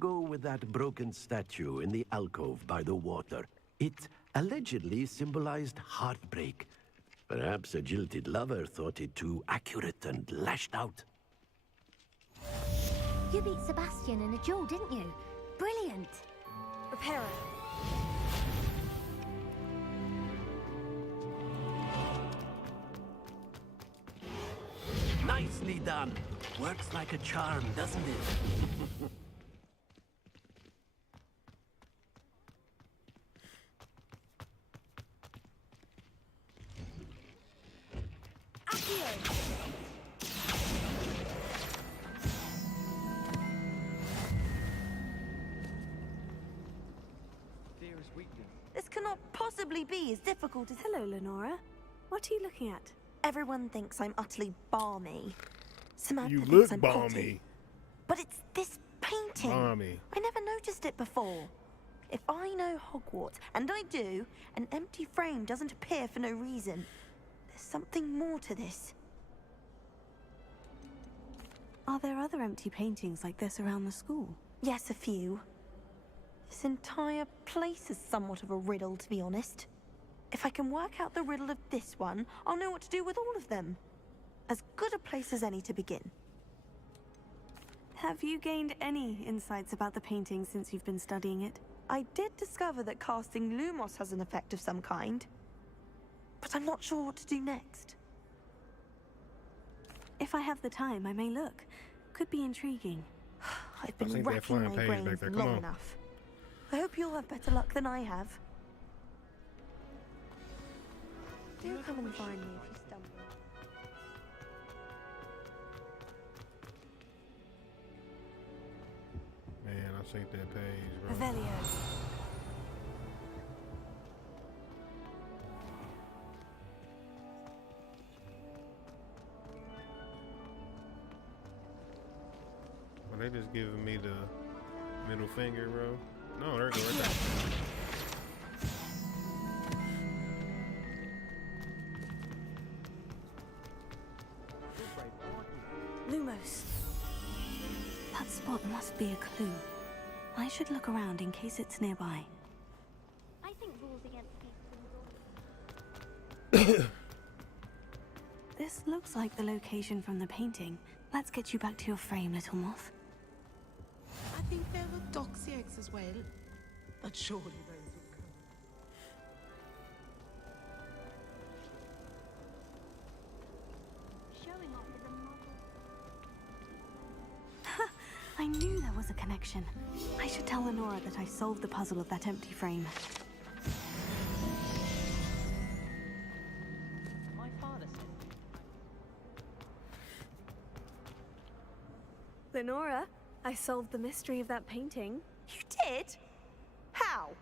Go with that broken statue in the alcove by the water. It allegedly symbolized heartbreak. Perhaps a jilted lover thought it too accurate and lashed out. You beat Sebastian in a duel, didn't you? Brilliant. Reparo. Nicely done. Works like a charm, doesn't it? This cannot possibly be as difficult as... Hello, Lenora. What are you looking at? Everyone thinks I'm utterly balmy. Samantha You thinks look I'm balmy. potty. But it's this painting. Balmy. I never noticed it before. If I know Hogwarts, and I do, an empty frame doesn't appear for no reason. There's something more to this. Are there other empty paintings like this around the school? Yes, a few. This entire place is somewhat of a riddle, to be honest. If I can work out the riddle of this one, I'll know what to do with all of them. As good a place as any to begin. Have you gained any insights about the painting since you've been studying it? I did discover that casting Lumos has an effect of some kind. But I'm not sure what to do next. If I have the time, I may look. Could be intriguing. I've been think that racking flying my page brains back there. Come long on. enough. I hope you'll have better luck than I have. Do come and find me if you stumble. Man, I think that page, bro. Revelio. Well, they just giving me the middle finger, bro. No, they're going right there. Lumos. That spot must be a clue. I should look around in case it's nearby. I think rules against these. This looks like the location from the painting. Let's get you back to your frame, little moth. I think there were doxy eggs as well, but surely those will come. Showing off is a model. I knew there was a connection. I should tell Lenora that I solved the puzzle of that empty frame. My father said. Lenora, I solved the mystery of that painting. You did? How?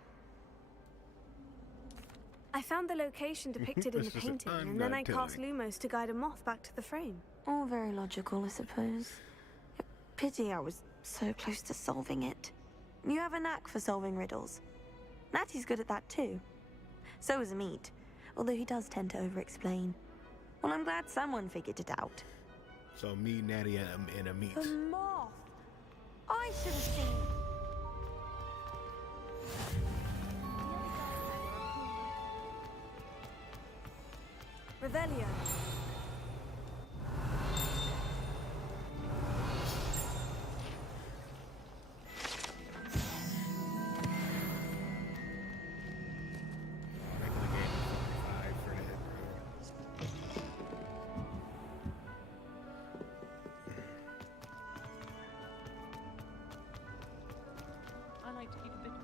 I found the location depicted in the This is painting, and then I cast undoing. Lumos to guide a moth back to the frame. All very logical, I suppose. Pity I was so close to solving it. You have a knack for solving riddles. Natty's good at that too. So is Amit, although he does tend to over-explain. Well, I'm glad someone figured it out. So me, Natty, and a meat. The moth! I should have seen... Revelio. Making the game 45 for that, bro. I like to keep a bit of it.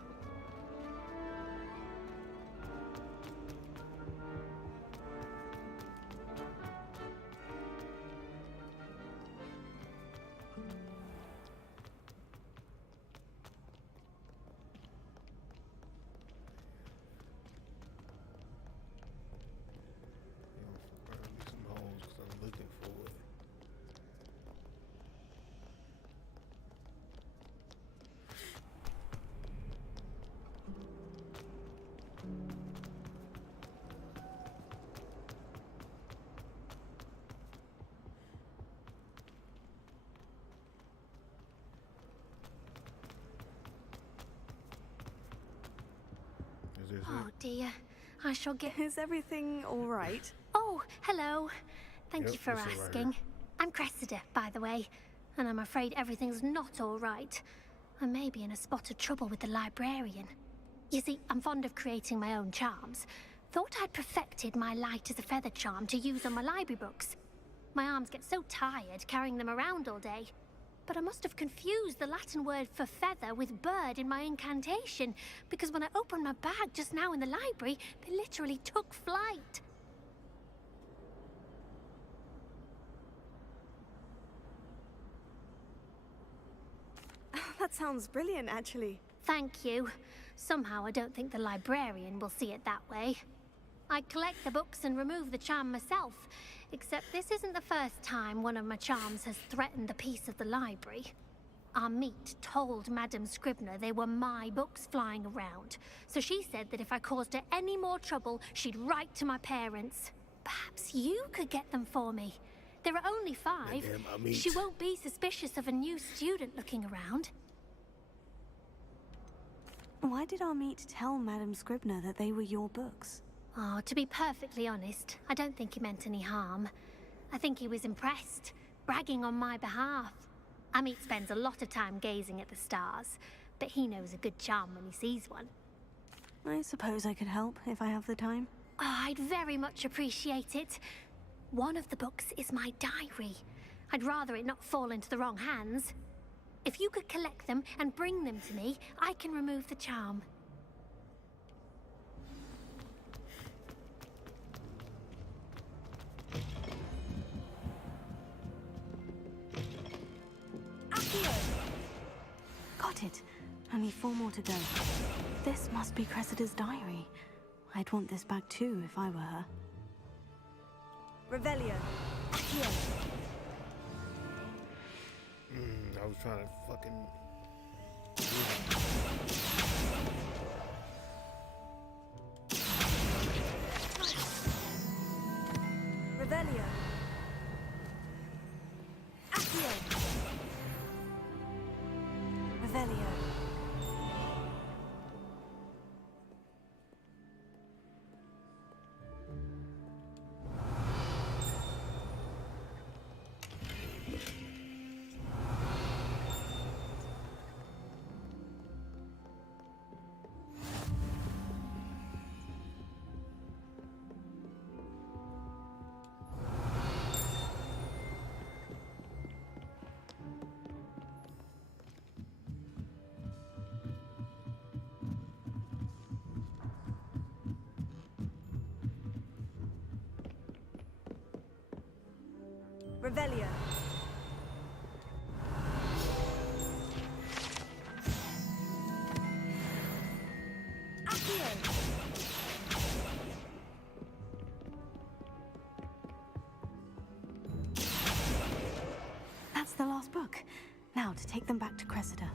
this Oh it. dear. I shall get... Is everything all right? Oh, hello. Thank Yep, you for this is right asking. here. I'm Cressida, by the way. And I'm afraid everything's not all right. I may be in a spot of trouble with the librarian. You see, I'm fond of creating my own charms. Thought I'd perfected my light as a feather charm to use on my library books. My arms get so tired carrying them around all day. But I must have confused the Latin word for feather with bird in my incantation, because when I opened my bag just now in the library, they literally took flight. That sounds brilliant, actually. Thank you. Somehow I don't think the librarian will see it that way. I collect the books and remove the charm myself, except this isn't the first time one of my charms has threatened the peace of the library. Our meet told Madame Scribner they were my books flying around, so she said that if I caused her any more trouble, she'd write to my parents. Perhaps you could get them for me. There are only 5. Madame Amit. She won't be suspicious of a new student looking around. Why did our meet tell Madame Scribner that they were your books? Oh, to be perfectly honest, I don't think he meant any harm. I think he was impressed, bragging on my behalf. Amit spends a lot of time gazing at the stars, but he knows a good charm when he sees one. I suppose I could help if I have the time. Oh, I'd very much appreciate it. One of the books is my diary. I'd rather it not fall into the wrong hands. If you could collect them and bring them to me, I can remove the charm. Got it. Only 4 more to go. This must be Cressida's diary. I'd want this back too if I were her. Revelio. Accio. I was trying to fucking. Revelio. Accio. Revelio. Revelio. Accio. That's the last book. Now to take them back to Cressida.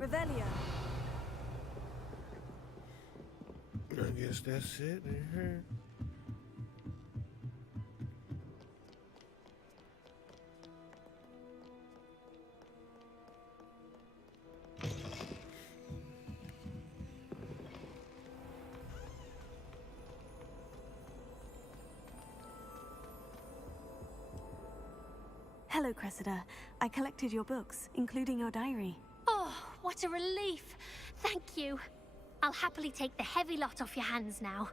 Revelio. I guess that's it in here. Hello, Cressida. I collected your books, including your diary. Oh, what a relief. Thank you. I'll happily take the heavy lot off your hands now.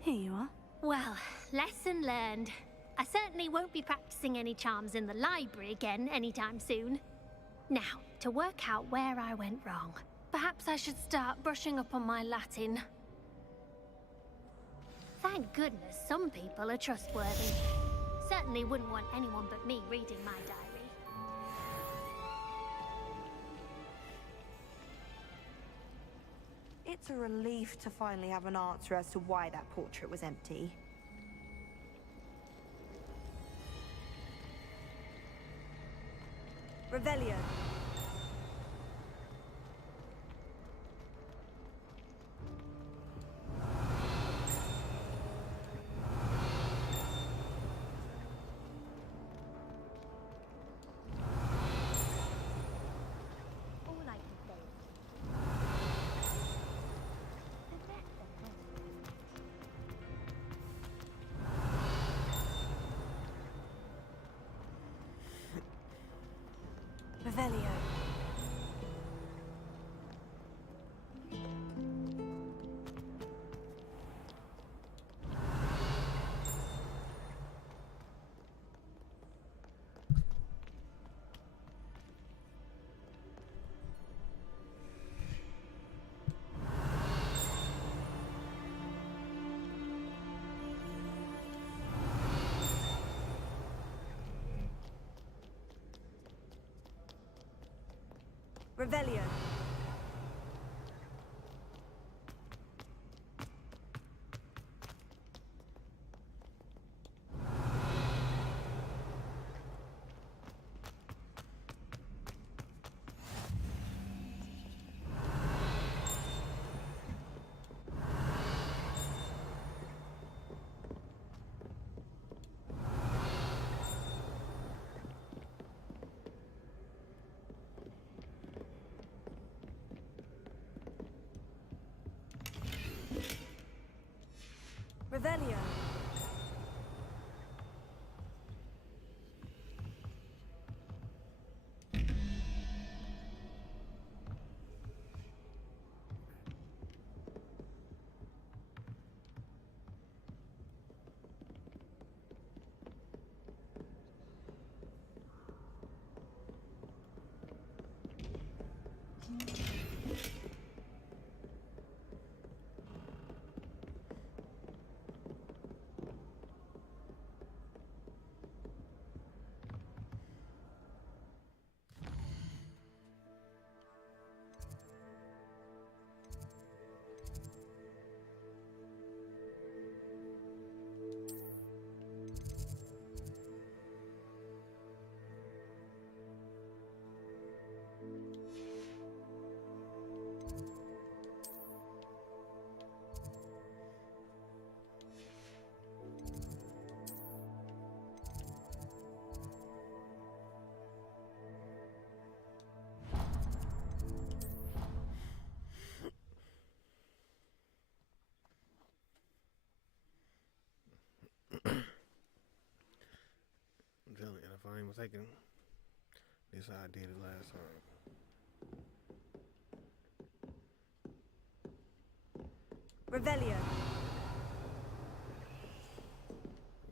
Here you are. Well, lesson learned. I certainly won't be practicing any charms in the library again anytime soon. Now, to work out where I went wrong. Perhaps I should start brushing up on my Latin. Thank goodness some people are trustworthy. Certainly wouldn't want anyone but me reading my diary. It's a relief to finally have an answer as to why that portrait was empty. Revelio. Revelio. Revelio. Revelio. I'm telling you, if I ain't mistaken, this how I did it last time. Revelio.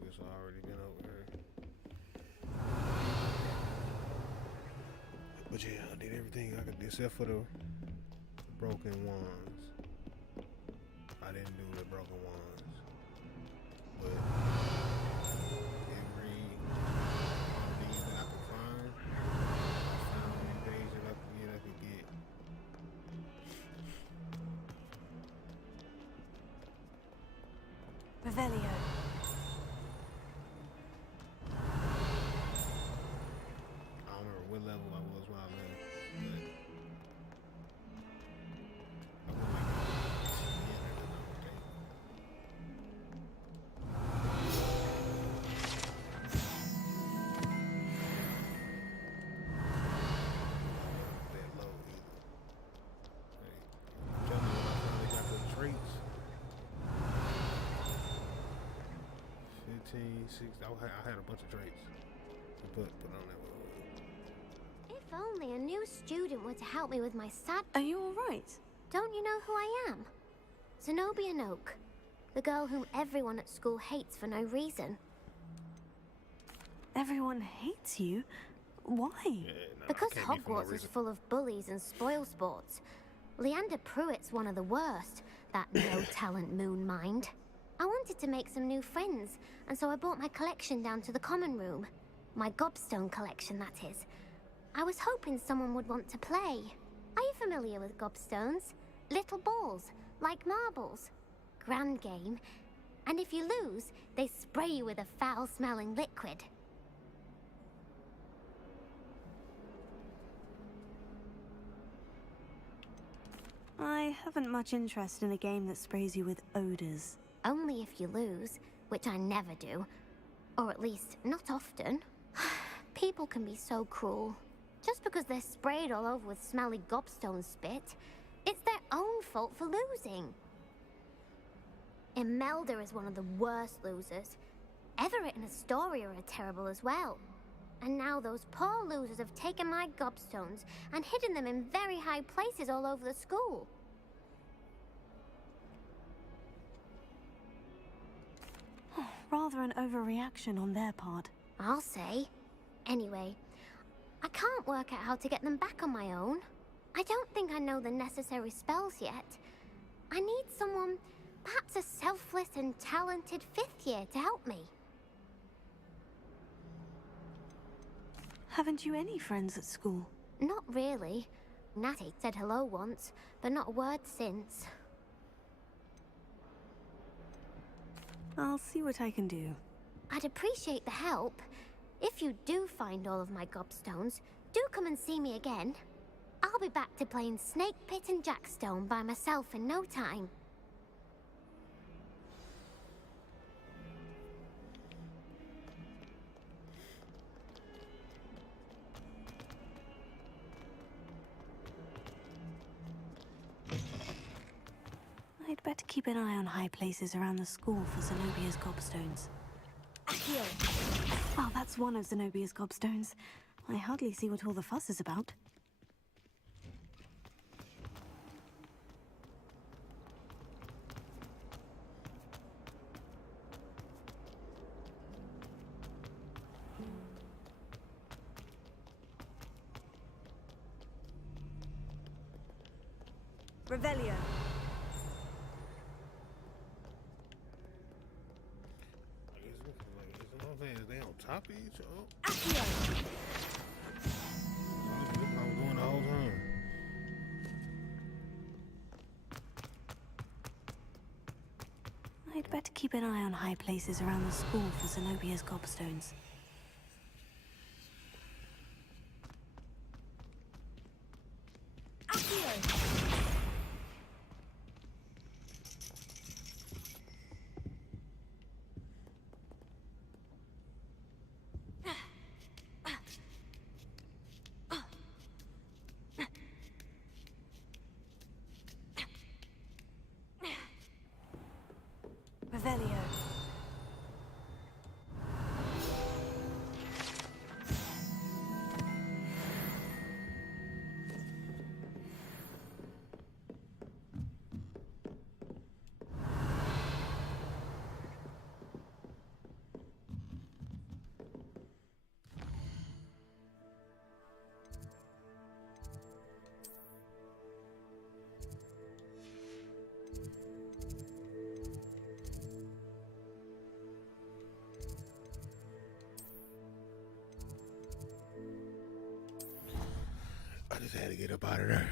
Guess I already been over here. But yeah, I did everything I could do except for the broken wands. I didn't do the broken wands. But every one of these that I could find, I found any page that I could get, I could get. Revelio. I don't remember what level I was when I landed, but I was like 10 or something. That low either. Hey, tell me when I finally got the traits. 15, 16. I had a bunch of traits to put on that one. If only a new student were to help me with my sad... Are you alright? Don't you know who I am? Zenobia Noak, the girl whom everyone at school hates for no reason. Everyone hates you? Why? Yeah, no, Because can't be for no Hogwarts is reason. full of bullies and spoil sports. Leander Pruitt's one of the worst, that no-talent moon mind. I wanted to make some new friends, and so I brought my collection down to the common room. My gobstone collection, that is. I was hoping someone would want to play. Are you familiar with gobstones? Little balls, like marbles. Grand game. And if you lose, they spray you with a foul-smelling liquid. I haven't much interest in a game that sprays you with odors. Only if you lose, which I never do. Or at least, not often. People can be so cruel. Just because they're sprayed all over with smelly gobstone spit, it's their own fault for losing. Imelda is one of the worst losers. Everett and Astoria are terrible as well. And now those poor losers have taken my gobstones and hidden them in very high places all over the school. Rather an overreaction on their part. I'll say. Anyway, I can't work out how to get them back on my own. I don't think I know the necessary spells yet. I need someone, perhaps a selfless and talented 5th year to help me. Haven't you any friends at school? Not really. Natty said hello once, but not a word since. I'll see what I can do. I'd appreciate the help. If you do find all of my gobstones, do come and see me again. I'll be back to playing Snake Pit and Jackstone by myself in no time. I'd better keep an eye on high places around the school for Zenobia's gobstones. Oh, that's one of Zenobia's gobstones. I hardly see what all the fuss is about. Revelio. Is they on top of each other? Accio. I was doing the whole time. I'd better keep an eye on high places around the school for Zenobia's gobstones. Revelio. I just had to get up out of there.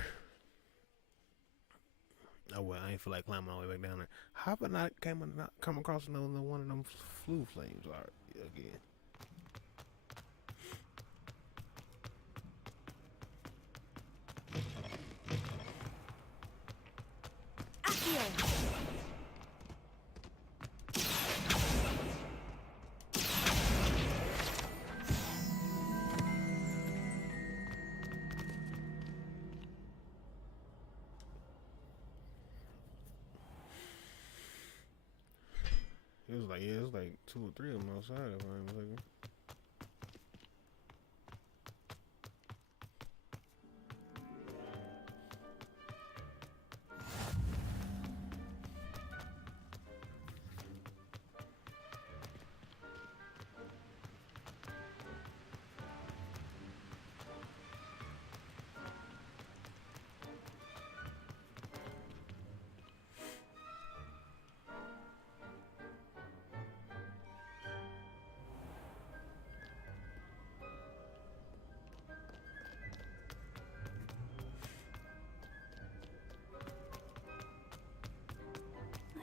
Oh well, I ain't feel like climbing all the way back down there. How about not come across another one of them flu flames again? It was like 2 or 3 of them outside if I ain't mistaken.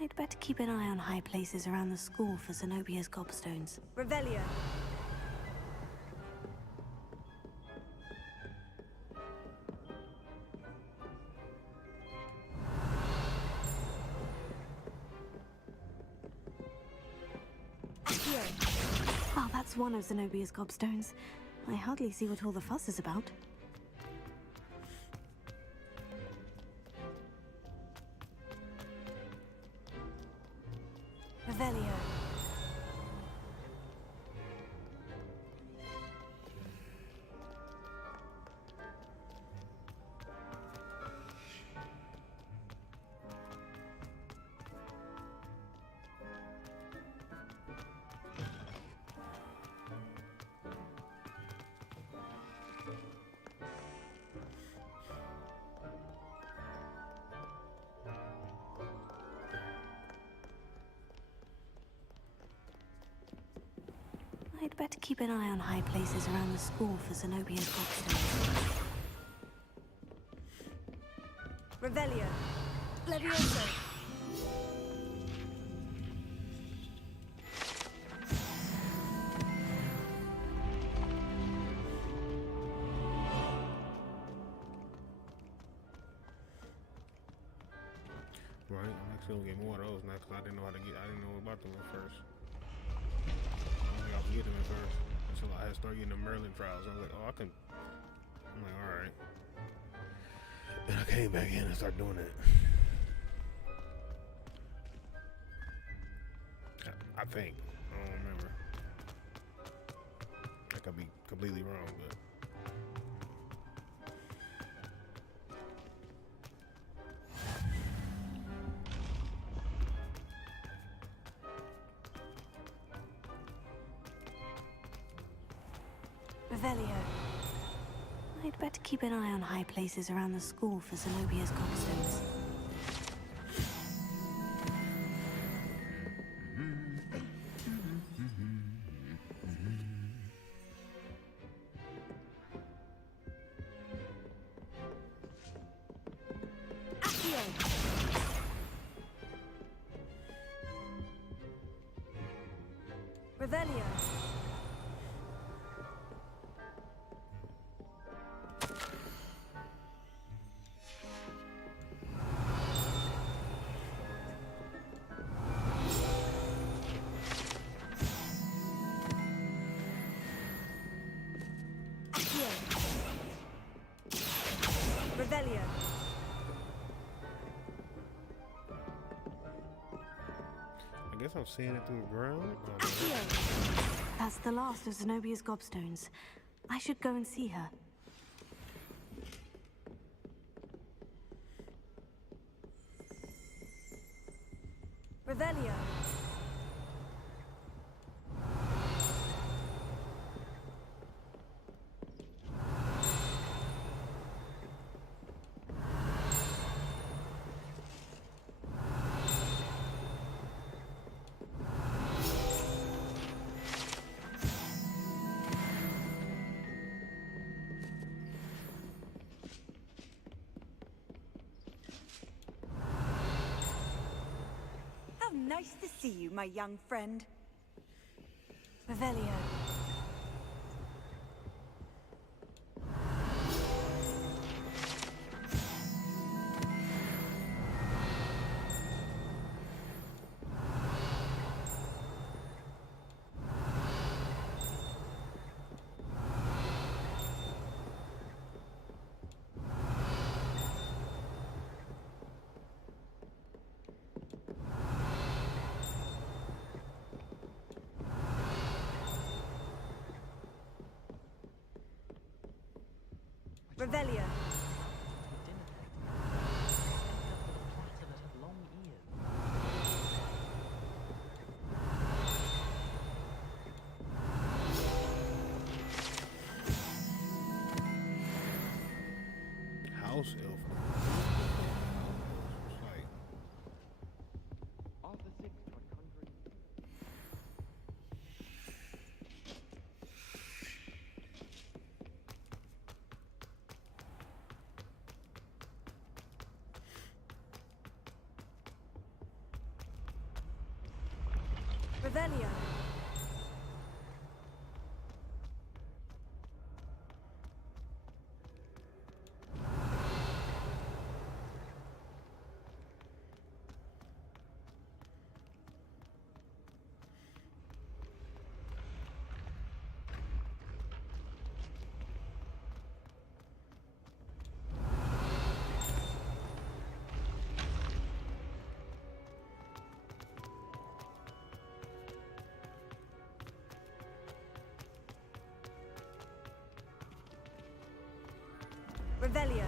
I'd better keep an eye on high places around the school for Zenobia's gobstones. Revelio. Oh, that's one of Zenobia's gobstones. I hardly see what all the fuss is about. Revelio. better keep an eye on high places around the school for Zenobia's gobstones. Revelio. Levioso. Right, I'm actually gonna get more of those now because I didn't know about them at first. I don't think I was getting them at first until I had started getting the Merlin trials. I was like, oh, I can. I'm like, all right. Then I came back in and started doing it. I think. I don't remember. I could be completely wrong, but. Revelio. I'd better keep an eye on high places around the school for Zenobia's gobstones. Revelio. Revelio. I guess I'm seeing it through the ground. That's the last of Zenobia's gobstones. I should go and see her. Revelio. How nice to see you, my young friend. Revelio. Revelio. House elf. It's like, Revelio. Revelio.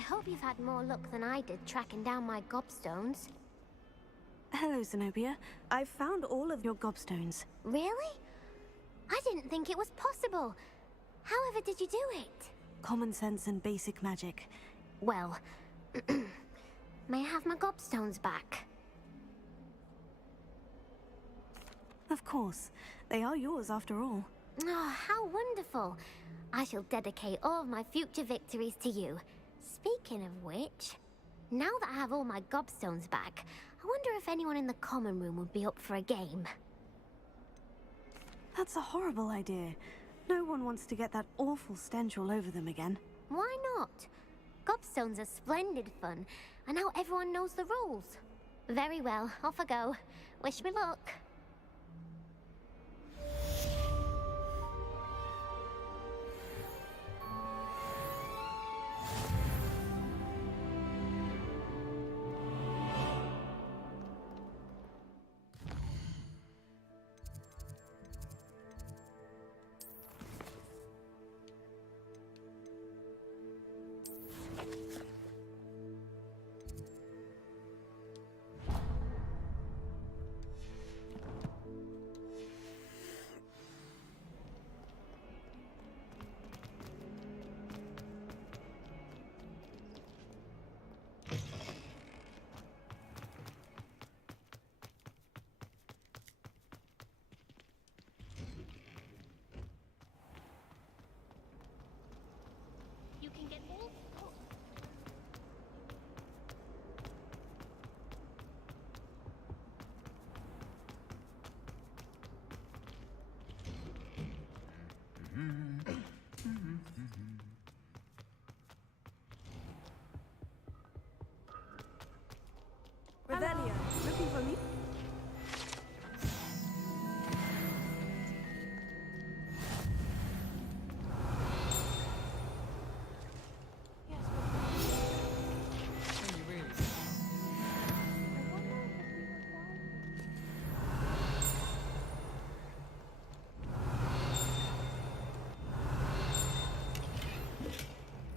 hope you've had more luck than I did tracking down my gobstones. Hello, Zenobia. I've found all of your gobstones. Really? I didn't think it was possible. However did you do it? Common sense and basic magic. Well, may I have my gobstones back? Of course. They are yours after all. Oh, how wonderful. I shall dedicate all of my future victories to you. Speaking of which, now that I have all my gobstones back, I wonder if anyone in the common room would be up for a game. That's a horrible idea. No one wants to get that awful stench all over them again. Why not? Gobstones are splendid fun, and now everyone knows the rules. Very well, off I go. Wish me luck. You can get all... Revelia, looking for me?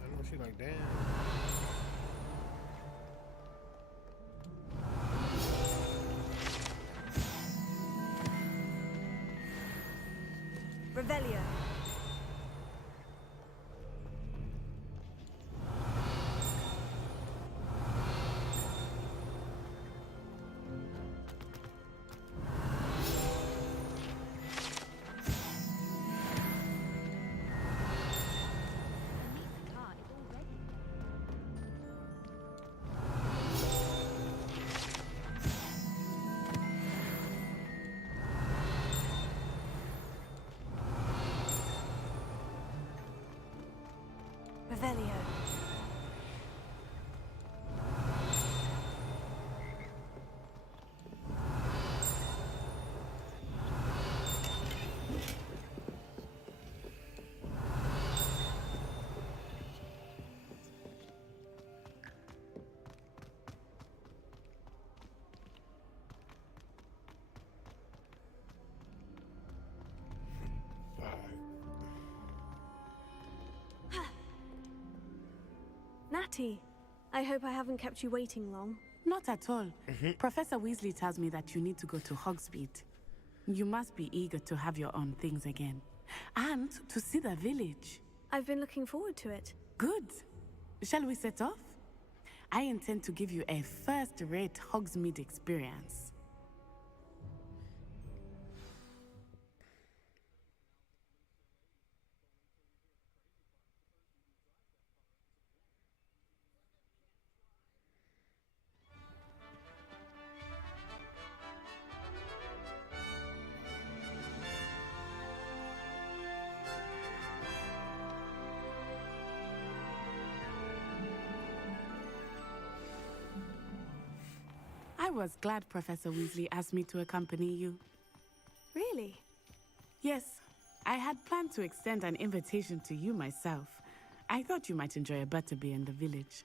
I know she like, damn. Revelia. Revelio. Natty, I hope I haven't kept you waiting long. Not at all. Professor Weasley tells me that you need to go to Hogsmeade. You must be eager to have your own things again. And to see the village. I've been looking forward to it. Good. Shall we set off? I intend to give you a first-rate Hogsmeade experience. I was glad Professor Weasley asked me to accompany you. Really? Yes, I had planned to extend an invitation to you myself. I thought you might enjoy a butterbeer in the village.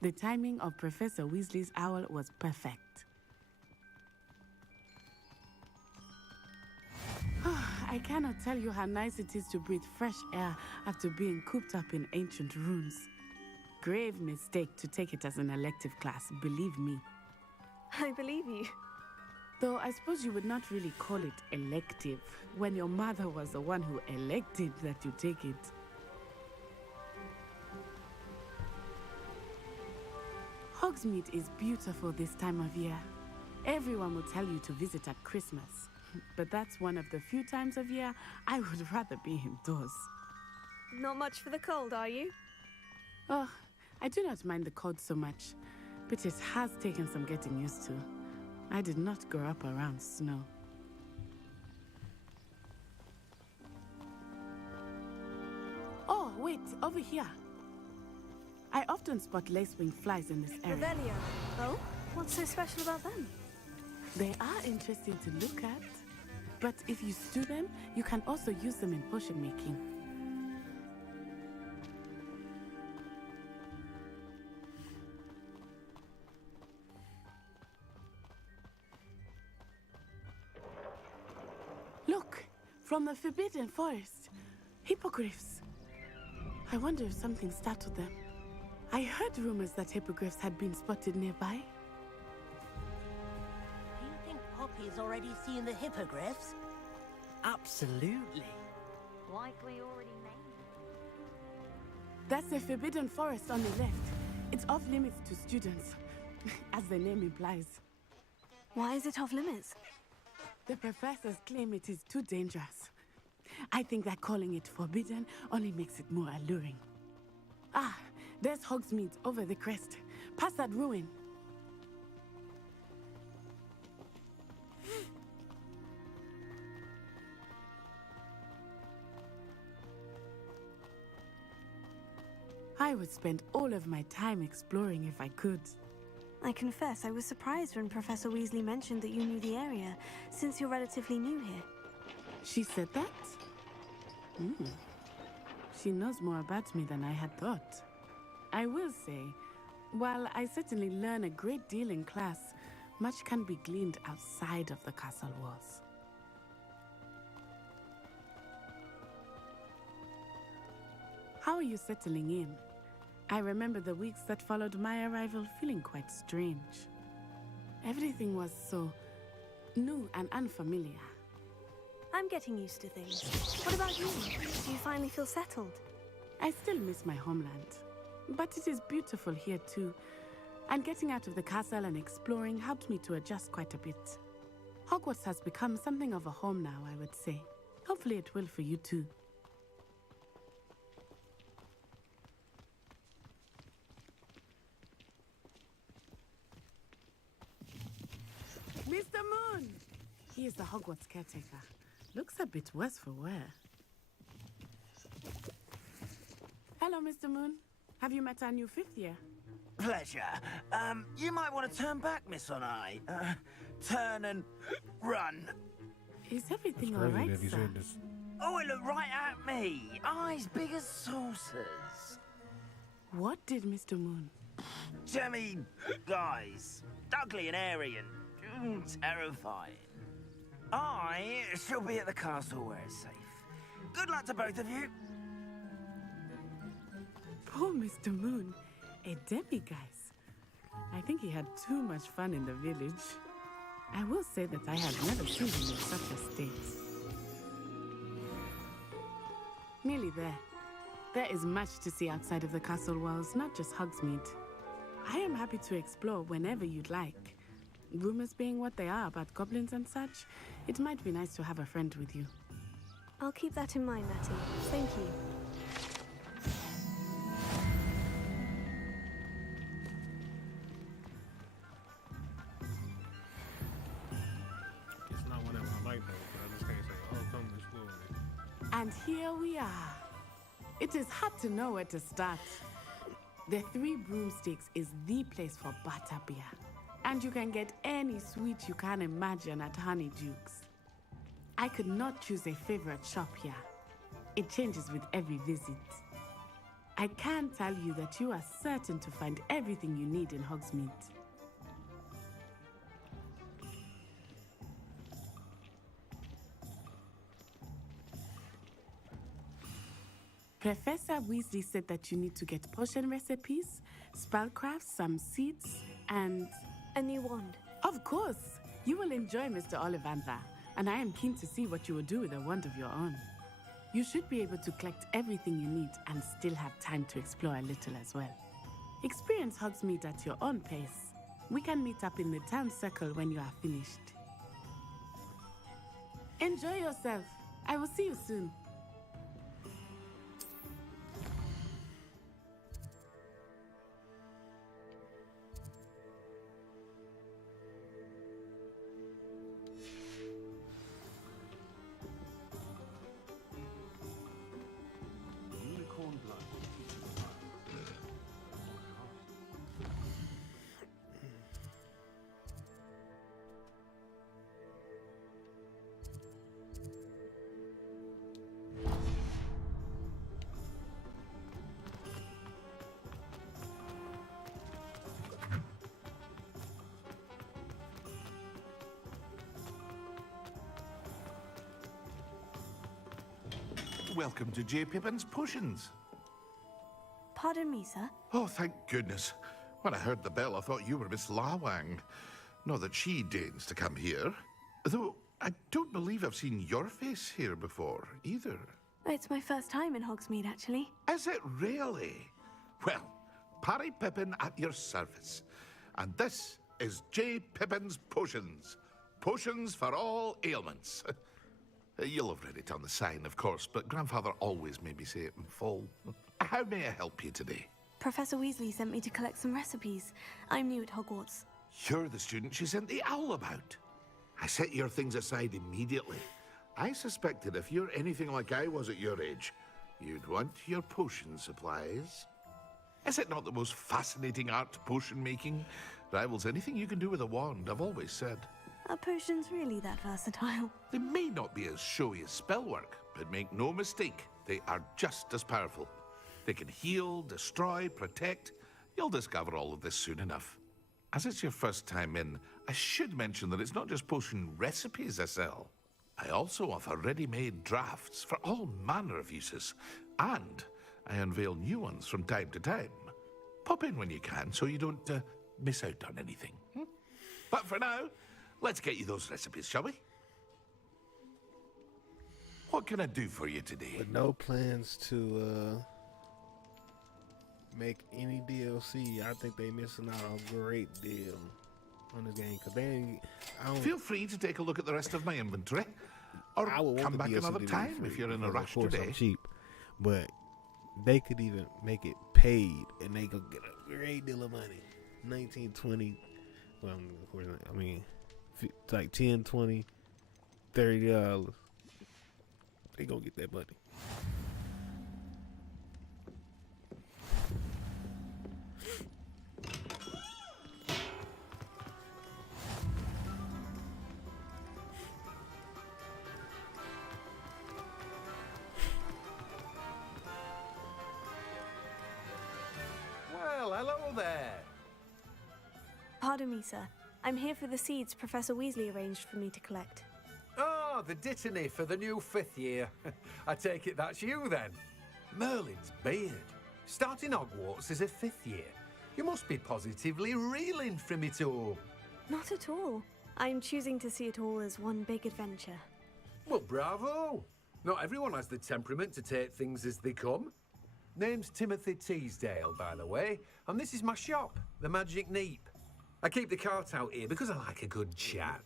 The timing of Professor Weasley's owl was perfect. I cannot tell you how nice it is to breathe fresh air after being cooped up in ancient rooms. grave mistake to take it as an elective class, believe me. I believe you. Though I suppose you would not really call it elective when your mother was the one who elected that you take it. Hogsmeade is beautiful this time of year. Everyone will tell you to visit at Christmas. But that's one of the few times of year I would rather be indoors. Not much for the cold, are you? Oh, I do not mind the cold so much, but it has taken some getting used to. I did not grow up around snow. Oh, wait, over here. I often spot lacewing flies in this area. Revelio. Oh? What's so special about them? They are interesting to look at, but if you stew them, you can also use them in potion making. Look, from the Forbidden Forest, hippogriffs. I wonder if something startled them. I heard rumors that hippogriffs had been spotted nearby. Do you think Poppy's already seen the hippogriffs? Absolutely. Like we already named. That's the Forbidden Forest on the left. It's off limits to students, as the name implies. Why is it off limits? The professors claim it is too dangerous. I think that calling it forbidden only makes it more alluring. Ah, there's Hogsmeade over the crest. Past that ruin. I would spend all of my time exploring if I could. I confess I was surprised when Professor Weasley mentioned that you knew the area, since you're relatively new here. She said that? She knows more about me than I had thought. I will say, while I certainly learn a great deal in class, much can be gleaned outside of the castle walls. How are you settling in? I remember the weeks that followed my arrival feeling quite strange. Everything was so new and unfamiliar. I'm getting used to things. What about you? Do you finally feel settled? I still miss my homeland, but it is beautiful here too. And getting out of the castle and exploring helped me to adjust quite a bit. Hogwarts has become something of a home now, I would say. Hopefully it will for you too. Mr. Moon! He is the Hogwarts caretaker. Looks a bit worse for wear. Hello, Mr. Moon. Have you met our new fifth year? Pleasure. You might want to turn back, Miss Onai. Turn and run. Is everything all right, sir? Oh, it looked right at me. Eyes big as saucers. What did Mr. Moon? Jemmy, guys. Ugly and airy and terrifying. I shall be at the castle where it's safe. Good luck to both of you. Poor Mr. Moon. A demi-guise. I think he had too much fun in the village. I will say that I had never seen him in such a state. Nearly there. There is much to see outside of the castle walls, not just Hogsmeade. I am happy to explore whenever you'd like. Rumors being what they are about goblins and such, it might be nice to have a friend with you. I'll keep that in mind, Natty. Thank you. It's not whatever I like though, but I just can't say, oh, come to school with me. And here we are. It is hard to know where to start. The Three Broomsticks is the place for butterbeer. And you can get any sweet you can imagine at Honeydukes. I could not choose a favorite shop here. It changes with every visit. I can tell you that you are certain to find everything you need in Hogsmeade. Professor Weasley said that you need to get potion recipes, spellcrafts, some seeds, and... A new wand. Of course! You will enjoy Mr. Ollivander, and I am keen to see what you will do with a wand of your own. You should be able to collect everything you need and still have time to explore a little as well. Experience Hogsmeade at your own pace. We can meet up in the town circle when you are finished. Enjoy yourself. I will see you soon. Welcome to J. Pippin's Potions. Pardon me, sir. Oh, thank goodness. When I heard the bell, I thought you were Miss Lawang. Not that she deigns to come here. Though, I don't believe I've seen your face here before, either. It's my first time in Hogsmeade, actually. Is it really? Well, Parry Pippin at your service. And this is J. Pippin's Potions. Potions for all ailments. You'll have read it on the sign, of course, but Grandfather always made me say it in full. How may I help you today? Professor Weasley sent me to collect some recipes. I'm new at Hogwarts. You're the student she sent the owl about. I set your things aside immediately. I suspected if you're anything like I was at your age, you'd want your potion supplies. Is it not the most fascinating art, potion making? Rivals anything you can do with a wand, I've always said. Are potions really that versatile? They may not be as showy as spellwork, but make no mistake, they are just as powerful. They can heal, destroy, protect. You'll discover all of this soon enough. As it's your first time in, I should mention that it's not just potion recipes I sell. I also offer ready-made drafts for all manner of uses, and I unveil new ones from time to time. Pop in when you can so you don't miss out on anything. But for now, let's get you those recipes, shall we? What can I do for you today? With no plans to make any DLC, I think they missing out on a great deal on this game. Cause I don't feel free to take a look at the rest of my inventory, or I would come want back the DLC another to be time free, if you're in a because rush of course today. I'm cheap, but they could even make it paid, and they could get a great deal of money. 19, 20. Well, of course, I mean, it's like 10, 20, $30. They gonna get that money. Well, hello there. Pardon me, sir. I'm here for the seeds Professor Weasley arranged for me to collect. Oh, the dittany for the new 5th year. I take it that's you then. Merlin's beard. Starting Hogwarts as a 5th year. You must be positively reeling from it all. Not at all. I'm choosing to see it all as one big adventure. Well, bravo. Not everyone has the temperament to take things as they come. Name's Timothy Teasdale, by the way, and this is my shop, the Magic Neep. I keep the cart out here because I like a good chat.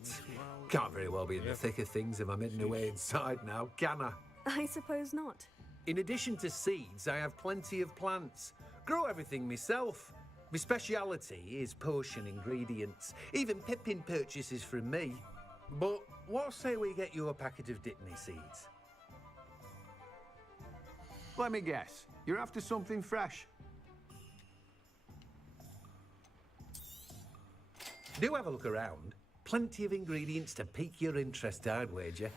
Can't very well be in the thick of things if I'm hidden away inside now, can I? I suppose not. In addition to seeds, I have plenty of plants. Grow everything myself. My speciality is potion ingredients. Even Pippin purchases from me. But what say we get you a packet of Dittany seeds? Let me guess. You're after something fresh. Do have a look around. Plenty of ingredients to pique your interest, I'd wager.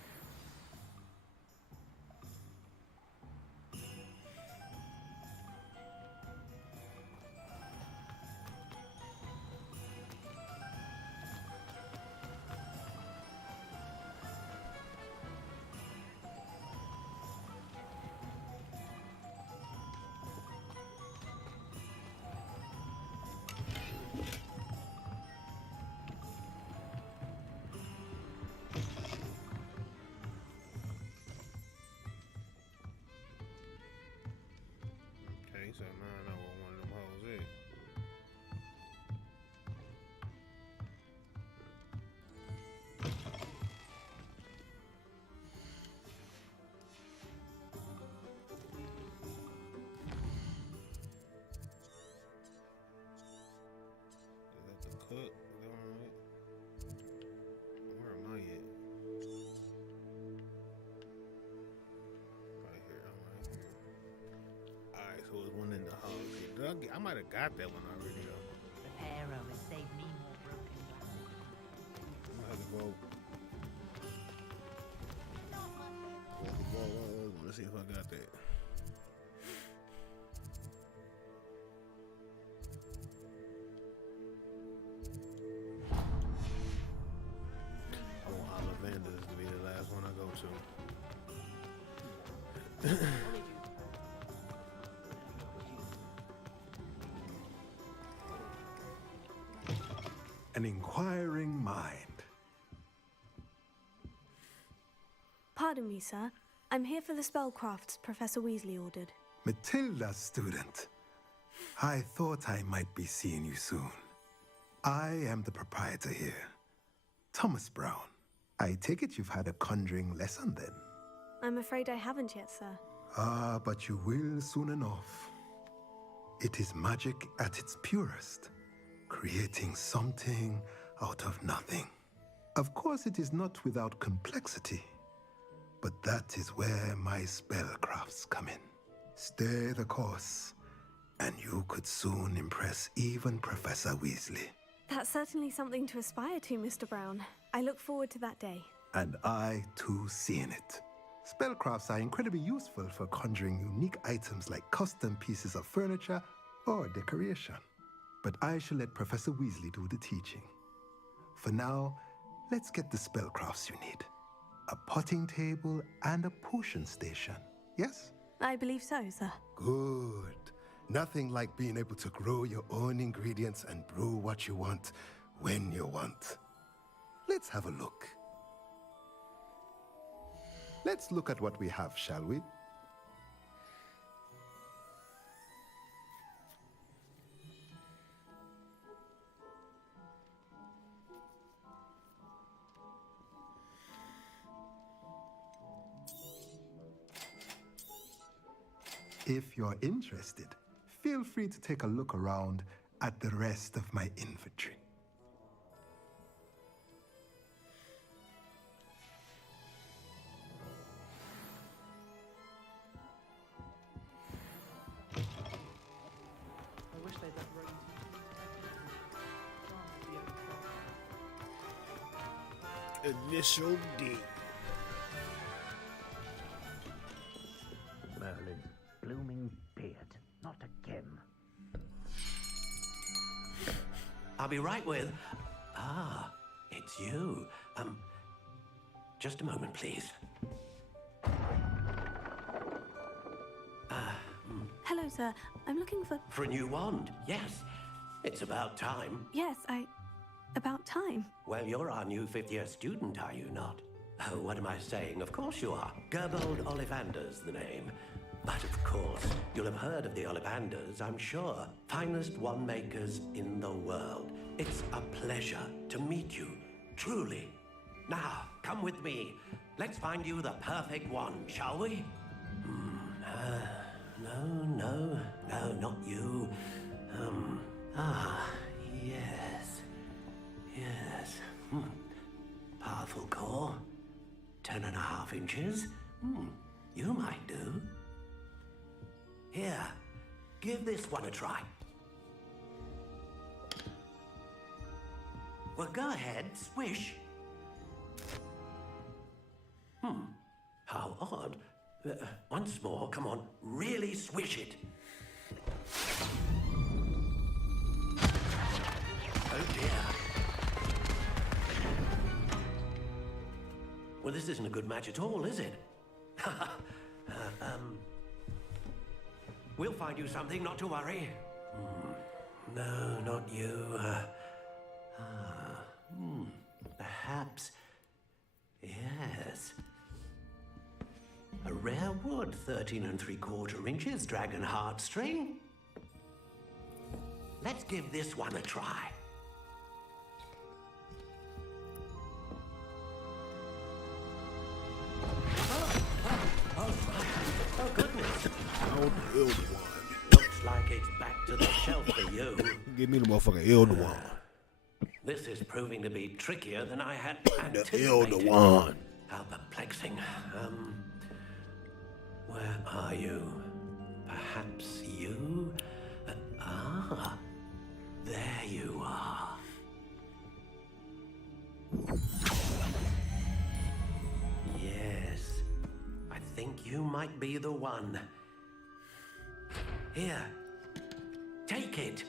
said, man, I want one of them hoes, eh? Cook. Where am I at? Right here. I'm right here. Alright, so there's one in the house here. I might have got that one already though. The Pharaoh has saved me more broken glass. I'm gonna have to go. Let's see if I got that. To be the last one I go to. An inquiring mind. Pardon me, sir. I'm here for the spellcrafts Professor Weasley ordered. Matilda's student. I thought I might be seeing you soon. I am the proprietor here, Thomas Brown. I take it you've had a conjuring lesson then? I'm afraid I haven't yet, sir. Ah, but you will soon enough. It is magic at its purest, creating something out of nothing. Of course, it is not without complexity, but that is where my spellcrafts come in. Stay the course, and you could soon impress even Professor Weasley. That's certainly something to aspire to, Mr. Brown. I look forward to that day. And I, too, seeing it. Spellcrafts are incredibly useful for conjuring unique items like custom pieces of furniture or decoration. But I shall let Professor Weasley do the teaching. For now, let's get the spellcrafts you need. A potting table and a potion station, yes? I believe so, sir. Good. Nothing like being able to grow your own ingredients and brew what you want when you want. Let's have a look. Let's look at what we have, shall we? If you're interested, feel free to take a look around at the rest of my inventory. I wish they'd let Rose Initial D. Merlin's blooming beard. Not again. I'll be right with... Ah, it's you. Just a moment, please. Hello, sir. I'm looking for... For a new wand, yes. It's about time. Yes, about time. Well, you're our new fifth-year student, are you not? Oh, what am I saying? Of course you are. Gerbold Ollivander's the name. But of course, you'll have heard of the Ollivanders, I'm sure. Finest wand makers in the world. It's a pleasure to meet you, truly. Now, come with me. Let's find you the perfect wand, shall we? No, not you. Yes. Powerful core. 10.5 inches. You might do. Here, give this one a try. Well, go ahead, swish. How odd. Once more, come on, really swish it. Oh dear. Well, this isn't a good match at all, is it? We'll find you something, not to worry. No, not you. Perhaps. Yes. A rare wood, 13 3/4 inches, dragon heartstring. Let's give this one a try. Oh, goodness. Oh, the elder one. Looks like it's back to the shelf for you. Give me the motherfucking elder one. This is proving to be trickier than I had The anticipated. elder one. How perplexing. Where are you? Perhaps you? There you are. Yes, I think you might be the one. Here, take it.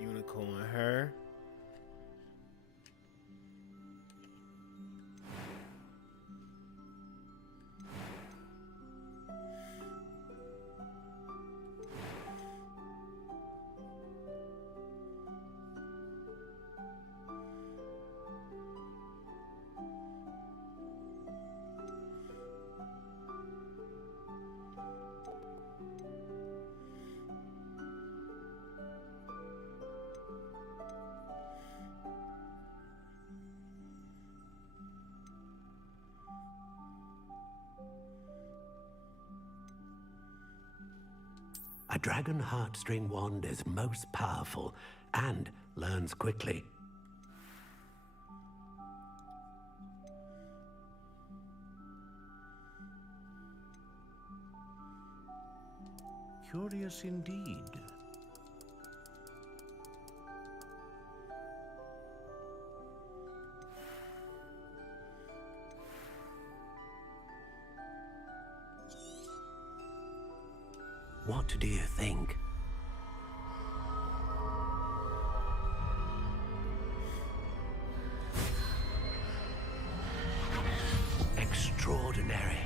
Unicorn hair. A dragon heartstring wand is most powerful and learns quickly. Curious indeed. What do you think? Extraordinary.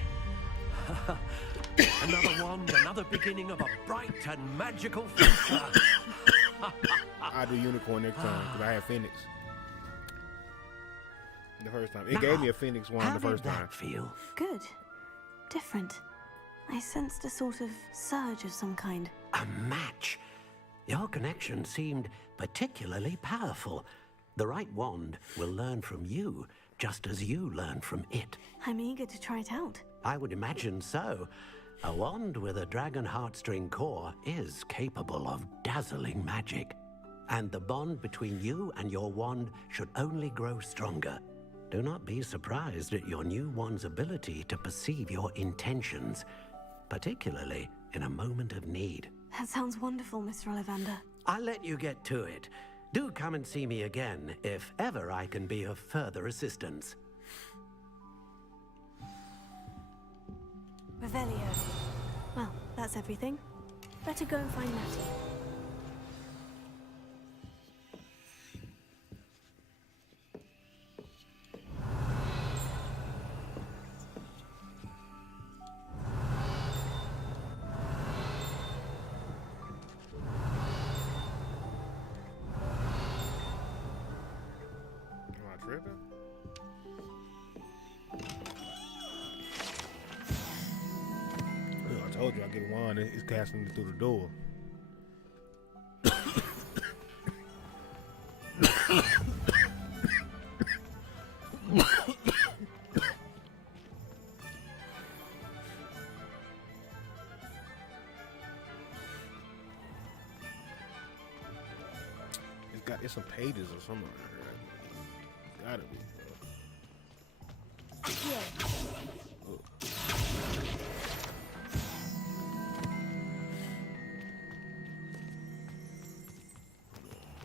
Another wand, another beginning of a bright and magical future. I'll do unicorn next time because I had Phoenix. The first time. It gave me a Phoenix wand the first time. How did that feel? Good. Different. I sensed a sort of surge of some kind. A match. Your connection seemed particularly powerful. The right wand will learn from you, just as you learn from it. I'm eager to try it out. I would imagine so. A wand with a dragon heartstring core is capable of dazzling magic. And the bond between you and your wand should only grow stronger. Do not be surprised at your new wand's ability to perceive your intentions, particularly in a moment of need. That sounds wonderful, Mr. Ollivander. I'll let you get to it. Do come and see me again if ever I can be of further assistance. Revelio. Well, that's everything. Better go and find Natty. Tripping? I told you I get one. It's casting it through the door. It's some pages or something. Gotta be, bro. Yeah. Oh.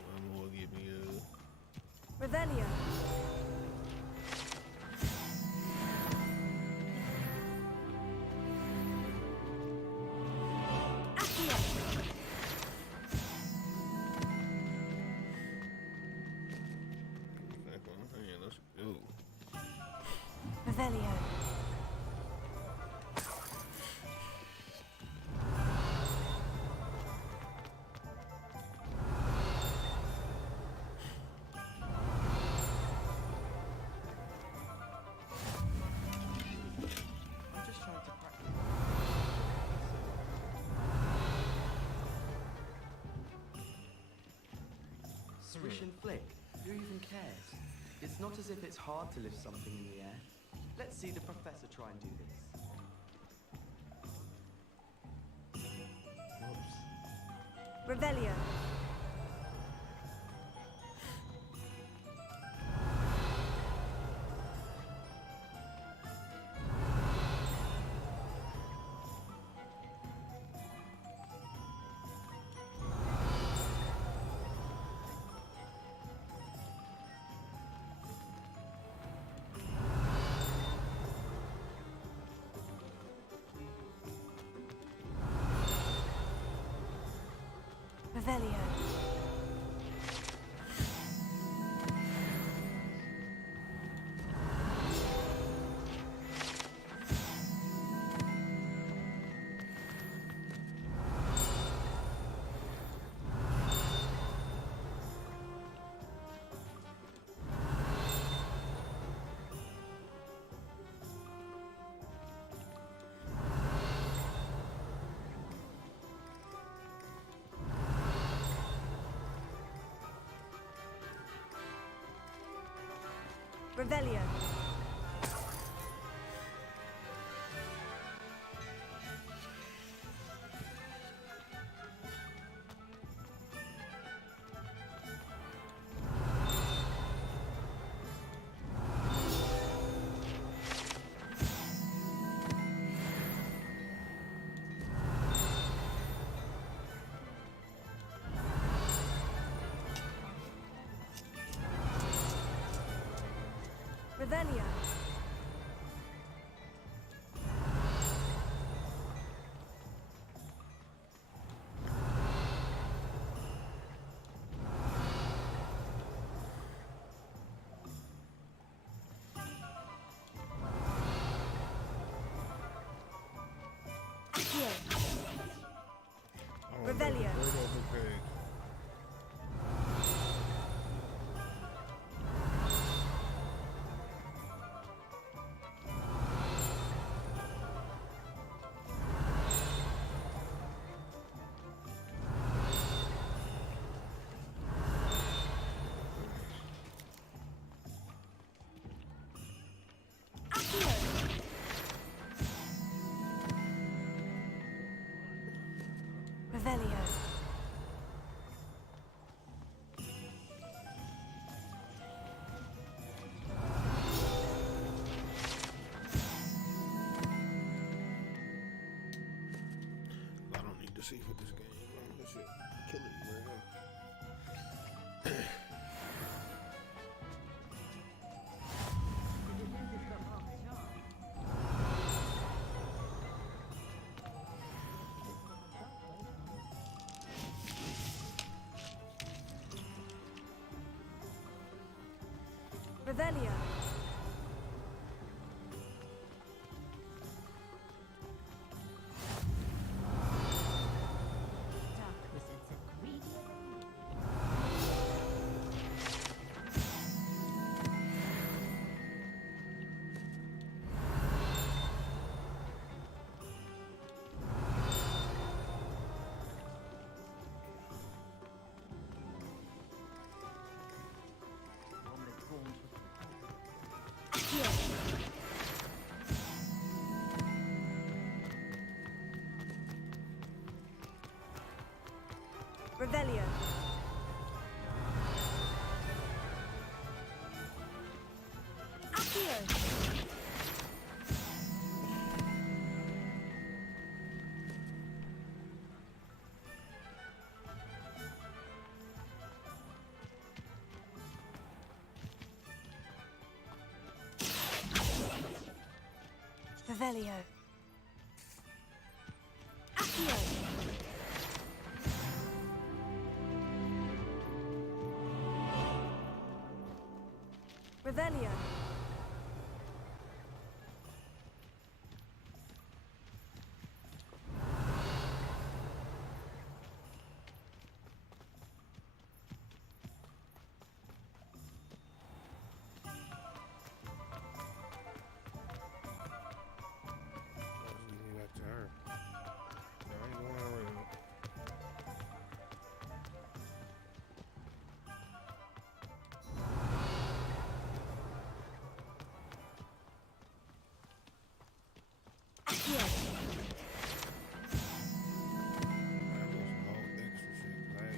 One more, give me a... Revelio. Revelio. I'm just trying to practice. swish and flick. Who even cares? It's not as if it's hard to lift something in the air. Let's see the professor try and do this. Revelio. Revelio. Revelio. Revelio. Revelio. Revelio. I don't need to see for this game, bro. This shit killing me right now. Revelio. Revelio. Accio. Revelio. Accio. Revelio. here.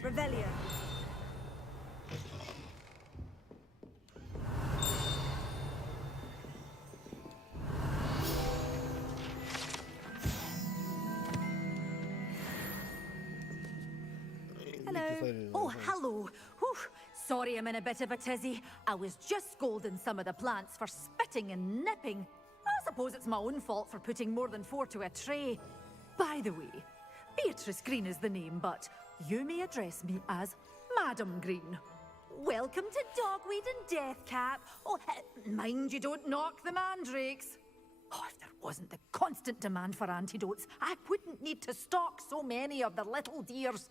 Revelio. Hello. Oh, hello. Whew. Sorry I'm in a bit of a tizzy. I was just scolding some of the plants for spitting and nipping. I suppose it's my own fault for putting more than 4 to a tray. By the way, Beatrice Green is the name, but you may address me as Madam Green. Welcome to Dogweed and Deathcap. Oh, mind you don't knock the mandrakes. Oh, if there wasn't the constant demand for antidotes, I wouldn't need to stock so many of the little dears.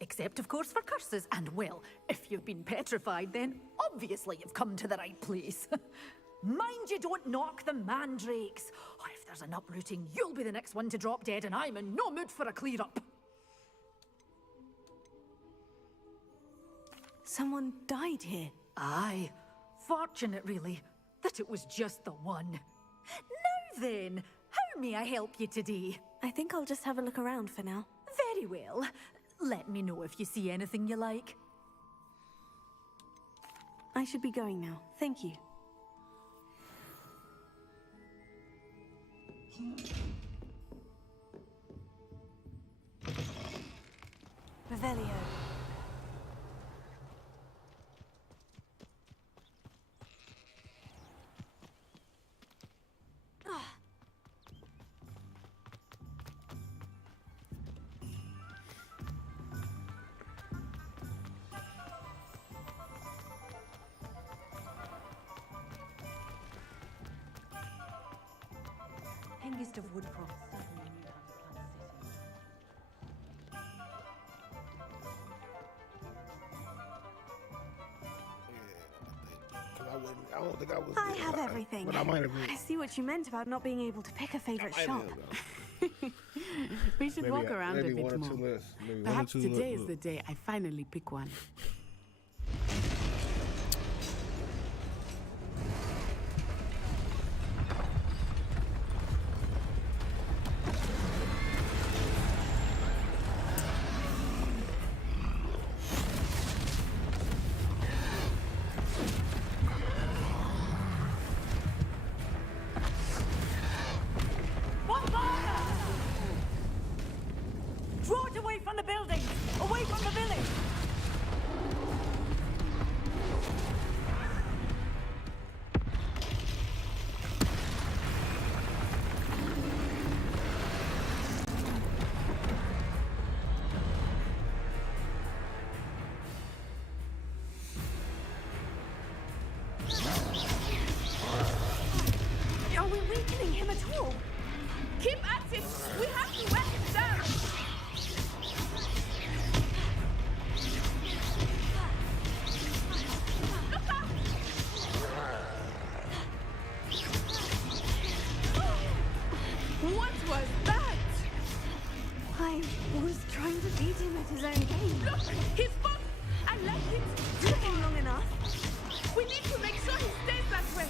Except, of course, for curses. And, well, if you've been petrified, then obviously you've come to the right place. Mind you don't knock the mandrakes. Oh, if there's an uprooting, you'll be the next one to drop dead, and I'm in no mood for a clear-up. Someone died here. Aye. Fortunate, really, that it was just the one. Now then, how may I help you today? I think I'll just have a look around for now. Very well. Let me know if you see anything you like. I should be going now. Thank you. Revelio. Hengist of Woodcroft certainly knew how to plant cities. I don't think I was. I have everything. But I might have been. I see what you meant about not being able to pick a favorite shop. We should walk around a bit more. Maybe Perhaps one or two today less. is the day I finally pick one. Draw it away from the buildings! Away from the village! Are we weakening him at all? Keep at it! We have to wear him down! Look out! What was that? I was trying to beat him at his own game. Look! His foot! I like it! Took him long enough. We need to make sure he stays that way!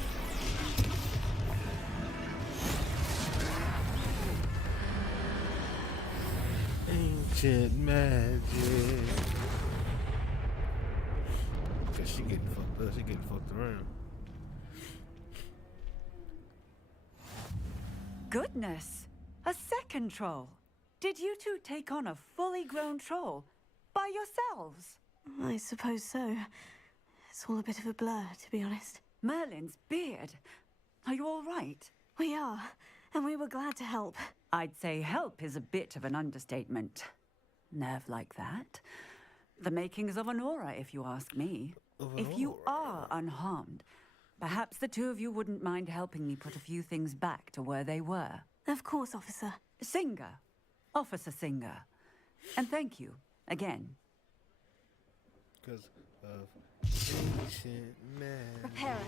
Ancient magic. Cause she getting fucked up. She getting fucked around. Goodness! A second troll. Did you two take on a fully grown troll? By yourselves? I suppose so. It's all a bit of a blur, to be honest. Merlin's beard. Are you all right? We are, and we were glad to help. I'd say help is a bit of an understatement. Nerve like that. The makings of an aura, if you ask me. If you are unharmed, perhaps the two of you wouldn't mind helping me put a few things back to where they were. Of course, officer. Singer. Officer Singer. And thank you, again. Because of ancient magic. Repairer.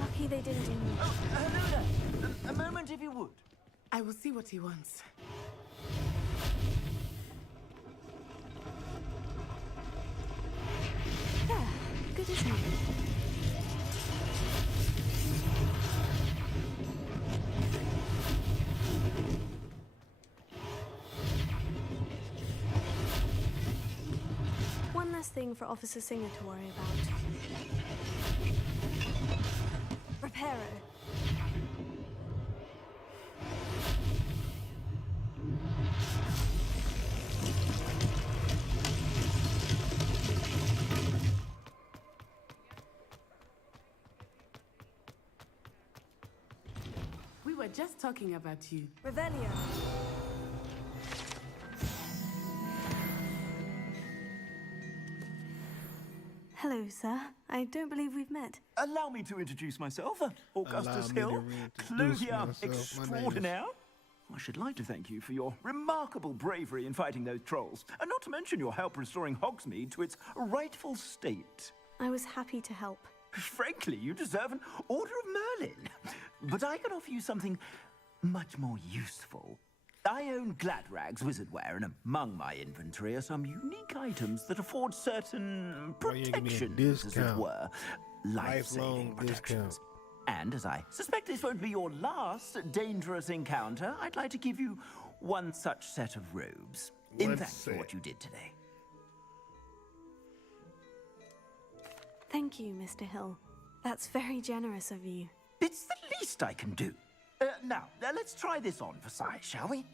Lucky they didn't do more. Oh, hello there. A moment if you would. I will see what he wants. There. Good as new. last thing for Officer Singer to worry about. Reparo. We were just talking about you. Revelio. Hello, sir. I don't believe we've met. Allow me to introduce myself. Augustus Hill, clothier extraordinaire. I should like to thank you for your remarkable bravery in fighting those trolls, and not to mention your help restoring Hogsmeade to its rightful state. I was happy to help. Frankly, you deserve an Order of Merlin. But I can offer you something much more useful. I own Gladrag's wizardware, and among my inventory are some unique items that afford certain protections, as it were. Life-saving protections. And as I suspect this won't be your last dangerous encounter, I'd like to give you one such set of robes. In thanks for what you did today. Thank you, Mr. Hill. That's very generous of you. It's the least I can do. Now, let's try this on for size, shall we?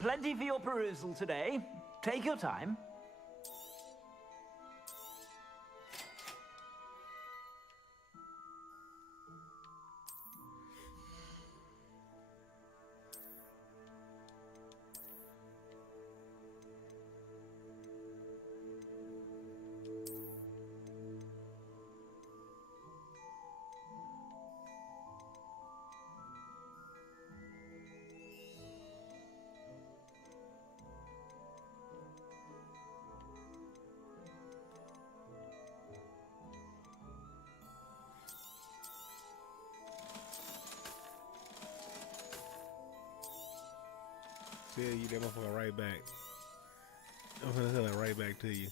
Plenty for your perusal today. Take your time. Tell you that motherfucker right back. I'm gonna tell it right back to you.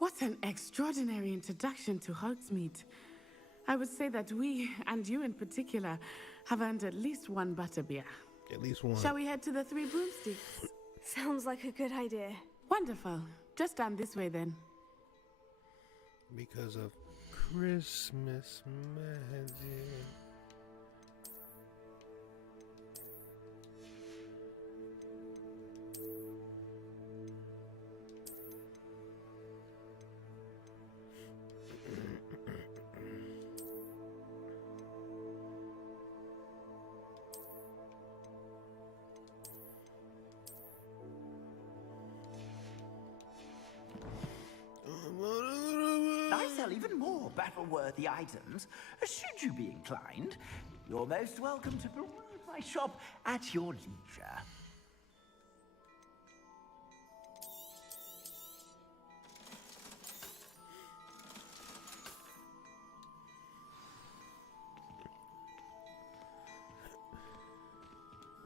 What an extraordinary introduction to Hogsmeade. I would say that we, and you in particular, have earned at least one butterbeer. At least one. Shall we head to the Three Broomsticks? Sounds like a good idea. Wonderful. Just down this way then. Because of Christmas magic. I sell even more battle-worthy items. Should you be inclined, you're most welcome to peruse my shop at your leisure.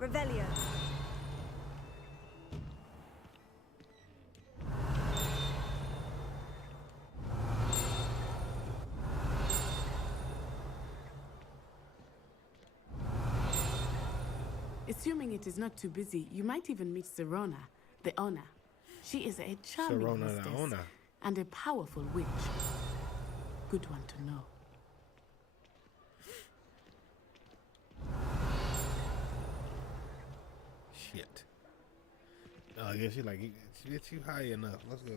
Revelio. Assuming it is not too busy, you might even meet Serona, the owner. She is a charming Serona, the hostess owner. and a powerful witch. Good one to know. Shit. Oh, I guess you like, get you high enough. Let's go.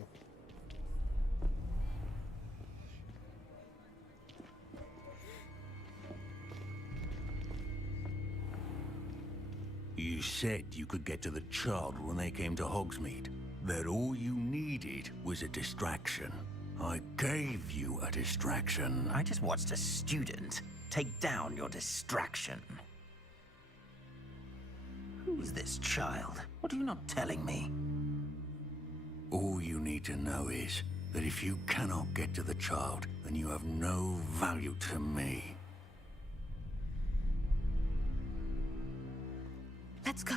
You said you could get to the child when they came to Hogsmeade. That all you needed was a distraction. I gave you a distraction. I just watched a student take down your distraction. Who's this child? What are you not telling me? All you need to know is that if you cannot get to the child, then you have no value to me. Let's go.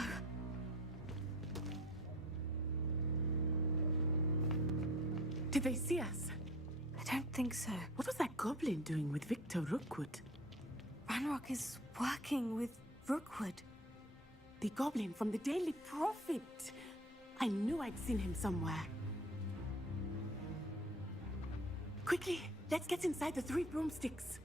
Did they see us? I don't think so. What was that goblin doing with Victor Rookwood? Ranrock is working with Rookwood. The goblin from the Daily Prophet. I knew I'd seen him somewhere. Quickly, let's get inside the 3 broomsticks.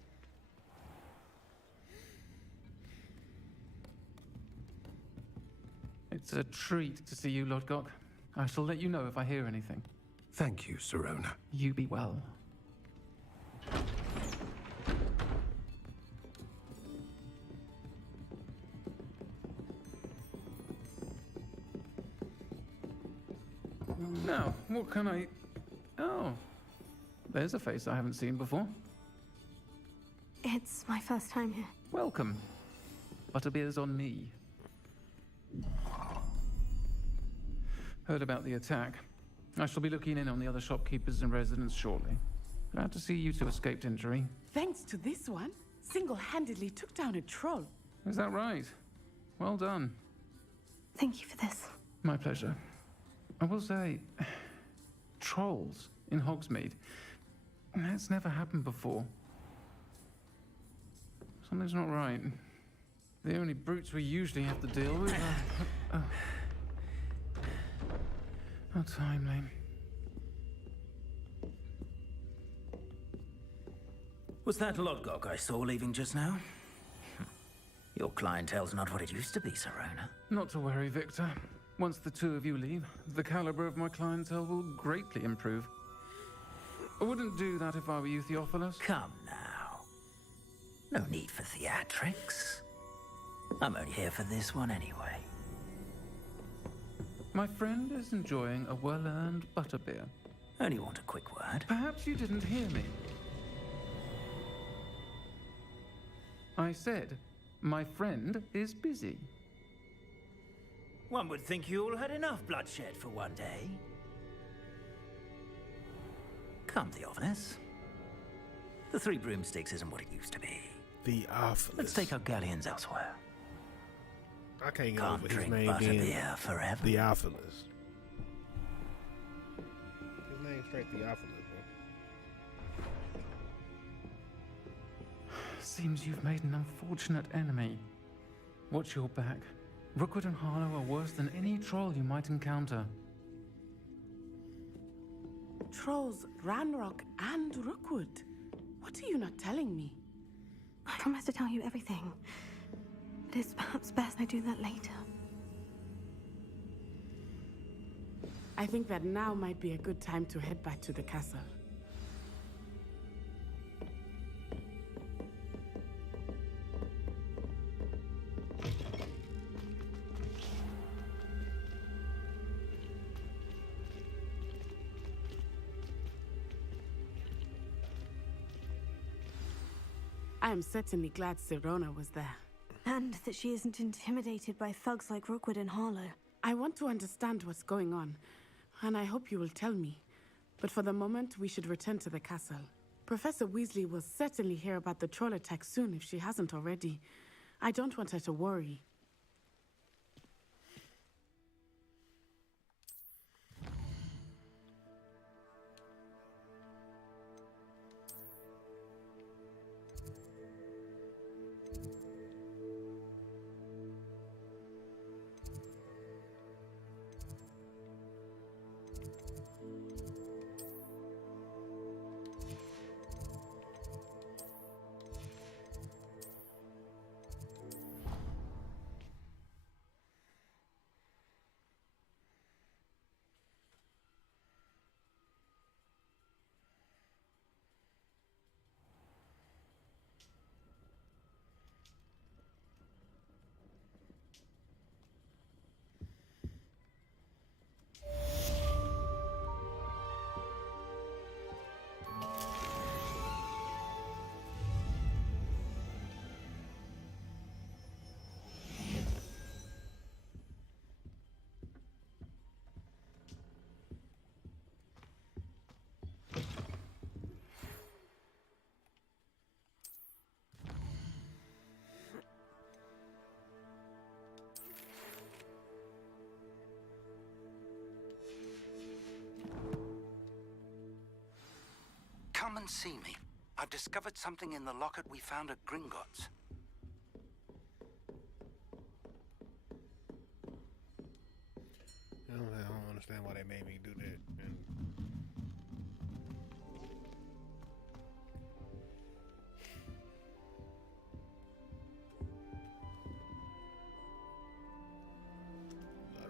It's a treat to see you, Lodgok. I shall let you know if I hear anything. Thank you, Sirona. You be well. Now, what can I... Oh, there's a face I haven't seen before. It's my first time here. Welcome. Butterbeer's on me. Heard about the attack. I shall be looking in on the other shopkeepers and residents shortly. Glad to see you two escaped injury. Thanks to this one, single-handedly took down a troll. Is that right? Well done. Thank you for this. My pleasure. I will say, trolls in Hogsmeade. That's never happened before. Something's not right. The only brutes we usually have to deal with are... How timely. Was that Lodgok I saw leaving just now? Your clientele's not what it used to be, Sirona. Not to worry, Victor. Once the two of you leave, the caliber of my clientele will greatly improve. I wouldn't do that if I were you, Theophilus. Come now. No need for theatrics. I'm only here for this one anyway. My friend is enjoying a well-earned butterbeer. Only want a quick word. Perhaps you didn't hear me. I said, my friend is busy. One would think you all had enough bloodshed for one day. Come, Theophilus. The 3 broomsticks isn't what it used to be. Theophilus. Let's take our galleons elsewhere. I can't get Can't over his drink name being butterbeer forever. Theophilus. His name's straight Theophilus, bro. Seems you've made an unfortunate enemy. Watch your back. Rookwood and Harlow are worse than any troll you might encounter. Trolls, Ranrock, and Rookwood. What are you not telling me? I promise to tell you everything. But it's perhaps best I do that later. I think that now might be a good time to head back to the castle. I am certainly glad Sirona was there. And that she isn't intimidated by thugs like Rookwood and Harlow. I want to understand what's going on, and I hope you will tell me. But for the moment, we should return to the castle. Professor Weasley will certainly hear about the troll attack soon if she hasn't already. I don't want her to worry. Come and see me. I've discovered something in the locket we found at Gringotts. I don't understand why they made me do that. And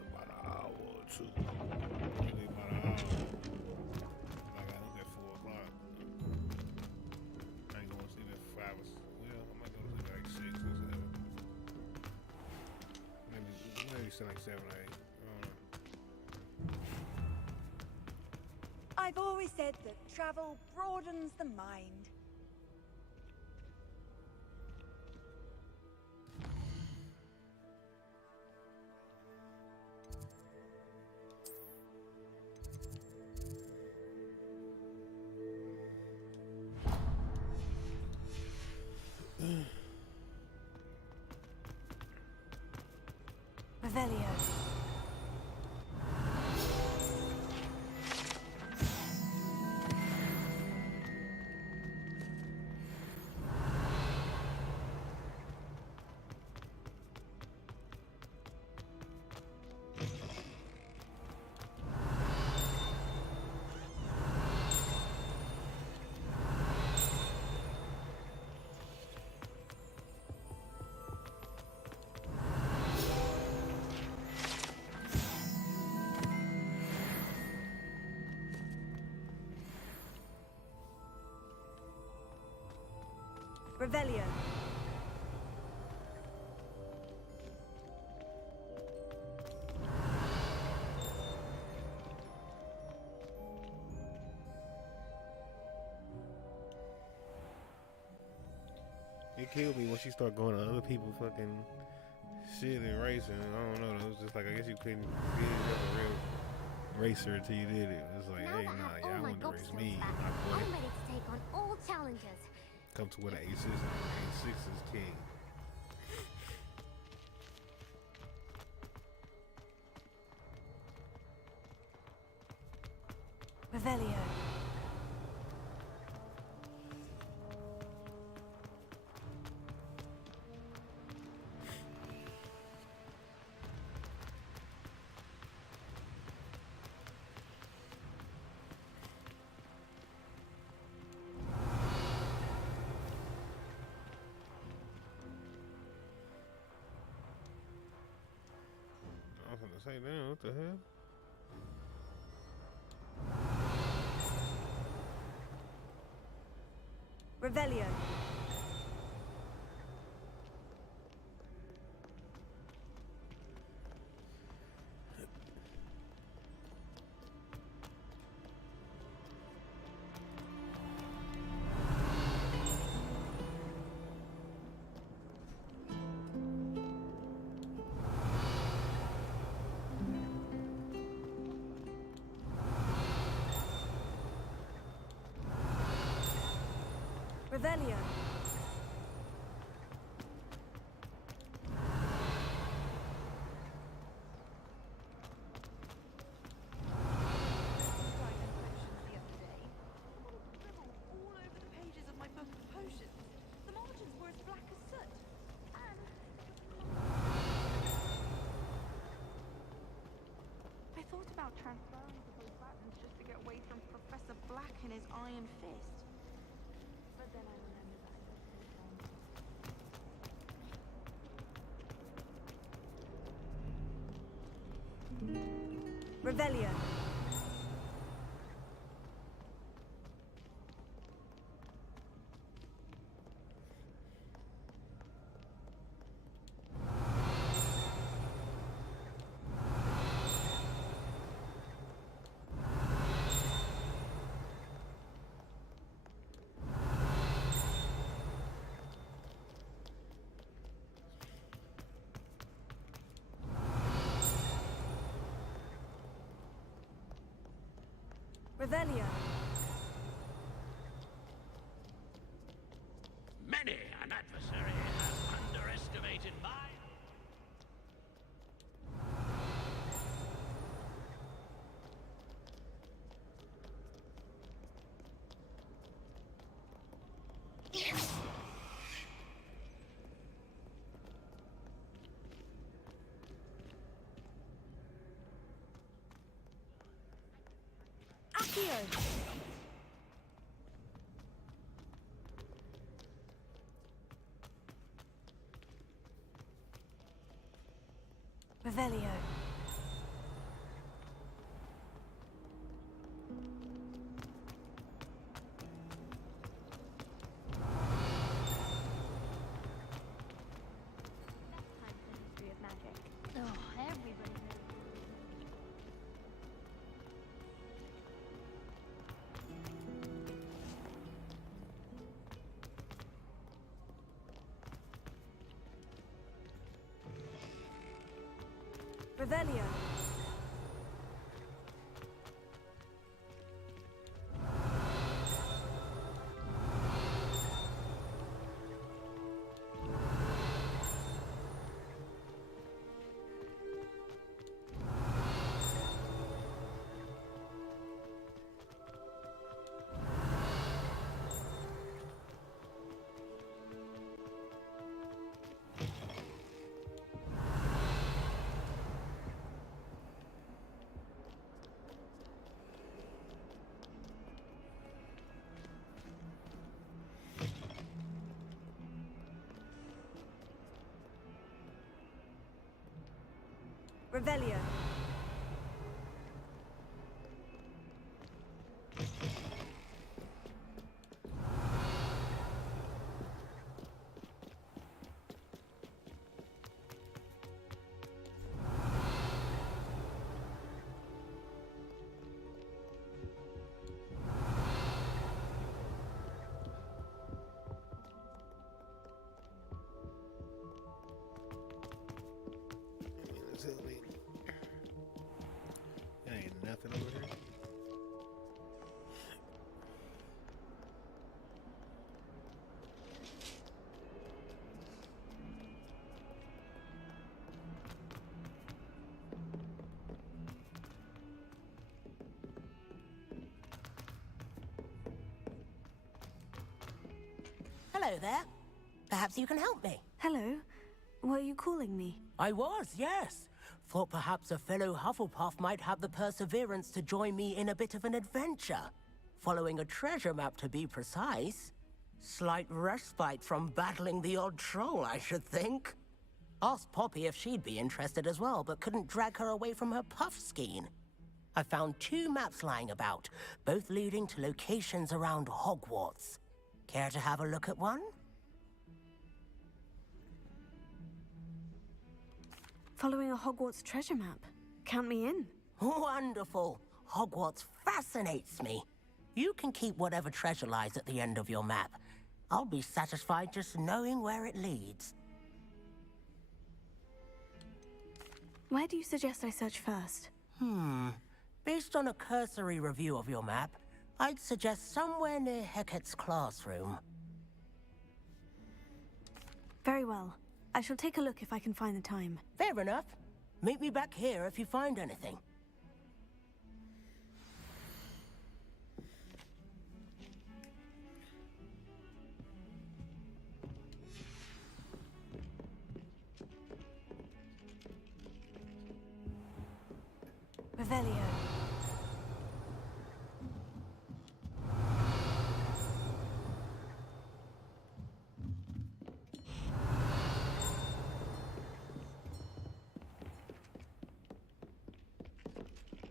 about an hour or two. Really about an hour. I got up at 4 o'clock. I ain't gonna see that for 5 or well, I might go to sleep like 6 or 7. Maybe still like 7 or 8. I've always said that travel broadens the mind. Revelio. Revelio. It killed me when she started going to other people fucking shit and racing. I don't know. It was just like, I guess you couldn't be a real racer until you did it. It was like, hey, nah, y'all want to race me. I'm ready to take on all challenges. Come to where the ace is. A6 is king. Revelio. I was gonna say, damn, what the hell? Revelio. Revelio. I thought about transferring to those buttons just to get away from Professor Black and his iron fist. But then I remembered that I Revelio. Revelio. Many an adversary has underestimated my... Accio! Revelio. Revelio. Revelio. There ain't nothing over here. Hello there. Perhaps you can help me. Hello. Were you calling me? I was, yes. Thought perhaps a fellow Hufflepuff might have the perseverance to join me in a bit of an adventure. Following a treasure map, to be precise. Slight respite from battling the odd troll, I should think. Asked Poppy if she'd be interested as well, but couldn't drag her away from her puff skein. I found 2 maps lying about, both leading to locations around Hogwarts. Care to have a look at one? Following a Hogwarts treasure map. Count me in. Wonderful. Hogwarts fascinates me. You can keep whatever treasure lies at the end of your map. I'll be satisfied just knowing where it leads. Where do you suggest I search first? Based on a cursory review of your map, I'd suggest somewhere near Hecat's classroom. Very well. I shall take a look if I can find the time. Fair enough. Meet me back here if you find anything. Revelio.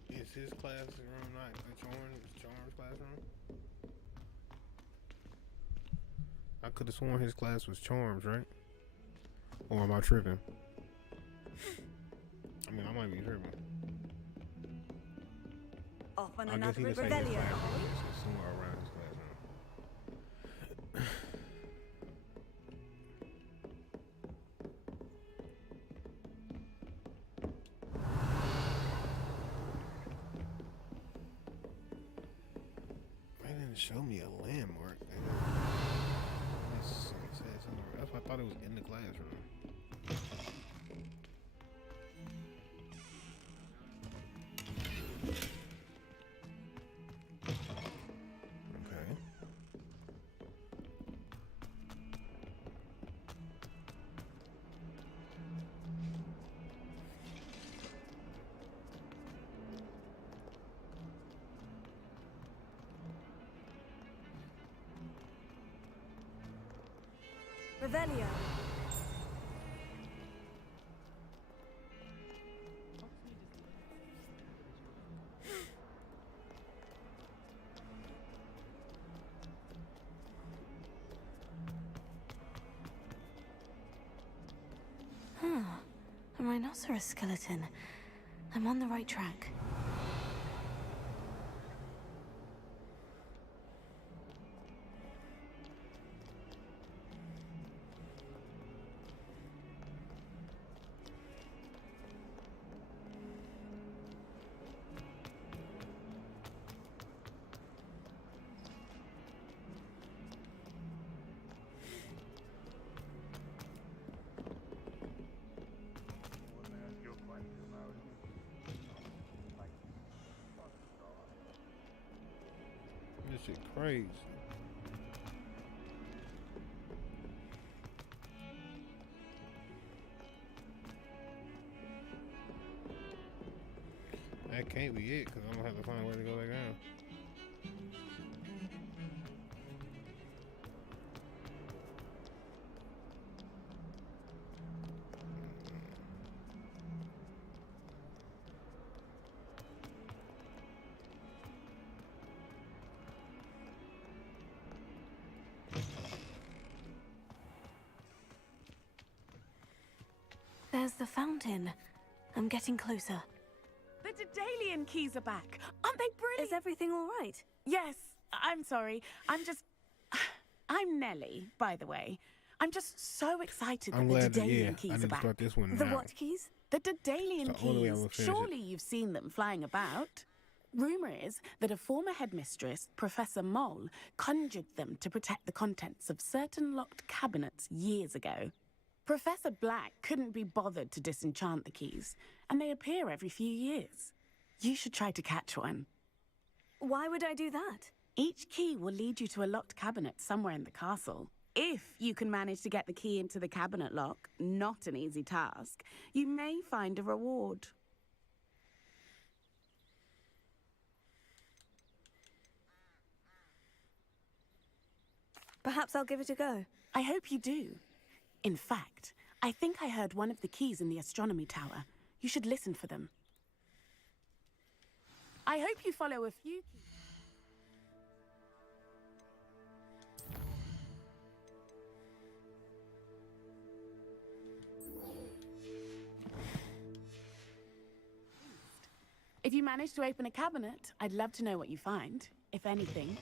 Is his classroom not the Charms classroom? I could have sworn his class was Charms, right? Or am I tripping? I mean, I might be tripping. Off on I another guess he just ain't his Revelio. classroom. It's somewhere around his classroom. They didn't show me a landmark. That's why I thought it was in the classroom. Okay. Revelio. A rhinoceros skeleton. I'm on the right track. This shit crazy. That can't be it, because I'm gonna have to find a way to go back down. There's the fountain. I'm getting closer. The Daedalian keys are back. Aren't they brilliant? Is everything all right? Yes. I'm sorry. I'm Nelly, by the way. I'm just so excited I'm that the glad Daedalian I keys need are to back. start this one The now. what keys? The Daedalian It's the only way I'm keys. gonna finish it. Surely you've seen them flying about. Rumor is that a former headmistress, Professor Mole, conjured them to protect the contents of certain locked cabinets years ago. Professor Black couldn't be bothered to disenchant the keys, and they appear every few years. You should try to catch one. Why would I do that? Each key will lead you to a locked cabinet somewhere in the castle. If you can manage to get the key into the cabinet lock, not an easy task, you may find a reward. Perhaps I'll give it a go. I hope you do. In fact, I think I heard one of the keys in the astronomy tower. You should listen for them. I hope you follow a few keys. If you manage to open a cabinet, I'd love to know what you find, if anything.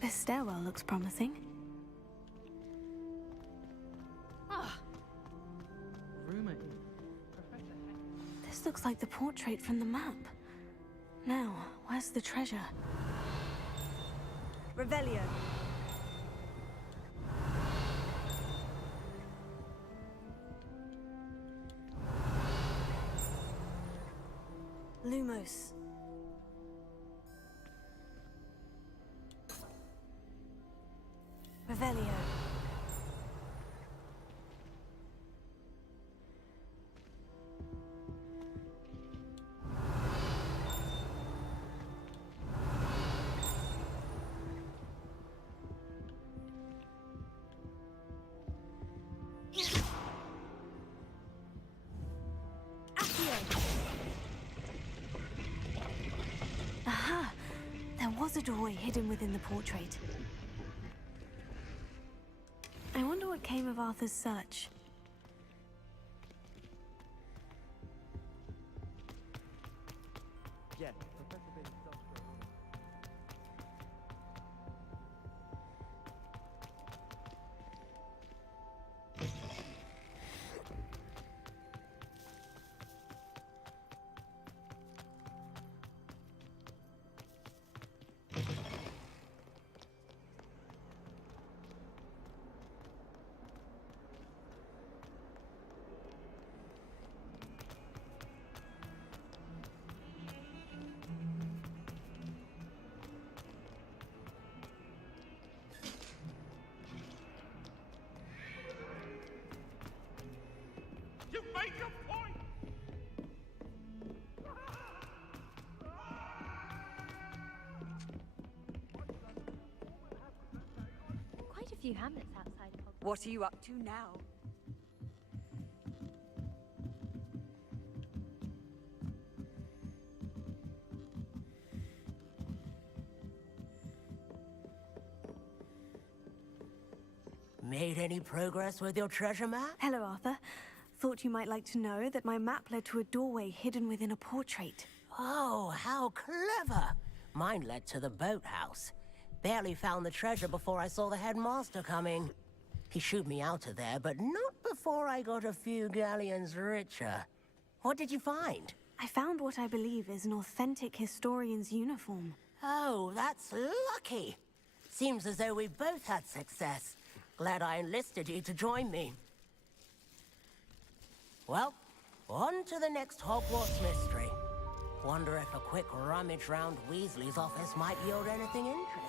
This stairwell looks promising. Rumor This looks like the portrait from the map. Now, where's the treasure? Revelio. Lumos. Revelio. Aha! There was a doorway hidden within the portrait. I wonder what came of Arthur's search. Yeah, Professor Bailey does grow. You made your point! Quite a few hamlets outside Hogwarts. What are you up to now? Made any progress with your treasure map? Hello, Arthur. Thought you might like to know that my map led to a doorway hidden within a portrait. Oh, how clever! Mine led to the boathouse. Barely found the treasure before I saw the headmaster coming. He shooed me out of there, but not before I got a few galleons richer. What did you find? I found what I believe is an authentic historian's uniform. Oh, that's lucky. Seems as though we both had success. Glad I enlisted you to join me. Well, on to the next Hogwarts mystery. Wonder if a quick rummage round Weasley's office might yield anything interesting.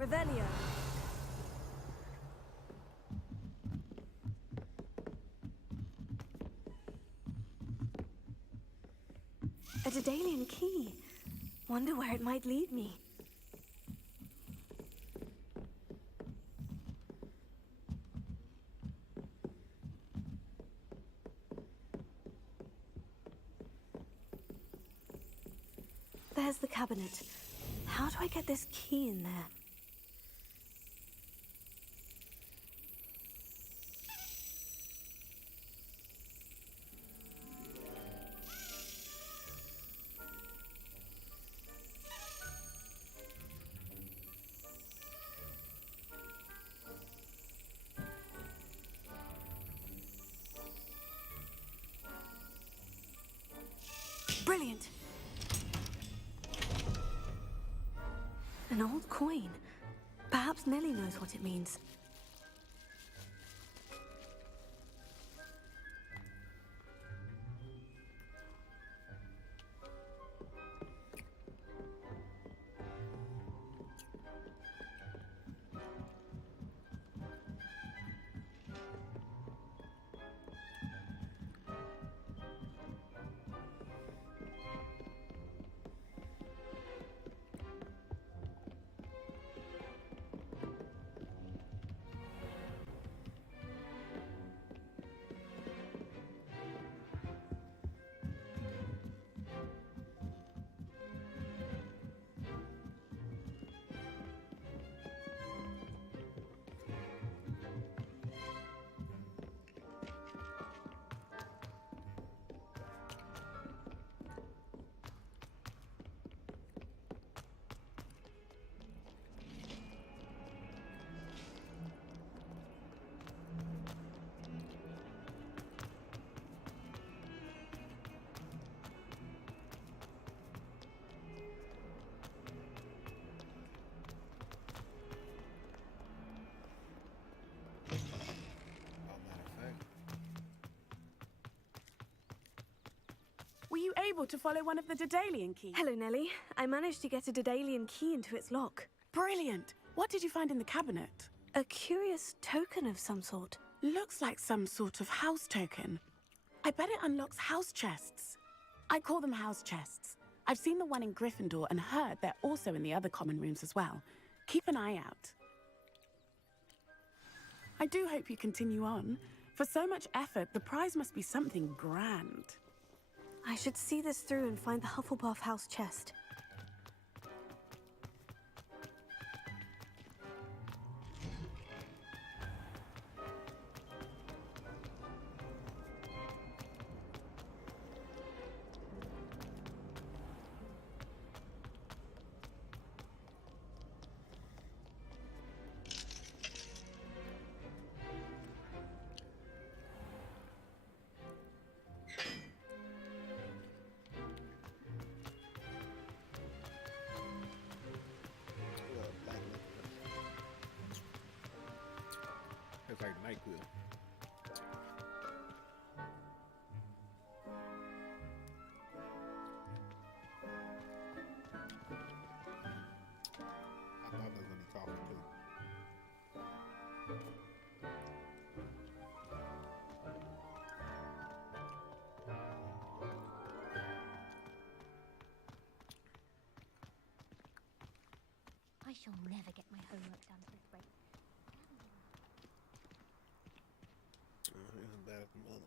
Revelio. A Daedalian key. Wonder where it might lead me. There's the cabinet. How do I get this key in there? Brilliant. An old coin. Perhaps Nellie knows what it means. Were you able to follow one of the Daedalian keys? Hello, Nellie. I managed to get a Daedalian key into its lock. Brilliant. What did you find in the cabinet? A curious token of some sort. Looks like some sort of house token. I bet it unlocks house chests. I call them house chests. I've seen the one in Gryffindor and heard they're also in the other common rooms as well. Keep an eye out. I do hope you continue on. For so much effort, the prize must be something grand. I should see this through and find the Hufflepuff house chest. It's like NyQuil. I thought that was gonna be coffee too. I shall never get my homework done for this break. Isn't bad as the mother.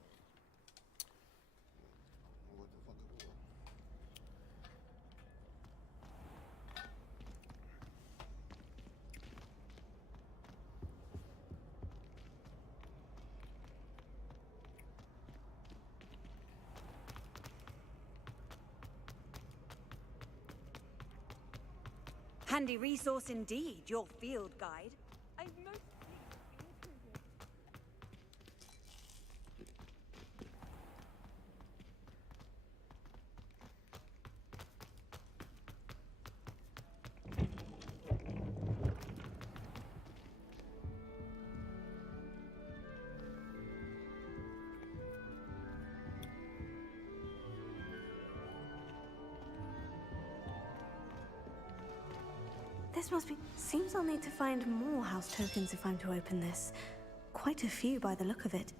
What the fuck it was? Handy resource indeed, your field guide. I most This must be... Seems I'll need to find more house tokens if I'm to open this. Quite a few by the look of it.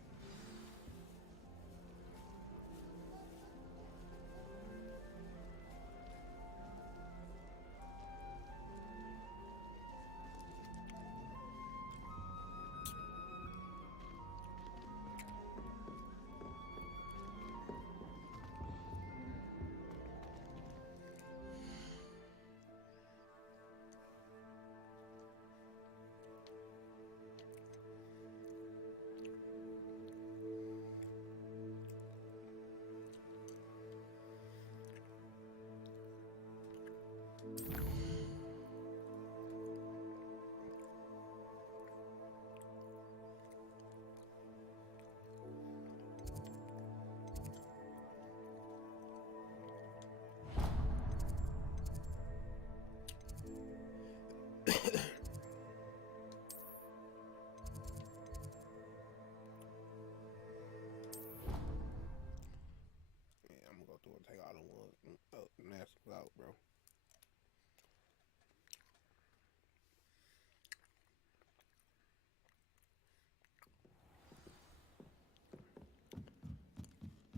Oh, that's loud, bro.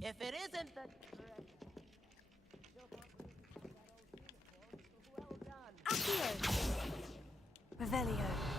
If it isn't the Accio! Revelio.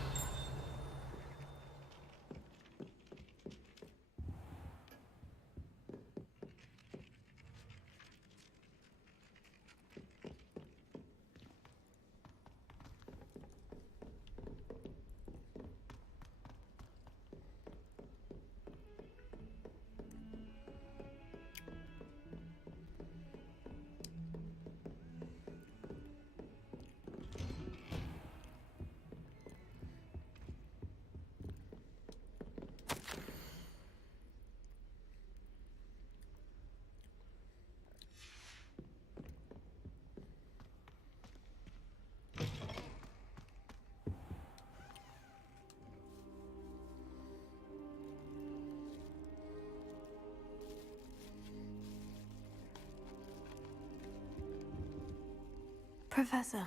Professor,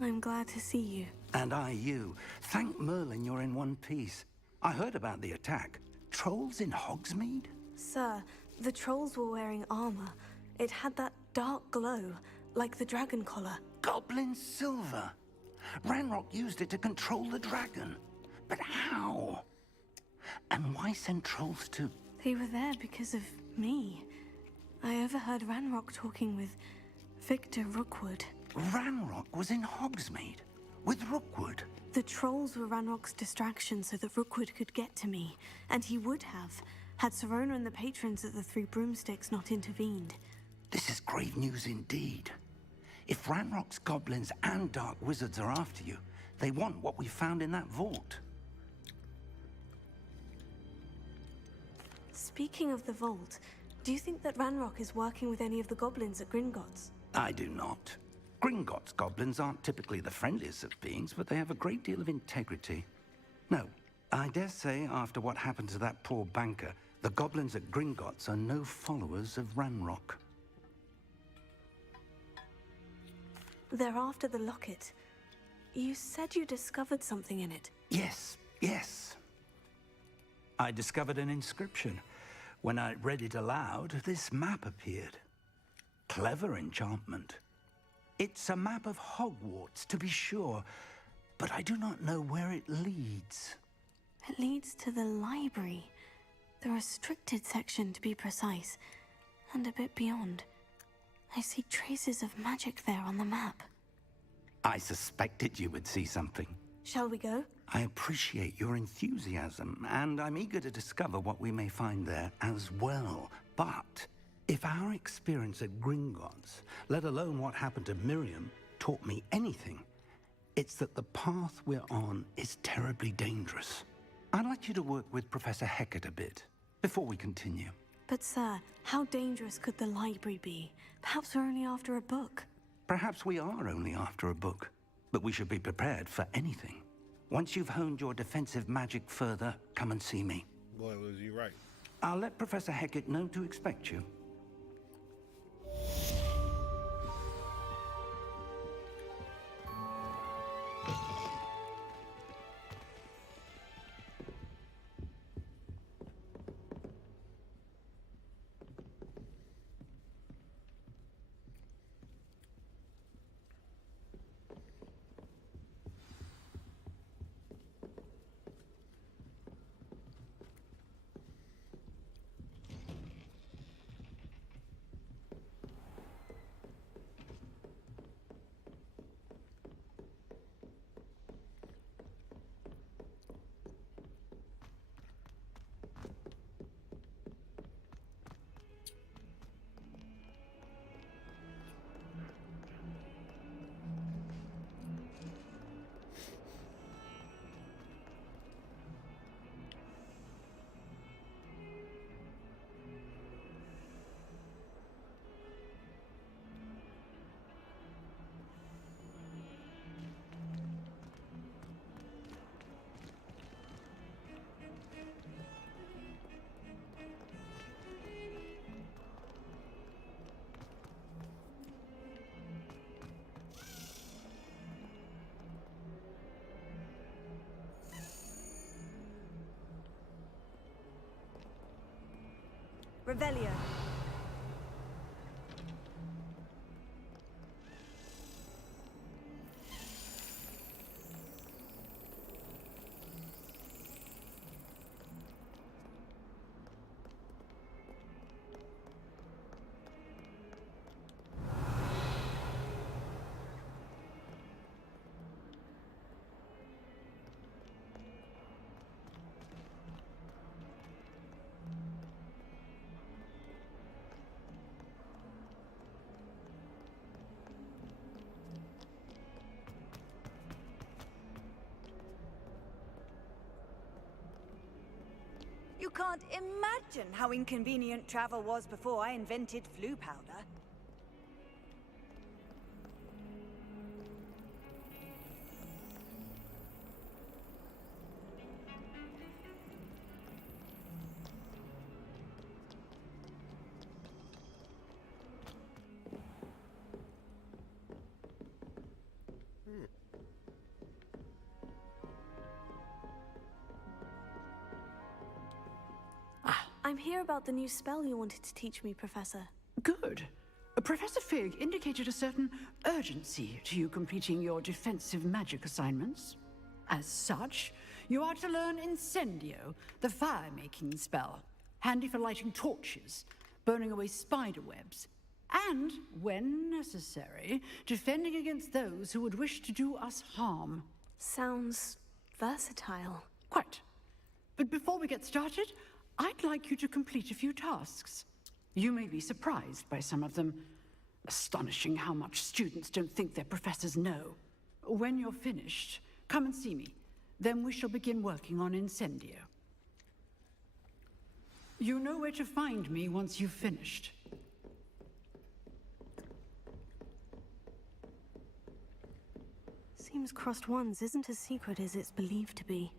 I'm glad to see you. And I you. Thank Merlin you're in one piece. I heard about the attack. Trolls in Hogsmeade? Sir, the trolls were wearing armor. It had that dark glow, like the dragon collar. Goblin silver. Ranrock used it to control the dragon. But how? And why send trolls to... They were there because of me. I overheard Ranrock talking with Victor Rookwood. Ranrock was in Hogsmeade? With Rookwood? The trolls were Ranrock's distraction so that Rookwood could get to me. And he would have, had Serona and the patrons at the Three Broomsticks not intervened. This is grave news indeed. If Ranrock's goblins and dark wizards are after you, they want what we found in that vault. Speaking of the vault, do you think that Ranrock is working with any of the goblins at Gringotts? I do not. Gringotts goblins aren't typically the friendliest of beings, but they have a great deal of integrity. No, I dare say after what happened to that poor banker, the goblins at Gringotts are no followers of Ranrock. They're after the locket. You said you discovered something in it. Yes, yes. I discovered an inscription. When I read it aloud, this map appeared. Clever enchantment. It's a map of Hogwarts, to be sure, but I do not know where it leads. It leads to the library. The restricted section, to be precise, and a bit beyond. I see traces of magic there on the map. I suspected you would see something. Shall we go? I appreciate your enthusiasm, and I'm eager to discover what we may find there as well. But if our experience at Gringotts, let alone what happened to Miriam, taught me anything, it's that the path we're on is terribly dangerous. I'd like you to work with Professor Hecat a bit before we continue. But sir, how dangerous could the library be? Perhaps we're only after a book. Perhaps we are only after a book, but we should be prepared for anything. Once you've honed your defensive magic further, come and see me. Boy, was you right. I'll let Professor Hecat know to expect you. Revelio. You can't imagine how inconvenient travel was before I invented flu powder. I'm here about the new spell you wanted to teach me, Professor. Good. Professor Fig indicated a certain urgency to you completing your defensive magic assignments. As such, you are to learn Incendio, the fire-making spell, handy for lighting torches, burning away spider webs, and, when necessary, defending against those who would wish to do us harm. Sounds versatile. Quite. But before we get started, I'd like you to complete a few tasks. You may be surprised by some of them. Astonishing how much students don't think their professors know. When you're finished, come and see me. Then we shall begin working on Incendio. You know where to find me once you've finished. Seems Crossed Wands isn't as secret as it's believed to be.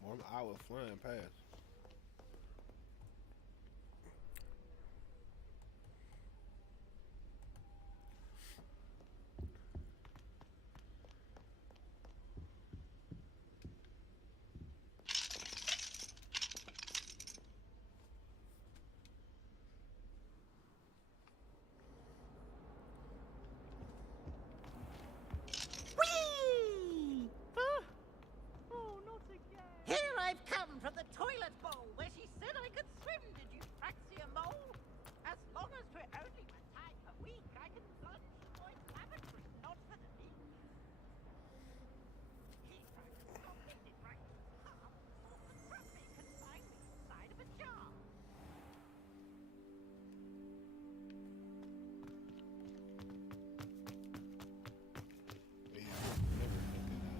One hour flying past. Here I've come from the toilet bowl where she said I could swim, did you Praxia mole? As long as we're only one time per week, I can plunge the boys' lavatory, not for the leak. He tried to complicate it right to the top, thought the trophy confined me inside of a jar.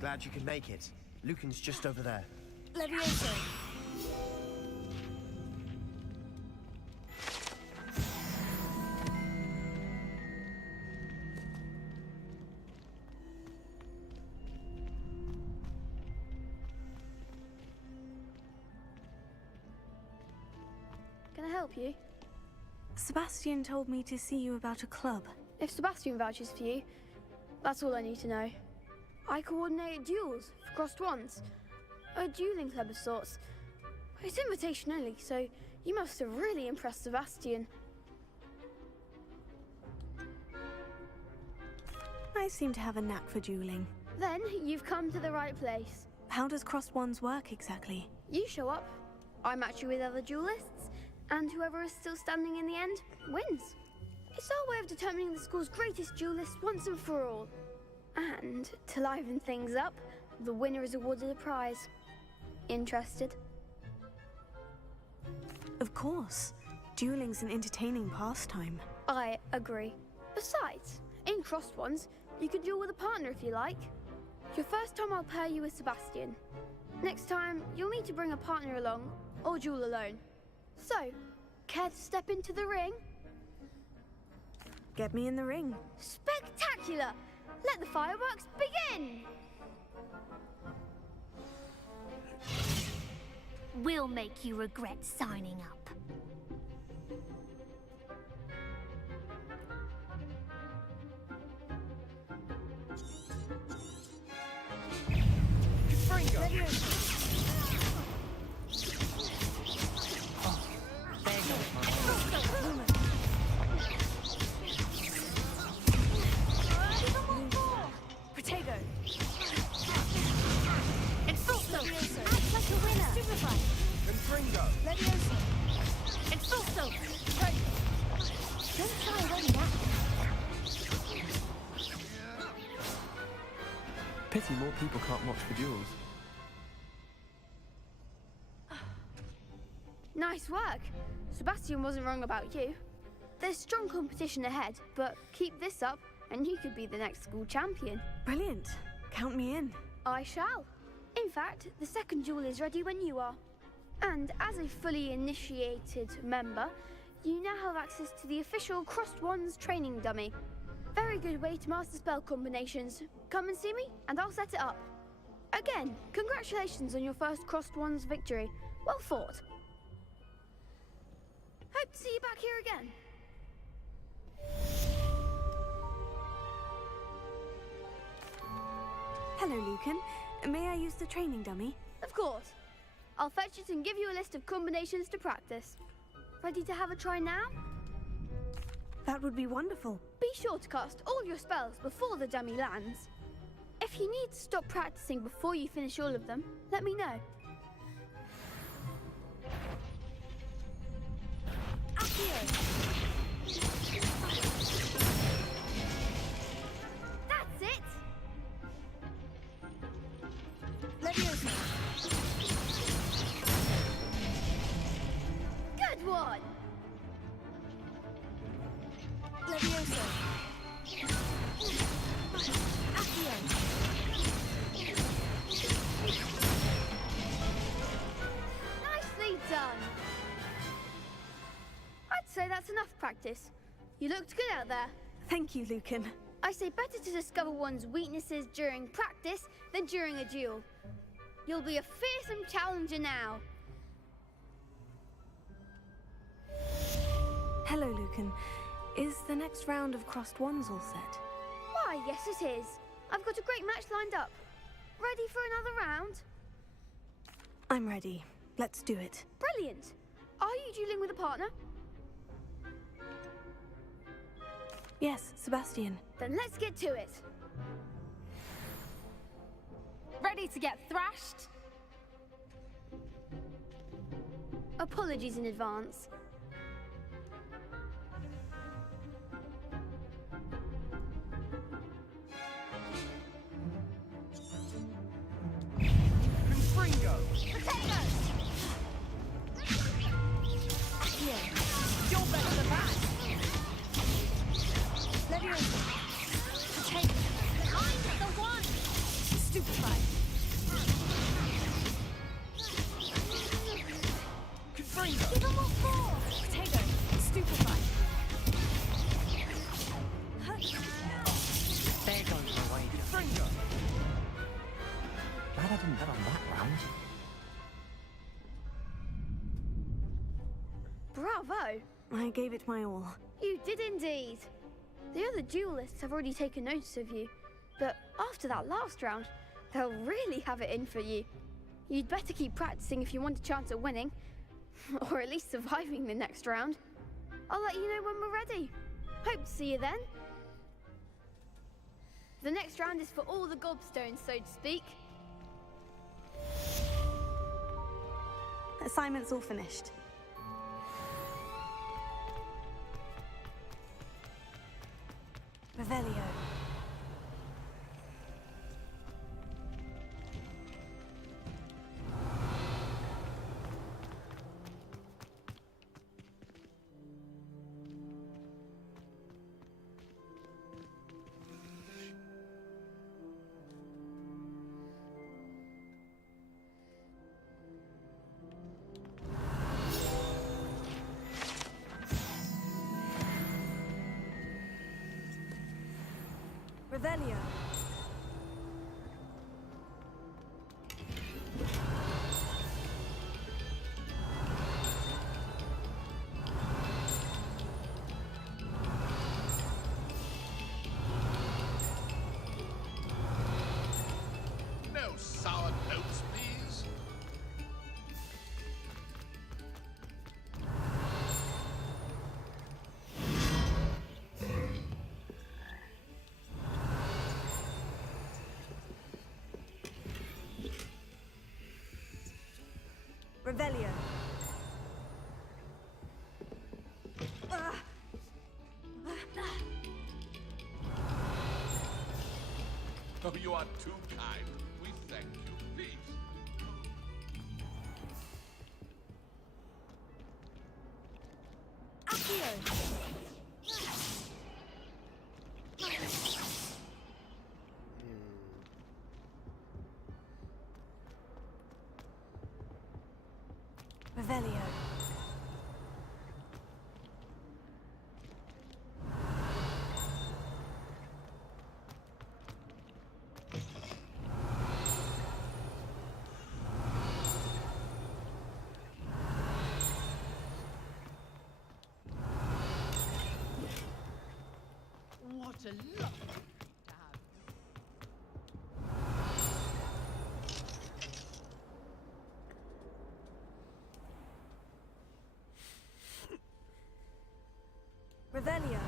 Glad you could make it. Lucan's just over there. Levioso. Can I help you? Sebastian told me to see you about a club. If Sebastian vouches for you, that's all I need to know. I coordinate duels for Crossed Wands. A dueling club of sorts. It's invitation only, so you must have really impressed Sebastian. I seem to have a knack for dueling. Then you've come to the right place. How does Crossed Wands work exactly? You show up, I match you with other duelists, and whoever is still standing in the end wins. It's our way of determining the school's greatest duelist once and for all. And to liven things up, the winner is awarded a prize. Interested? Of course. Dueling's an entertaining pastime. I agree. Besides, in Crossed Wands, you can duel with a partner if you like. Your first time I'll pair you with Sebastian. Next time, you'll need to bring a partner along, or duel alone. So, care to step into the ring? Get me in the ring. Spectacular! Let the fireworks begin! We'll make you regret signing up. Potato. Expulso. Act like a winner. Stupefy. Confringo. Levioso. Expulso. Right. Don't try already now. Pity more people can't watch the duels. Nice work. Sebastian wasn't wrong about you. There's strong competition ahead, but keep this up and you could be the next school champion. Brilliant. Count me in. I shall. In fact, the second duel is ready when you are. And as a fully initiated member, you now have access to the official Crossed Wands training dummy. Very good way to master spell combinations. Come and see me, and I'll set it up. Again, congratulations on your first Crossed Wands victory. Well fought. Hope to see you back here again. Hello, Lucan. May I use the training dummy? Of course. I'll fetch it and give you a list of combinations to practice. Ready to have a try now? That would be wonderful. Be sure to cast all your spells before the dummy lands. If you need to stop practicing before you finish all of them, let me know. That's it! Leviosa. Good one! Leviosa. Accio. Nicely done! I'd say that's enough practice. You looked good out there. Thank you, Lucan. I say better to discover one's weaknesses during practice than during a duel. You'll be a fearsome challenger now. Hello, Lucan. Is the next round of Crossed Wands all set? Why, yes it is. I've got a great match lined up. Ready for another round? I'm ready. Let's do it. Brilliant. Are you dueling with a partner? Yes, Sebastian. Then let's get to it. Ready to get thrashed? Apologies in advance. Confringo. Potatoes! Yeah, you're better than that. Leviosa. Potato. I'm the one! Stupefied. Confringo. Give them what for! Potato. Stupefied. There goes the wager. Confringo. Glad I didn't bet on that round. Bravo! I gave it my all. You did indeed. The other duelists have already taken notice of you, but after that last round, they'll really have it in for you. You'd better keep practicing if you want a chance at winning, or at least surviving the next round. I'll let you know when we're ready. Hope to see you then. The next round is for all the gobstones, so to speak. Assignment's all finished. Revelio. Revelio. No sour notes, please. Revelio. Oh, you are too kind. We thank you. Please. Revelio. What a lovely to have. Revelio.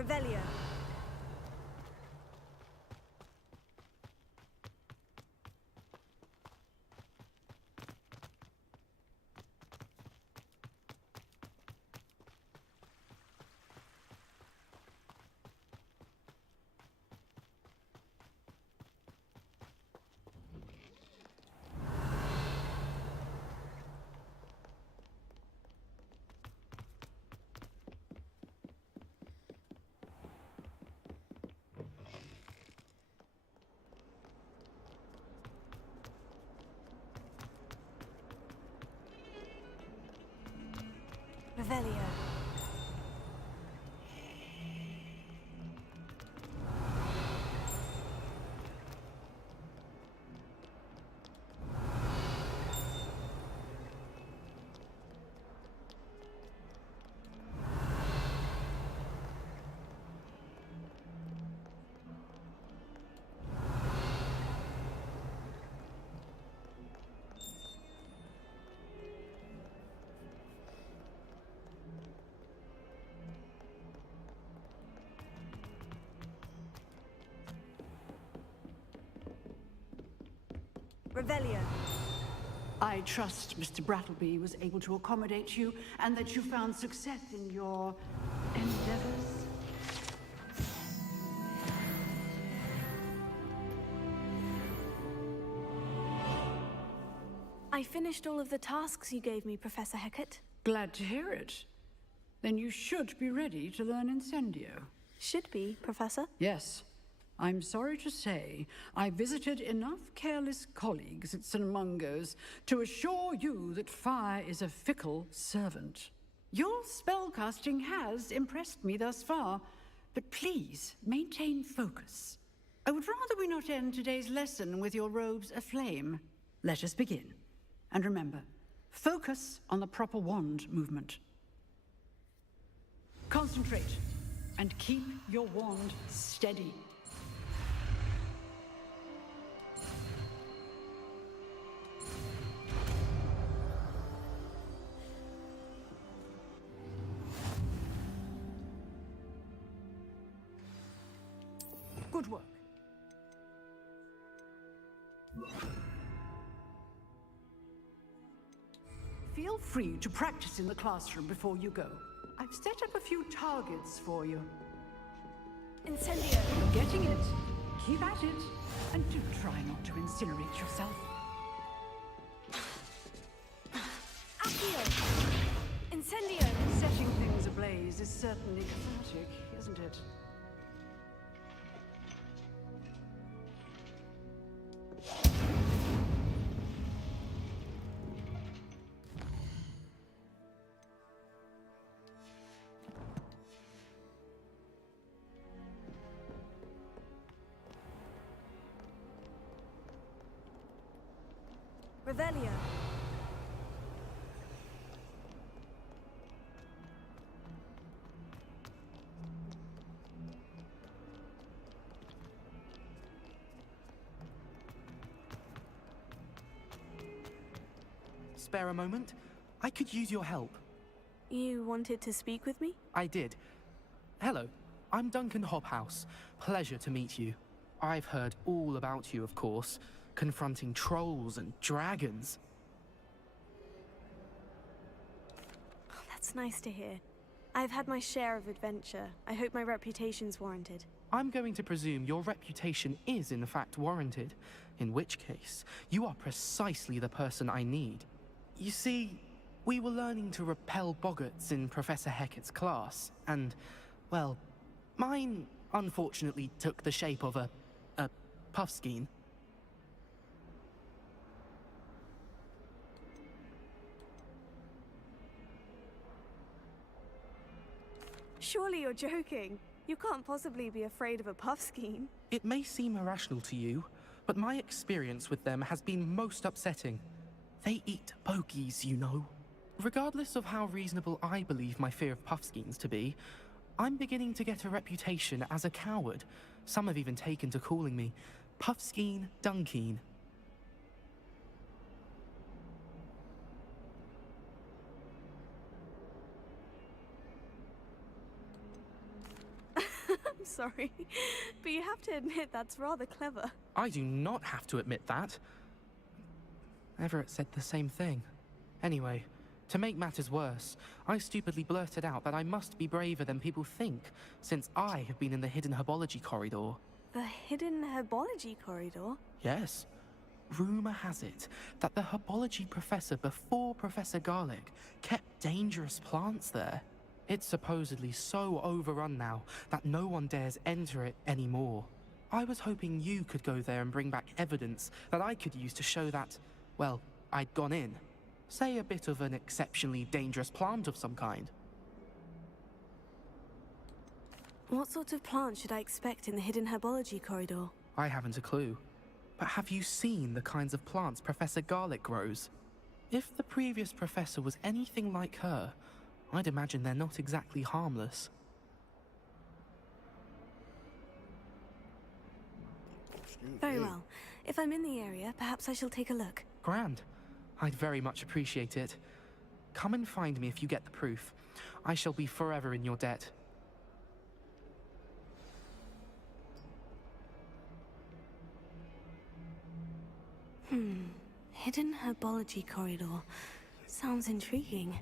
Revelio. Revelio. Revelio. I trust Mr. Brattleby was able to accommodate you and that you found success in your endeavors. I finished all of the tasks you gave me, Professor Hecat. Glad to hear it. Then you should be ready to learn Incendio. Should be, Professor. Yes. I'm sorry to say, I visited enough careless colleagues at St. Mungo's to assure you that fire is a fickle servant. Your spellcasting has impressed me thus far, but please maintain focus. I would rather we not end today's lesson with your robes aflame. Let us begin. And remember, Focus on the proper wand movement. Concentrate and keep your wand steady. Good work. Feel free to practice in the classroom before you go. I've set up a few targets for you. Incendio. You're getting it. Keep at it. And do try not to incinerate yourself. Accio. Incendio. Setting things ablaze is certainly cathartic, isn't it? Revelio. Spare a moment? I could use your help. You wanted to speak with me? I did. Hello, I'm Duncan Hobhouse. Pleasure to meet you. I've heard all about you, of course, confronting trolls and dragons. Oh, that's nice to hear. I've had my share of adventure. I hope my reputation's warranted. I'm going to presume your reputation is in fact warranted, in which case, you are precisely the person I need. You see, we were learning to repel boggarts in Professor Hecat's class, and, well, mine unfortunately took the shape of a puffskein. Surely you're joking. You can't possibly be afraid of a puffskein. It may seem irrational to you, but my experience with them has been most upsetting. They eat bogies, you know. Regardless of how reasonable I believe my fear of puffskeins to be, I'm beginning to get a reputation as a coward. Some have even taken to calling me Puffskeen Dunkeen. I'm sorry, but you have to admit that's rather clever. I do not have to admit that. Everett said the same thing. Anyway, to make matters worse, I stupidly blurted out that I must be braver than people think, since I have been in the hidden herbology corridor. The hidden herbology corridor? Yes. Rumor has it that the herbology professor before Professor Garlic kept dangerous plants there. It's supposedly so overrun now that no one dares enter it anymore. I was hoping you could go there and bring back evidence that I could use to show that, well, I'd gone in. Say a bit of an exceptionally dangerous plant of some kind. What sort of plant should I expect in the hidden herbology corridor? I haven't a clue. But have you seen the kinds of plants Professor Garlic grows? If the previous professor was anything like her, I'd imagine they're not exactly harmless. Very well. If I'm in the area, perhaps I shall take a look. Grand. I'd very much appreciate it. Come and find me if you get the proof. I shall be forever in your debt. Hidden herbology corridor. Sounds intriguing.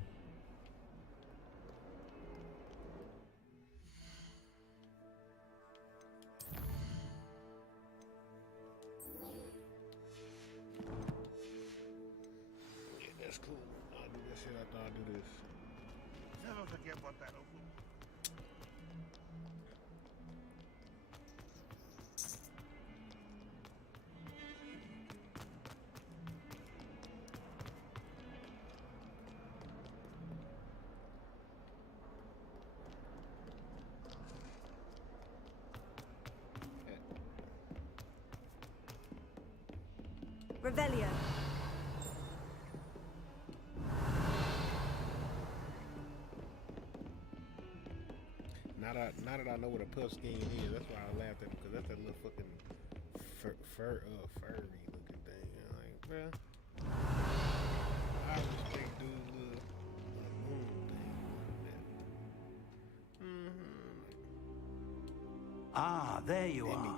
Yeah, that's cool. I'll do that shit after I do this. Never forget what that over. Revelio. Now that I know what a puff skin is, that's why I laughed at it, because that's that little fucking furry looking thing. I'm like, bruh, I respect dude's little moon thing like that. Ah, there you are.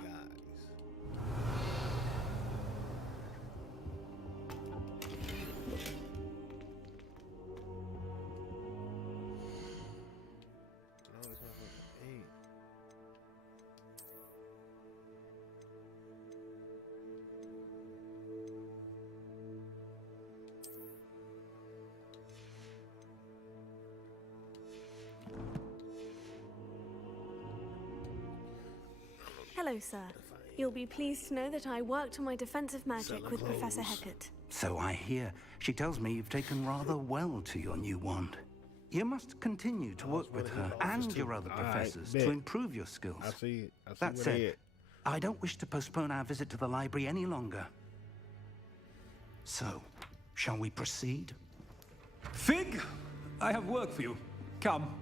Hello, sir. You'll be pleased to know that I worked on my defensive magic with Professor Heckert. So I hear. She tells me you've taken rather well to your new wand. You must continue to work with her and your other professors to improve your skills. I see That said, I don't wish to postpone our visit to the library any longer. So, shall we proceed? Fig, I have work for you. Come.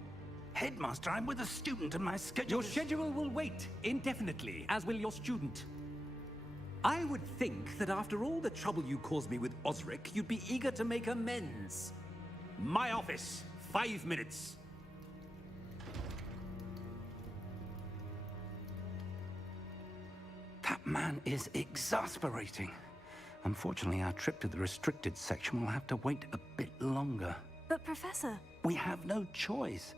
Headmaster, I'm with a student and my schedule Your schedule will wait indefinitely, as will your student. I would think that after all the trouble you caused me with Osric, you'd be eager to make amends. My office, 5 minutes. That man is exasperating. Unfortunately, our trip to the restricted section will have to wait a bit longer. But, Professor... We have no choice.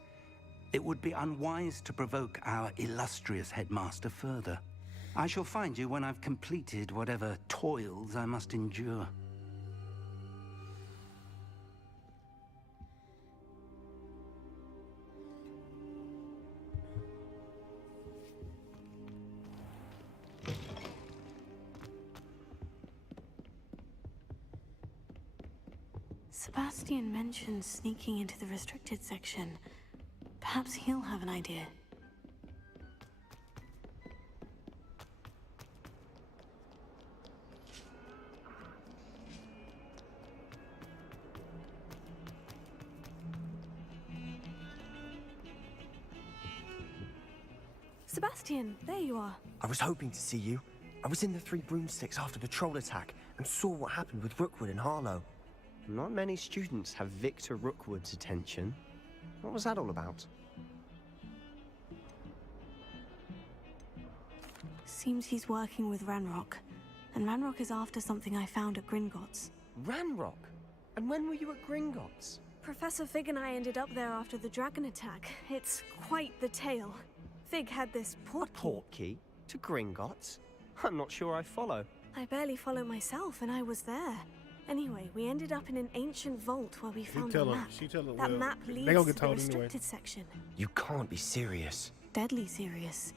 It would be unwise to provoke our illustrious headmaster further. I shall find you when I've completed whatever toils I must endure. Sebastian mentioned sneaking into the restricted section. Perhaps he'll have an idea. Sebastian, there you are. I was hoping to see you. I was in the Three Broomsticks after the troll attack and saw what happened with Rookwood and Harlow. Not many students have Victor Rookwood's attention. What was that all about? Seems he's working with Ranrock. And Ranrock is after something I found at Gringotts. Ranrock? And when were you at Gringotts? Professor Fig and I ended up there after the dragon attack. It's quite the tale. Fig had this portkey. A portkey? To Gringotts? I'm not sure I follow. I barely follow myself, and I was there. Anyway, we ended up in an ancient vault where we found a map. That map leads to the restricted section. You can't be serious. Deadly serious.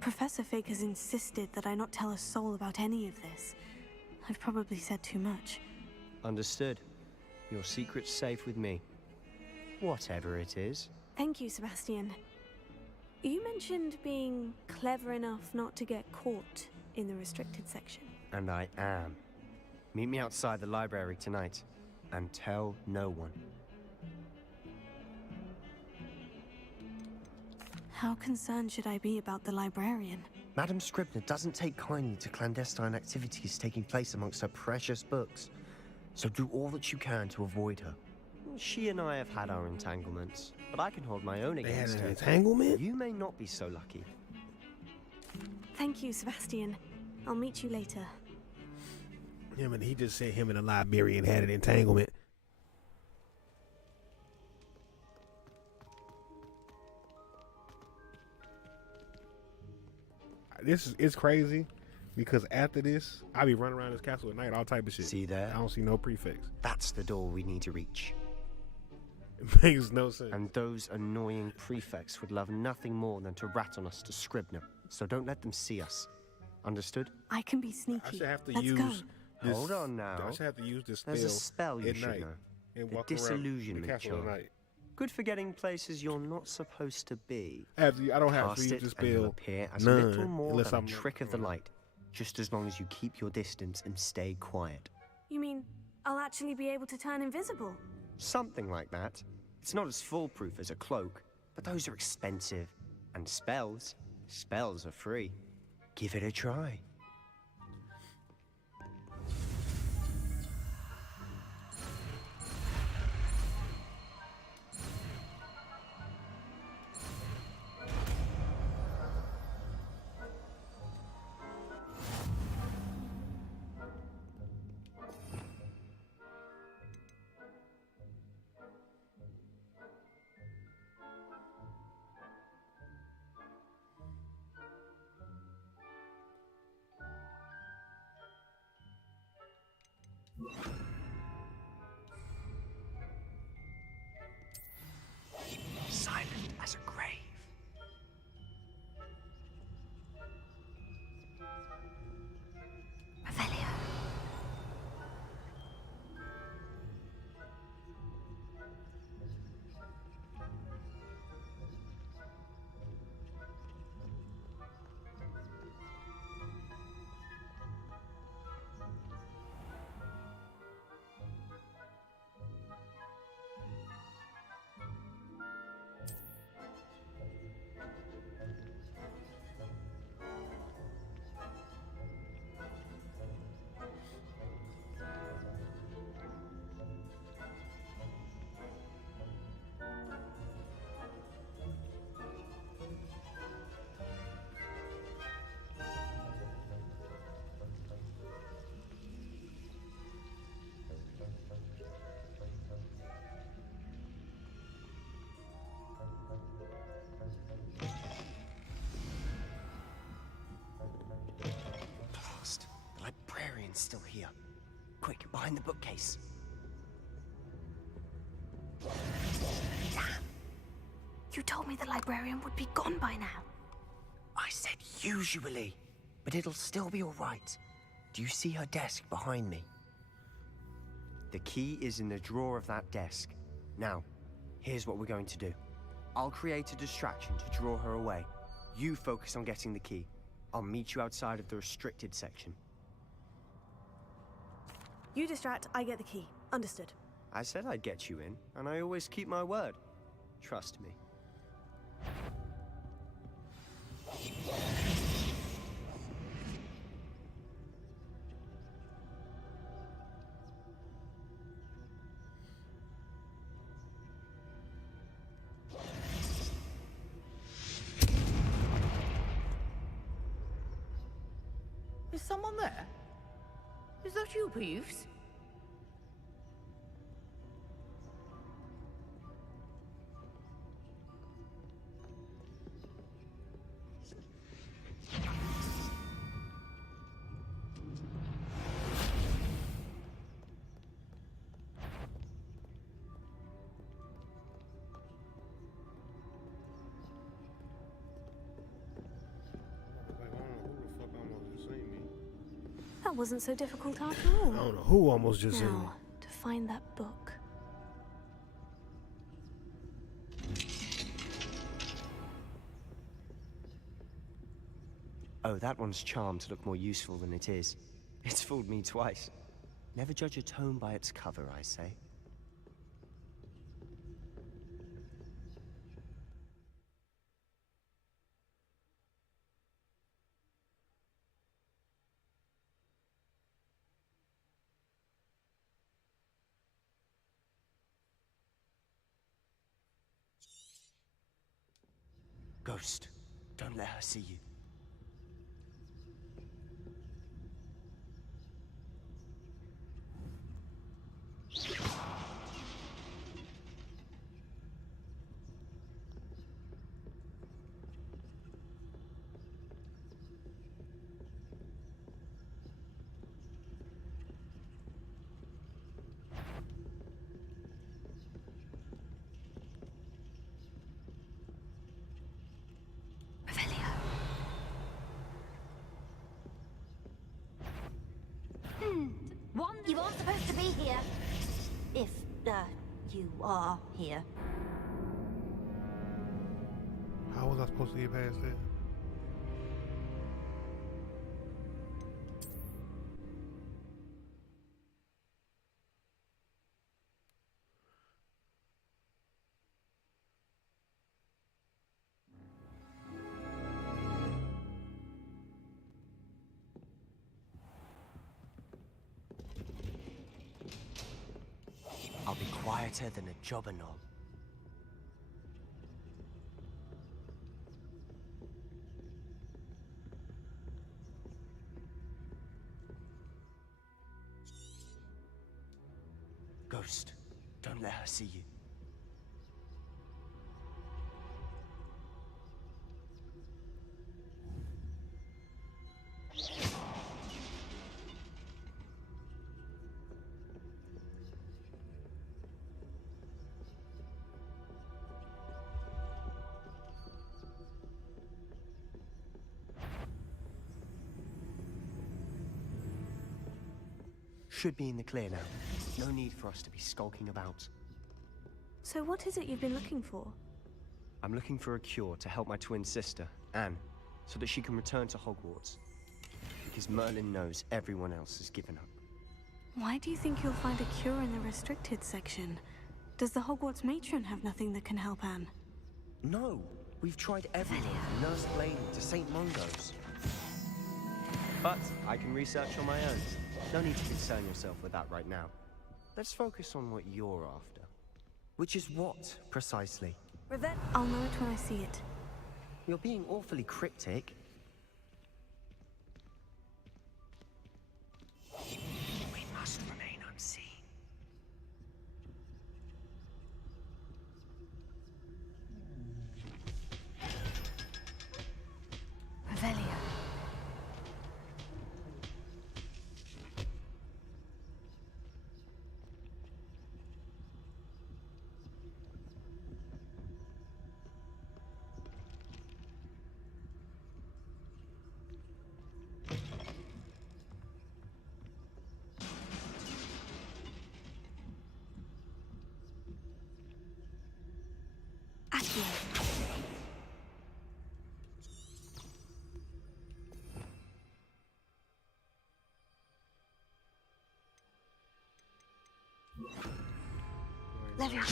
Professor Fig has insisted that I not tell a soul about any of this. I've probably said too much. Understood. Your secret's safe with me. Whatever it is. Thank you, Sebastian. You mentioned being clever enough not to get caught in the restricted section. And I am. Meet me outside the library tonight, and tell no one. How concerned should I be about the librarian? Madam Scribner doesn't take kindly to clandestine activities taking place amongst her precious books, so do all that you can to avoid her. She and I have had our entanglements, but I can hold my own against her. Entanglement? You may not be so lucky. Thank you, Sebastian. I'll meet you later. He just said him and the librarian had an entanglement. It's crazy because after this, I be running around this castle at night, all type of shit. See there? I don't see no prefects. That's the door we need to reach. It makes no sense. And those annoying prefects would love nothing more than to rat on us to Scribner. So don't let them see us. Understood? I can be sneaky. I should have to Let's use go. this. Hold on now. I should have to use this spell. There's a spell you at should night know. and The walk around the disillusionment castle at charm. night. Good for getting places you're not supposed to be. I don't have to Cast use it the and you'll spell. appear as None, little more unless than a I'm trick of the light, just as long as you keep your distance and stay quiet. You mean I'll actually be able to turn invisible? Something like that. It's not as foolproof as a cloak, but those are expensive. And spells are free. Give it a try. Silent as a grave. Revelio. Blast. The librarian's still here. Quick, behind the bookcase. Damn. You told me the librarian would be gone by now. I said usually, but it'll still be all right. Do you see her desk behind me? The key is in the drawer of that desk. Now, here's what we're going to do. I'll create a distraction to draw her away. You focus on getting the key. I'll meet you outside of the restricted section. You distract, I get the key. Understood. I said I'd get you in, and I always keep my word. Trust me. Is someone there? Is that you, Peeves? That wasn't so difficult after all. I don't know who almost just seen me. Now, to find that book. Oh, that one's charmed to look more useful than it is. It's fooled me twice. Never judge a tome by its cover, I say. Ghost, don't let her see you. You aren't supposed to be here. If, you are here. How was I supposed to get past that? quieter than a jobber knob. Ghost, don't let her see you. Should be in the clear now. No need for us to be skulking about. So what is it you've been looking for? I'm looking for a cure to help my twin sister, Anne, so that she can return to Hogwarts. Because Merlin knows everyone else has given up. Why do you think you'll find a cure in the restricted section? Does the Hogwarts matron have nothing that can help Anne? No! We've tried everything from Nurse Blaney to St. Mungo's. But I can research on my own. No need to concern yourself with that right now. Let's focus on what you're after. Which is what, precisely? I'll know it when I see it. You're being awfully cryptic. We must remain unseen. Revelio. Levia.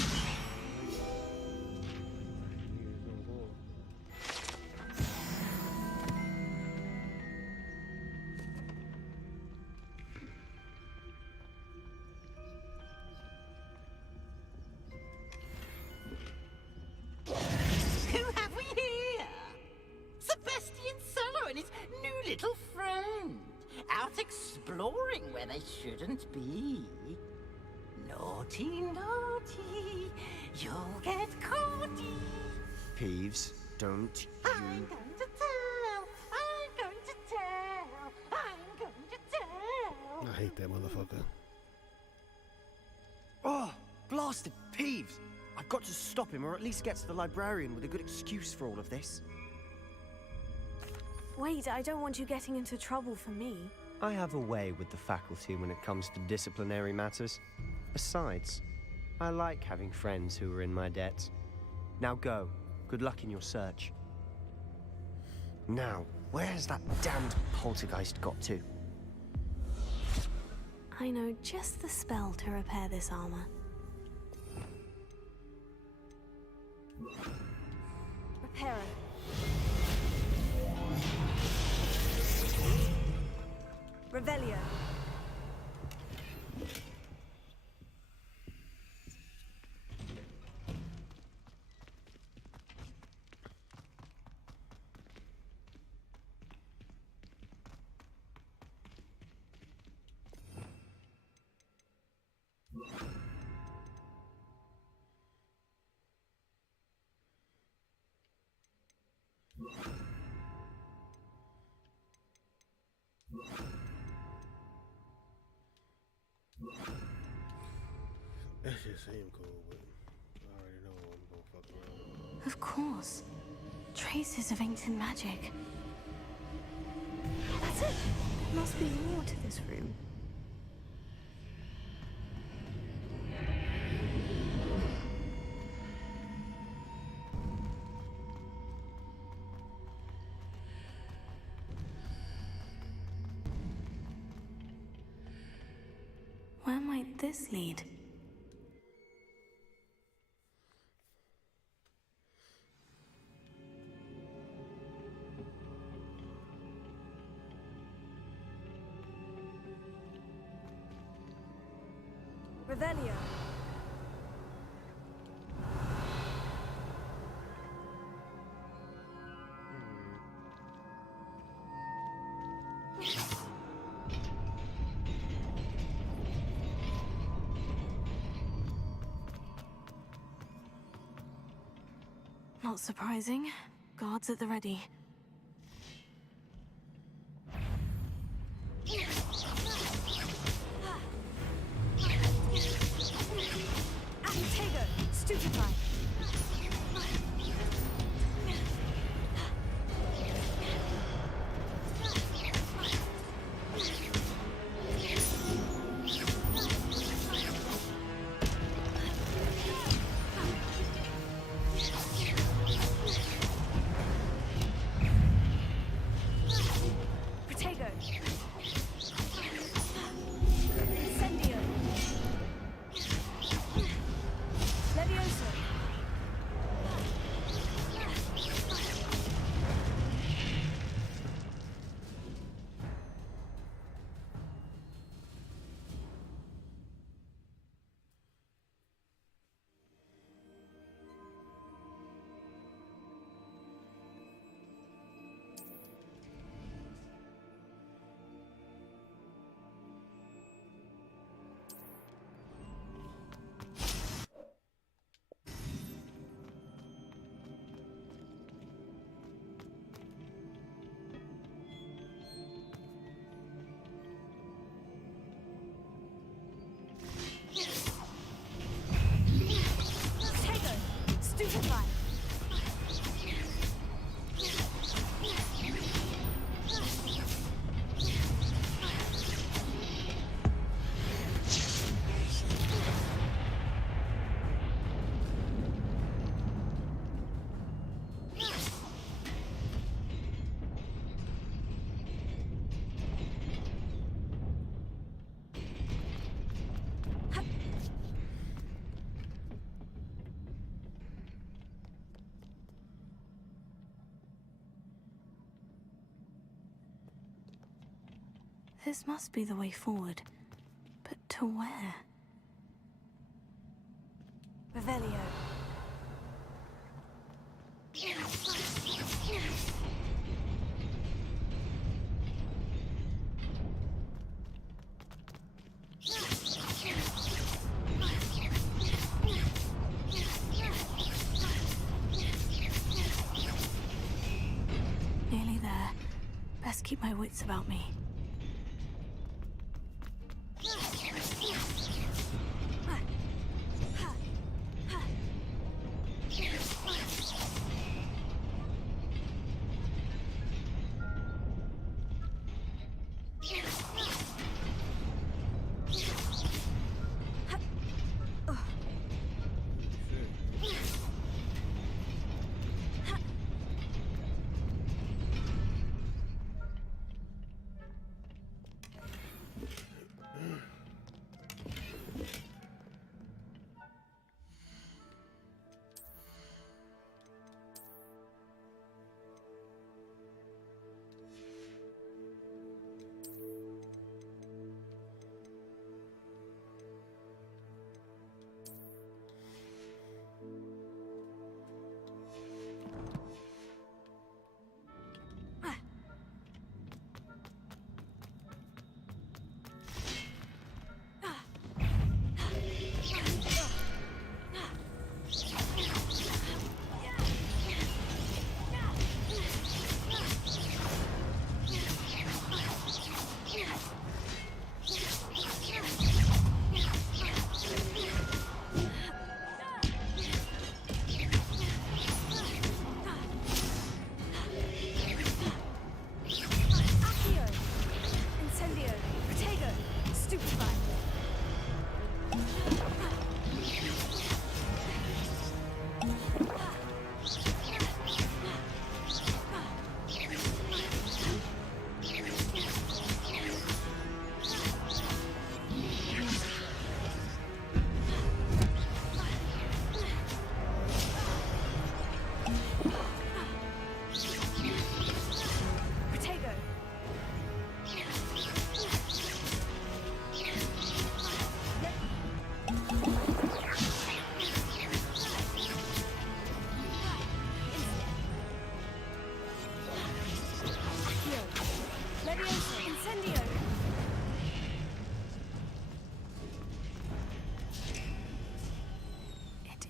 Who have we here? Sebastian Solo and his new little friend. Out exploring where they shouldn't be. Naughty, naughty, you'll get caughty. Peeves, don't you... I'm going to tell, I'm going to tell, I'm going to tell. I hate that motherfucker. Oh, blasted Peeves! I've got to stop him, or at least get to the librarian with a good excuse for all of this. Wait, I don't want you getting into trouble for me. I have a way with the faculty when it comes to disciplinary matters. Besides, I like having friends who are in my debt. Now go. Good luck in your search. Now, where has that damned poltergeist got to? I know just the spell to repair this armor. Reparo. Revelio. That shit seemed cool, but I already know I'm gonna fuck around. Of course. Traces of ancient magic. That's it. There must be more to this room. Where might this lead? Revelio. Not surprising. Guards at the ready. Antego, stupefy. Protego. Incendio. Levioso. Protego, stupefy. This must be the way forward. But to where? Revelio. Nearly there. Best keep my wits about me.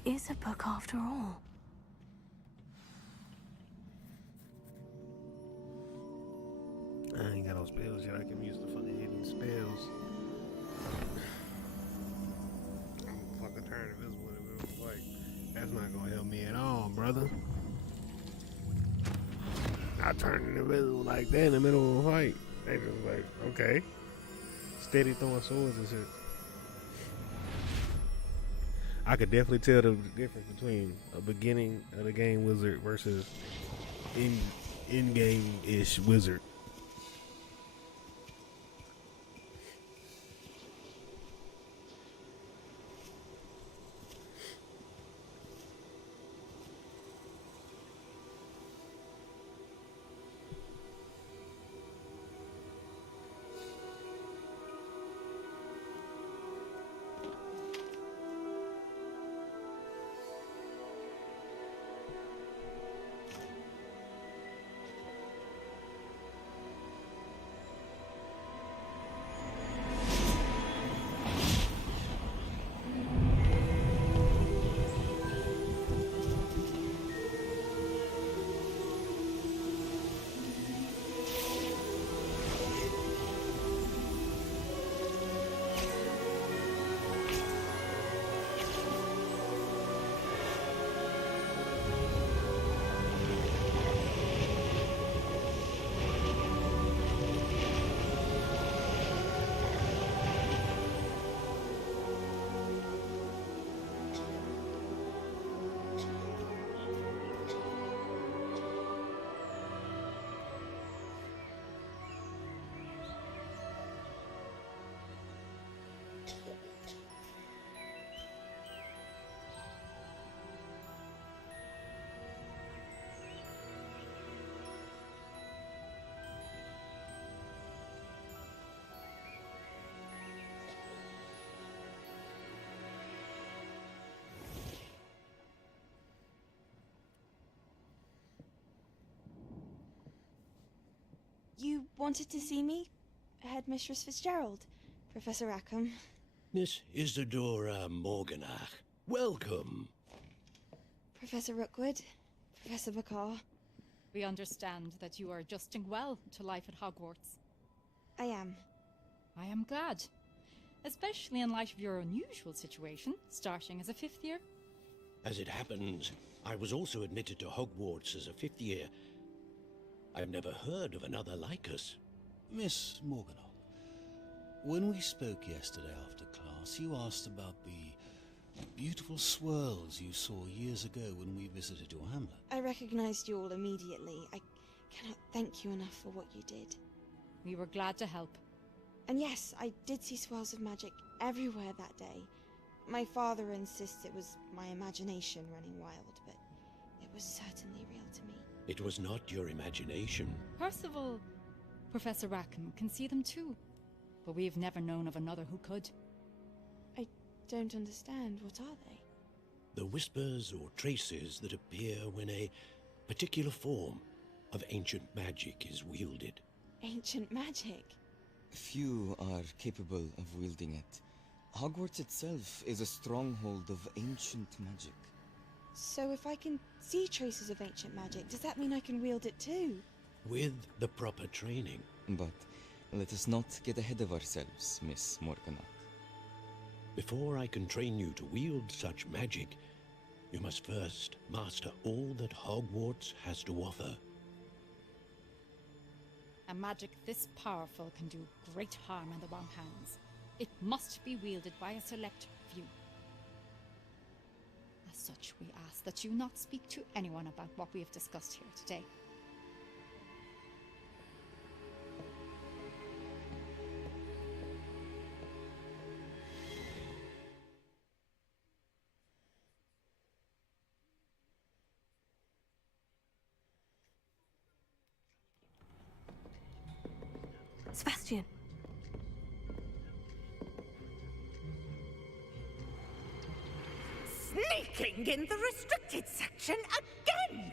Is a book after all. ain't got no spells yet. I can use the fucking hidden spells. I'm fucking turn invisible in the middle of the fight. That's not gonna help me at all, brother. I turn invisible like that in the middle of a fight. They just like, okay. Steady throwing swords and shit. I could definitely tell the difference between a beginning of the game wizard versus in-game-ish wizard. You wanted to see me? Headmistress Fitzgerald, Professor Rackham. Miss Isadora Morganach, welcome. Professor Rookwood, Professor Bakar. We understand that you are adjusting well to life at Hogwarts. I am. I am glad. Especially in light of your unusual situation, starting as a 5th year. As it happens, I was also admitted to Hogwarts as a 5th year. I've never heard of another like us. Miss Morganach, when we spoke yesterday after class, you asked about the beautiful swirls you saw years ago when we visited your hamlet. I recognized you all immediately. I cannot thank you enough for what you did. We were glad to help. And yes, I did see swirls of magic everywhere that day. My father insists it was my imagination running wild, but it was certainly real to me. It was not your imagination. Percival, Professor Rackham can see them too, but we've never known of another who could. I don't understand. What are they? The whispers or traces that appear when a particular form of ancient magic is wielded. Ancient magic? Few are capable of wielding it. Hogwarts itself is a stronghold of ancient magic. So if I can see traces of ancient magic, does that mean I can wield it too? With the proper training. But let us not get ahead of ourselves, Miss Morganach. Before I can train you to wield such magic, you must first master all that Hogwarts has to offer. A magic this powerful can do great harm in the wrong hands. It must be wielded by a select few. As such, we ask that you not speak to anyone about what we have discussed here today. Sebastian. Sneaking in the restricted section again!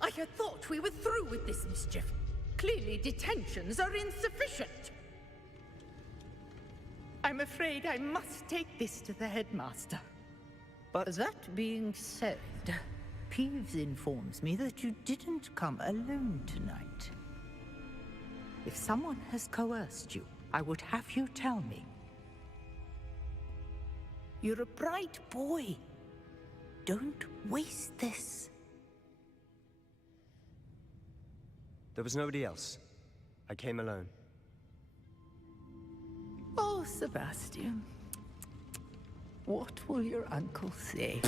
I had thought we were through with this mischief. Clearly detentions are insufficient. I'm afraid I must take this to the headmaster. But that being said, Peeves informs me that you didn't come alone tonight. If someone has coerced you, I would have you tell me. You're a bright boy. Don't waste this. There was nobody else. I came alone. Oh, Sebastian. What will your uncle say?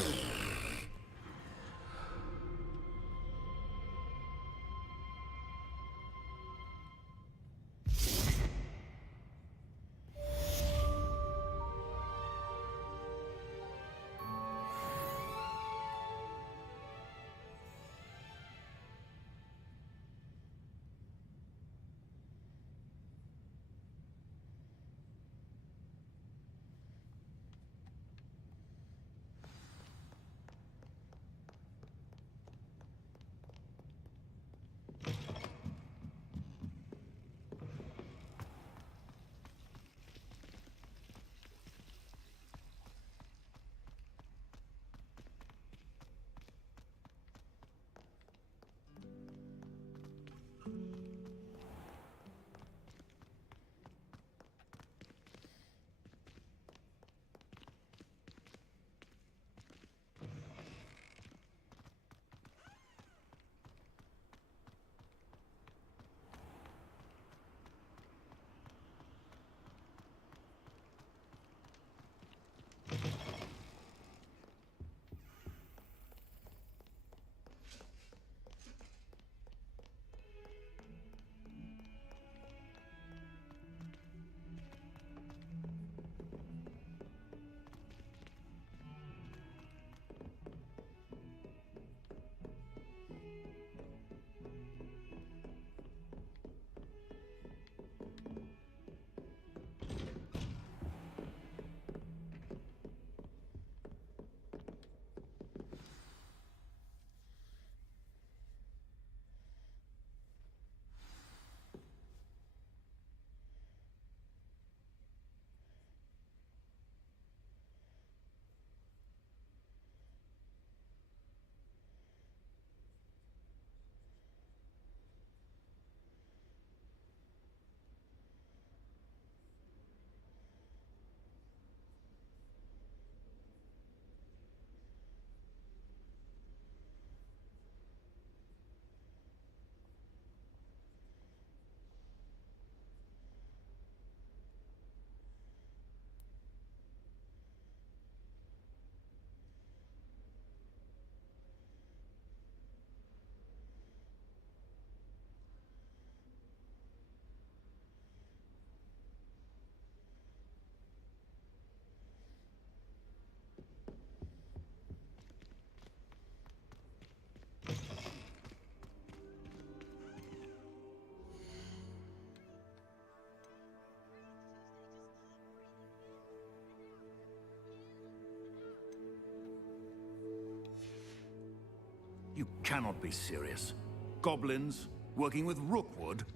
You cannot be serious. Goblins working with rookwood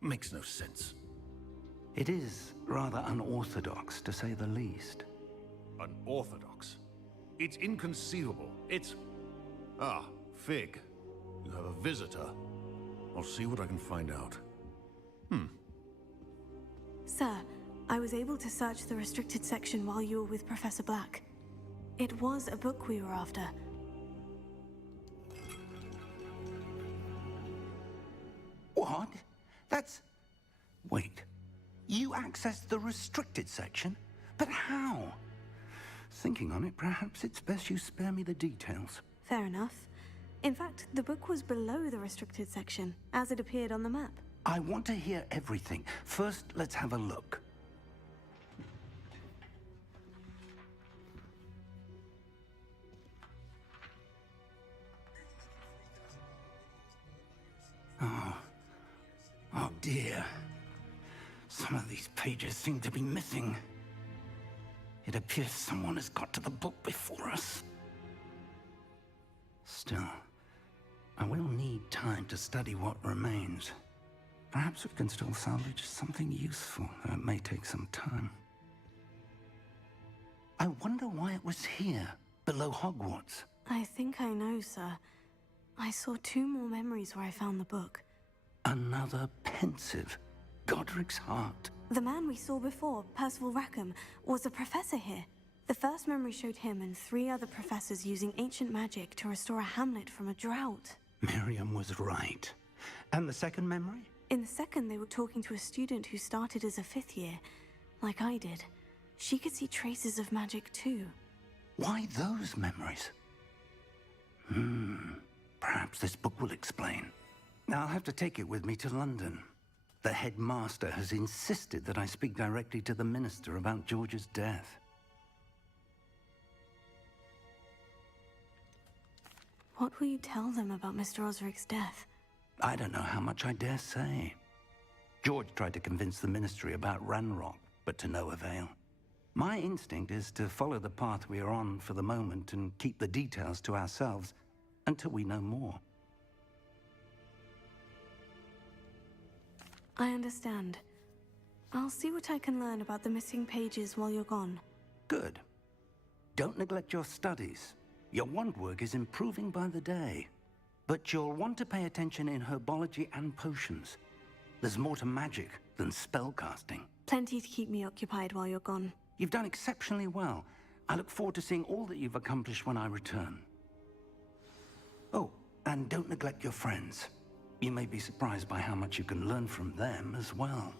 makes no sense. It is rather unorthodox, to say the least. Unorthodox? It's inconceivable. It's... Ah, Fig. You have a visitor. I'll see what I can find out. Sir, I was able to search the restricted section while you were with Professor Black. It was a book we were after. What? That's... Wait. You accessed the restricted section? But how? Thinking on it, perhaps it's best you spare me the details. Fair enough. In fact, the book was below the restricted section, as it appeared on the map. I want to hear everything. First, let's have a look. Oh dear. Some of these pages seem to be missing. It appears someone has got to the book before us. Still, I will need time to study what remains. Perhaps we can still salvage something useful, though it may take some time. I wonder why it was here, below Hogwarts. I think I know, sir. I saw 2 more memories where I found the book. Another pensive. Godric's heart. The man we saw before, Percival Rackham, was a professor here. The first memory showed him and 3 other professors using ancient magic to restore a hamlet from a drought. Miriam was right. And the second memory? In the second, they were talking to a student who started as a 5th year, like I did. She could see traces of magic too. Why those memories? Perhaps this book will explain. I'll have to take it with me to London. The headmaster has insisted that I speak directly to the minister about George's death. What will you tell them about Mr. Osric's death? I don't know how much I dare say. George tried to convince the ministry about Ranrock, but to no avail. My instinct is to follow the path we are on for the moment and keep the details to ourselves until we know more. I understand. I'll see what I can learn about the missing pages while you're gone. Good. Don't neglect your studies. Your wand work is improving by the day. But you'll want to pay attention in herbology and potions. There's more to magic than spellcasting. Plenty to keep me occupied while you're gone. You've done exceptionally well. I look forward to seeing all that you've accomplished when I return. Oh, and don't neglect your friends. You may be surprised by how much you can learn from them as well.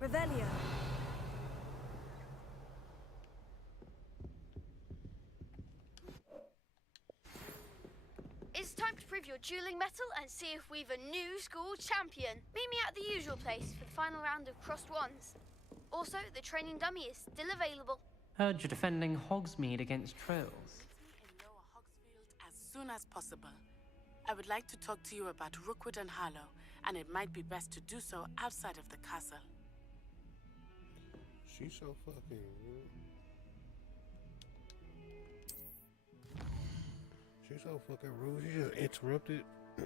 Revelio. It's time to prove your dueling mettle and see if we've a new school champion. Meet me at the usual place for the final round of crossed wands. Also, the training dummy is still available. Heard you're defending Hogsmeade against trolls. As soon as possible. I would like to talk to you about Rookwood and Harlow, and it might be best to do so outside of the castle. She's so fucking rude. She's so fucking rude. She just interrupted. I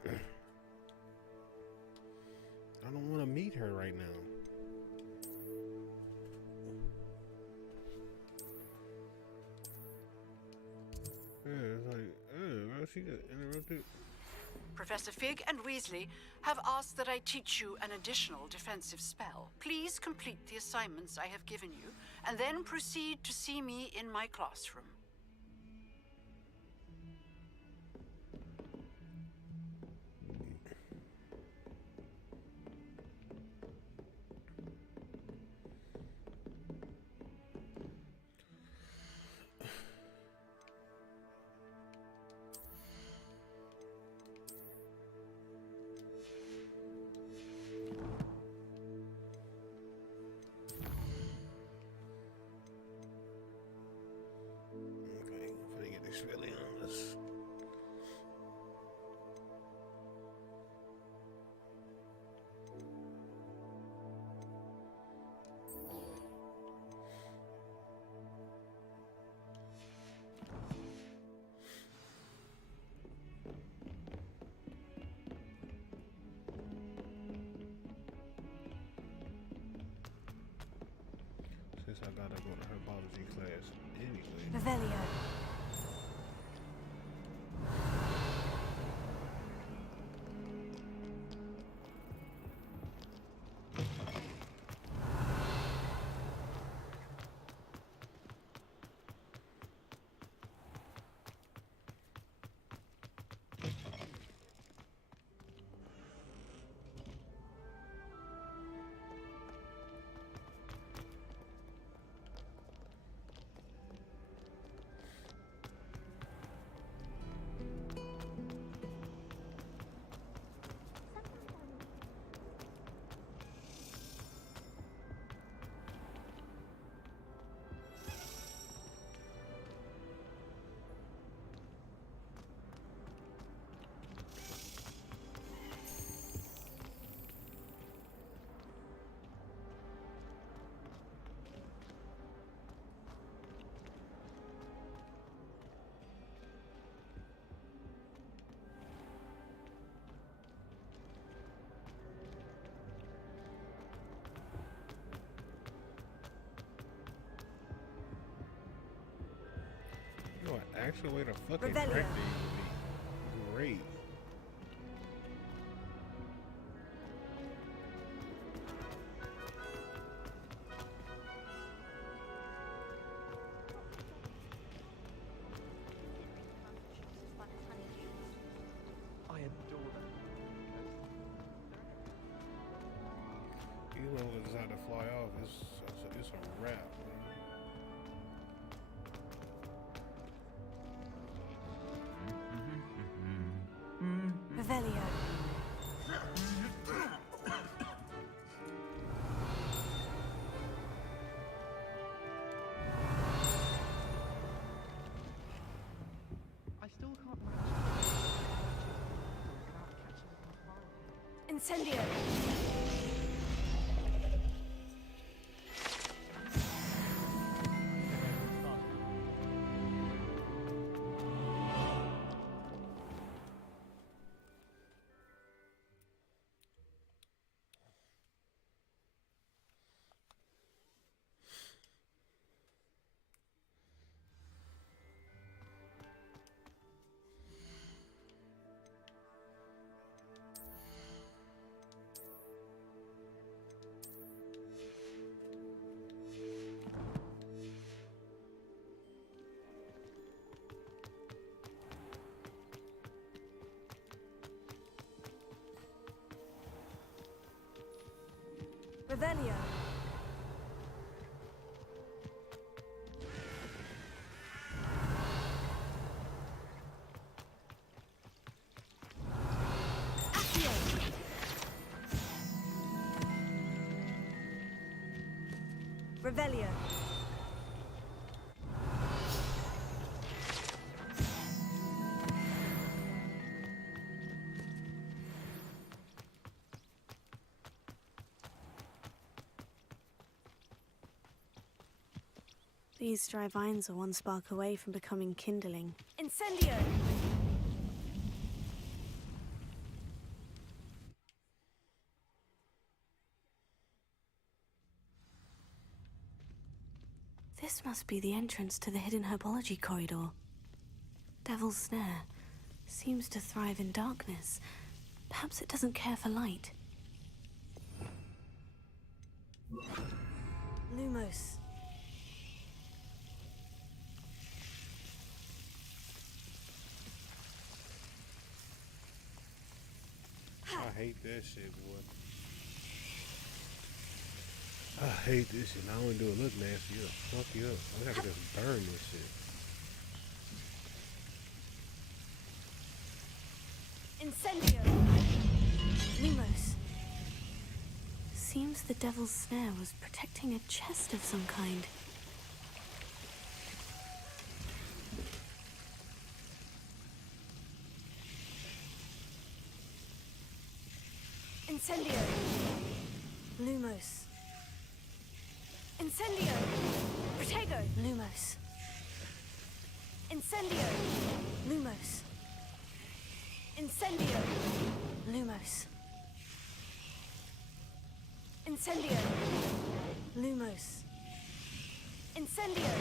don't want to meet her right now. Yeah, it's like, bro, she just interrupted. Professor Fig and Weasley have asked that I teach you an additional defensive spell. Please complete the assignments I have given you, and then proceed to see me in my classroom. Since I gotta go to herbology class anyway. Revelio. actual way to fucking Revelio. crack these would be great. I adore them. These ones decide to fly off. It's a wrap. Revelio. I still can't Incendio. Revelio. Accio. Revelio. These dry vines are one spark away from becoming kindling. Incendio. This must be the entrance to the hidden herbology corridor. Devil's Snare seems to thrive in darkness. Perhaps it doesn't care for light. Lumos. I hate that shit, boy. I hate this shit. Not only do it look nasty, it'll fuck you up. I have to just burn this shit. Incendio. Lumos. Seems the Devil's Snare was protecting a chest of some kind. Incendio. Lumos. Incendio. Protego. Lumos. Incendio. Lumos. Incendio. Lumos. Incendio. Lumos. Incendio.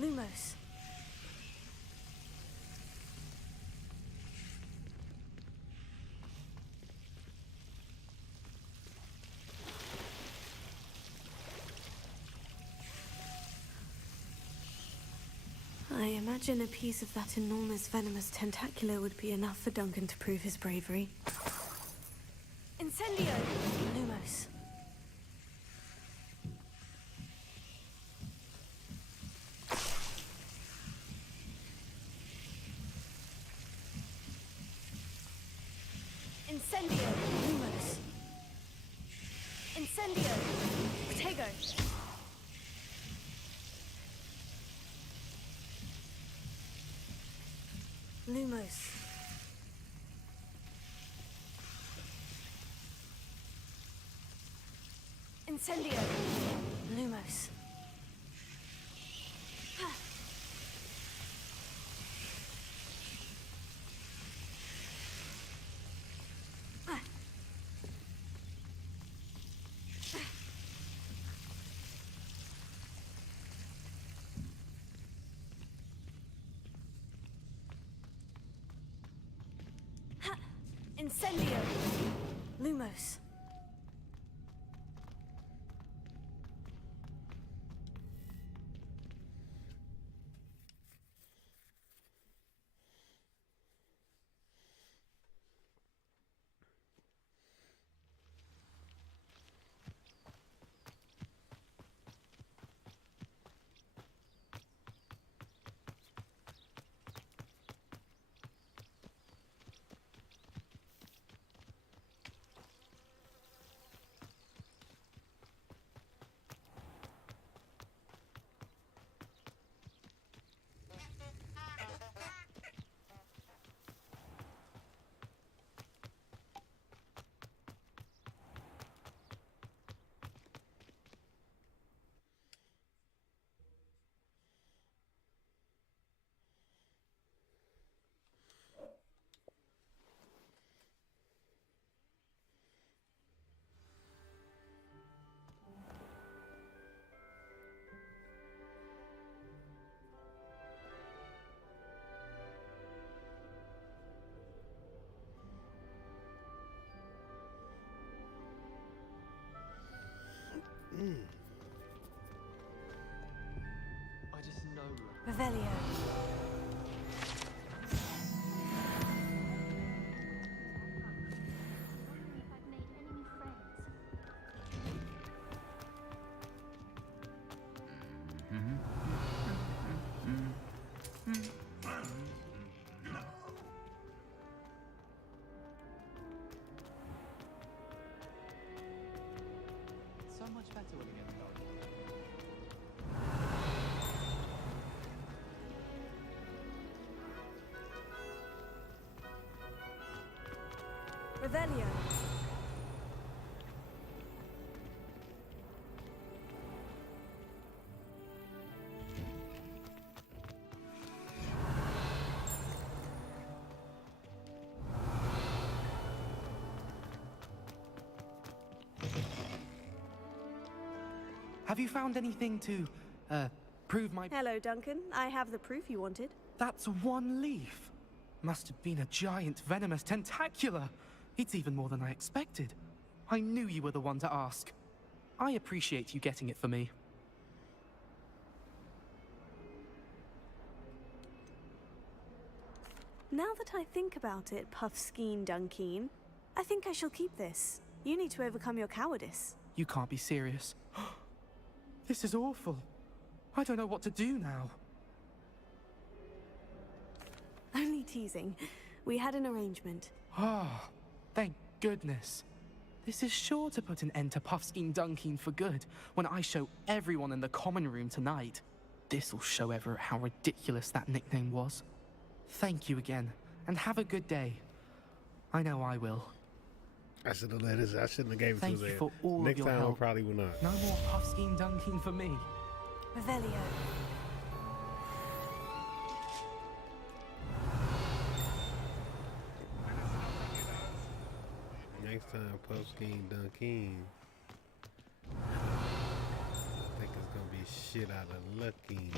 Lumos. I imagine a piece of that enormous venomous tentacular would be enough for Duncan to prove his bravery. Incendio. Lumos. Incendio. Lumos. Incendio. Protego. Lumos. Incendio. Lumos. Incendio! Lumos. I just know. Revelio. So much better when it gets dark. Revelio. Have you found anything to, prove my... Hello, Duncan. I have the proof you wanted. That's one leaf. Must have been a giant venomous tentacula. It's even more than I expected. I knew you were the one to ask. I appreciate you getting it for me. Now that I think about it, Puffskein Dunkeen, I think I shall keep this. You need to overcome your cowardice. You can't be serious. This is awful. I don't know what to do now. Only teasing. We had an arrangement. Ah, thank goodness. This is sure to put an end to Puffskein Dunkeen for good when I show everyone in the common room tonight. This'll show Everett how ridiculous that nickname was. Thank you again, and have a good day. I know I will. I should have let this. I shouldn't have gave it Thank to you his for all Next of your time help. I probably will not. No more Puffskein Dunkeen for me. Revelio. Next time, Puffskein Dunkeen. I think it's gonna be shit out of lucky.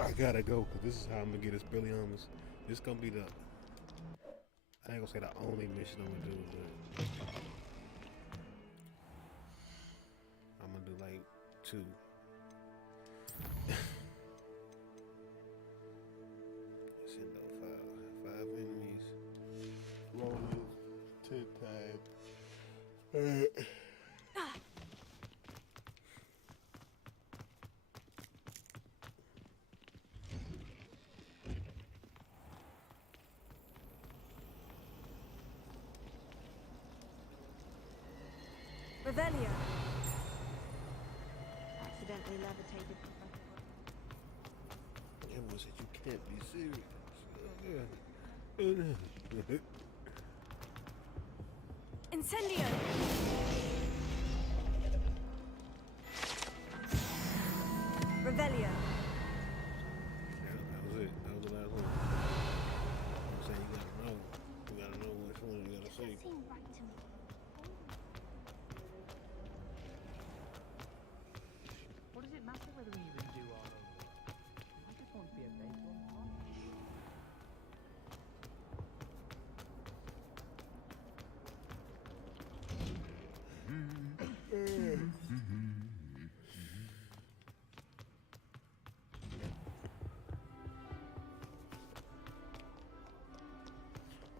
I gotta go because this is how I'm gonna get this Billy Hummus. This gonna be the, I ain't gonna say the only mission I'm gonna do, but I'm gonna do like 2. Send out 5 enemies. Roll this 10 times. Revelio. Accidentally levitated. Give Someone said you can't be serious. Oh, no. Incendio! Revelio. That was it. That was the last one. I'm saying you gotta know. You gotta know which one you gotta say. What does it matter whether we even do our own work? I just want to be a baseball player.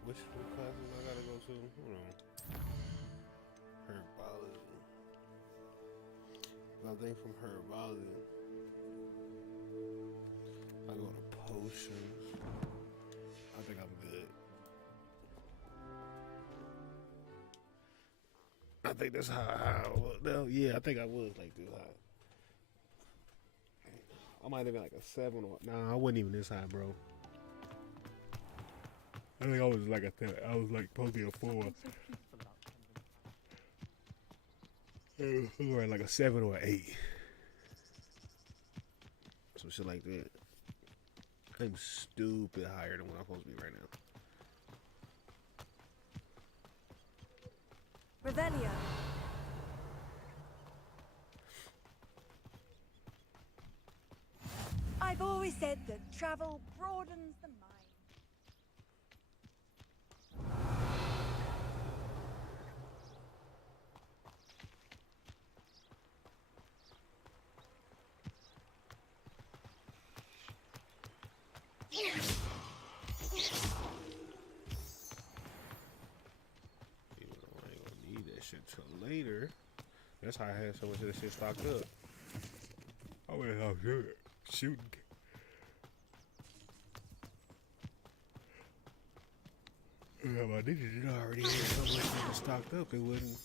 Which classes I gotta go to? Hold on. Herbology. I think from herbology, I go to potions. I think I'm good. I think that's how I was. No, yeah, I think I was like this high. I might have been like a 7 or nah, I wasn't even this high, bro. I think I was like I was like supposed to be a 4. I was like a 7 or an 8. Some shit like that. I'm stupid higher than what I'm supposed to be right now. Revelio. I've always said that travel broadens the mind. Even though I ain't gonna need that shit till later. That's how I had so much of this shit stocked up. I went out here shooting. Yeah, my niggas did already had so much shit stocked up, it wouldn't.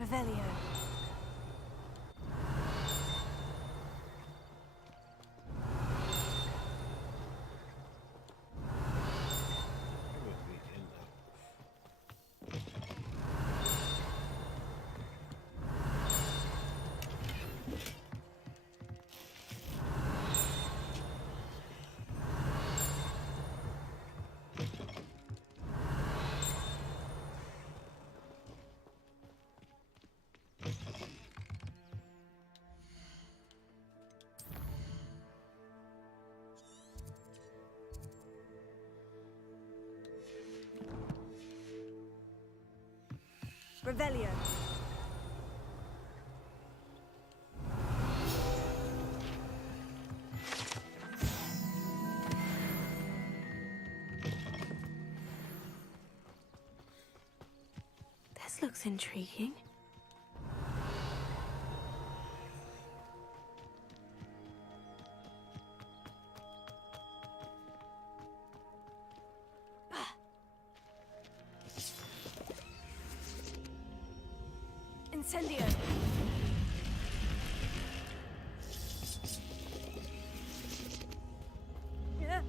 Revelio. Revelio. This looks intriguing. Incendio. Yeah.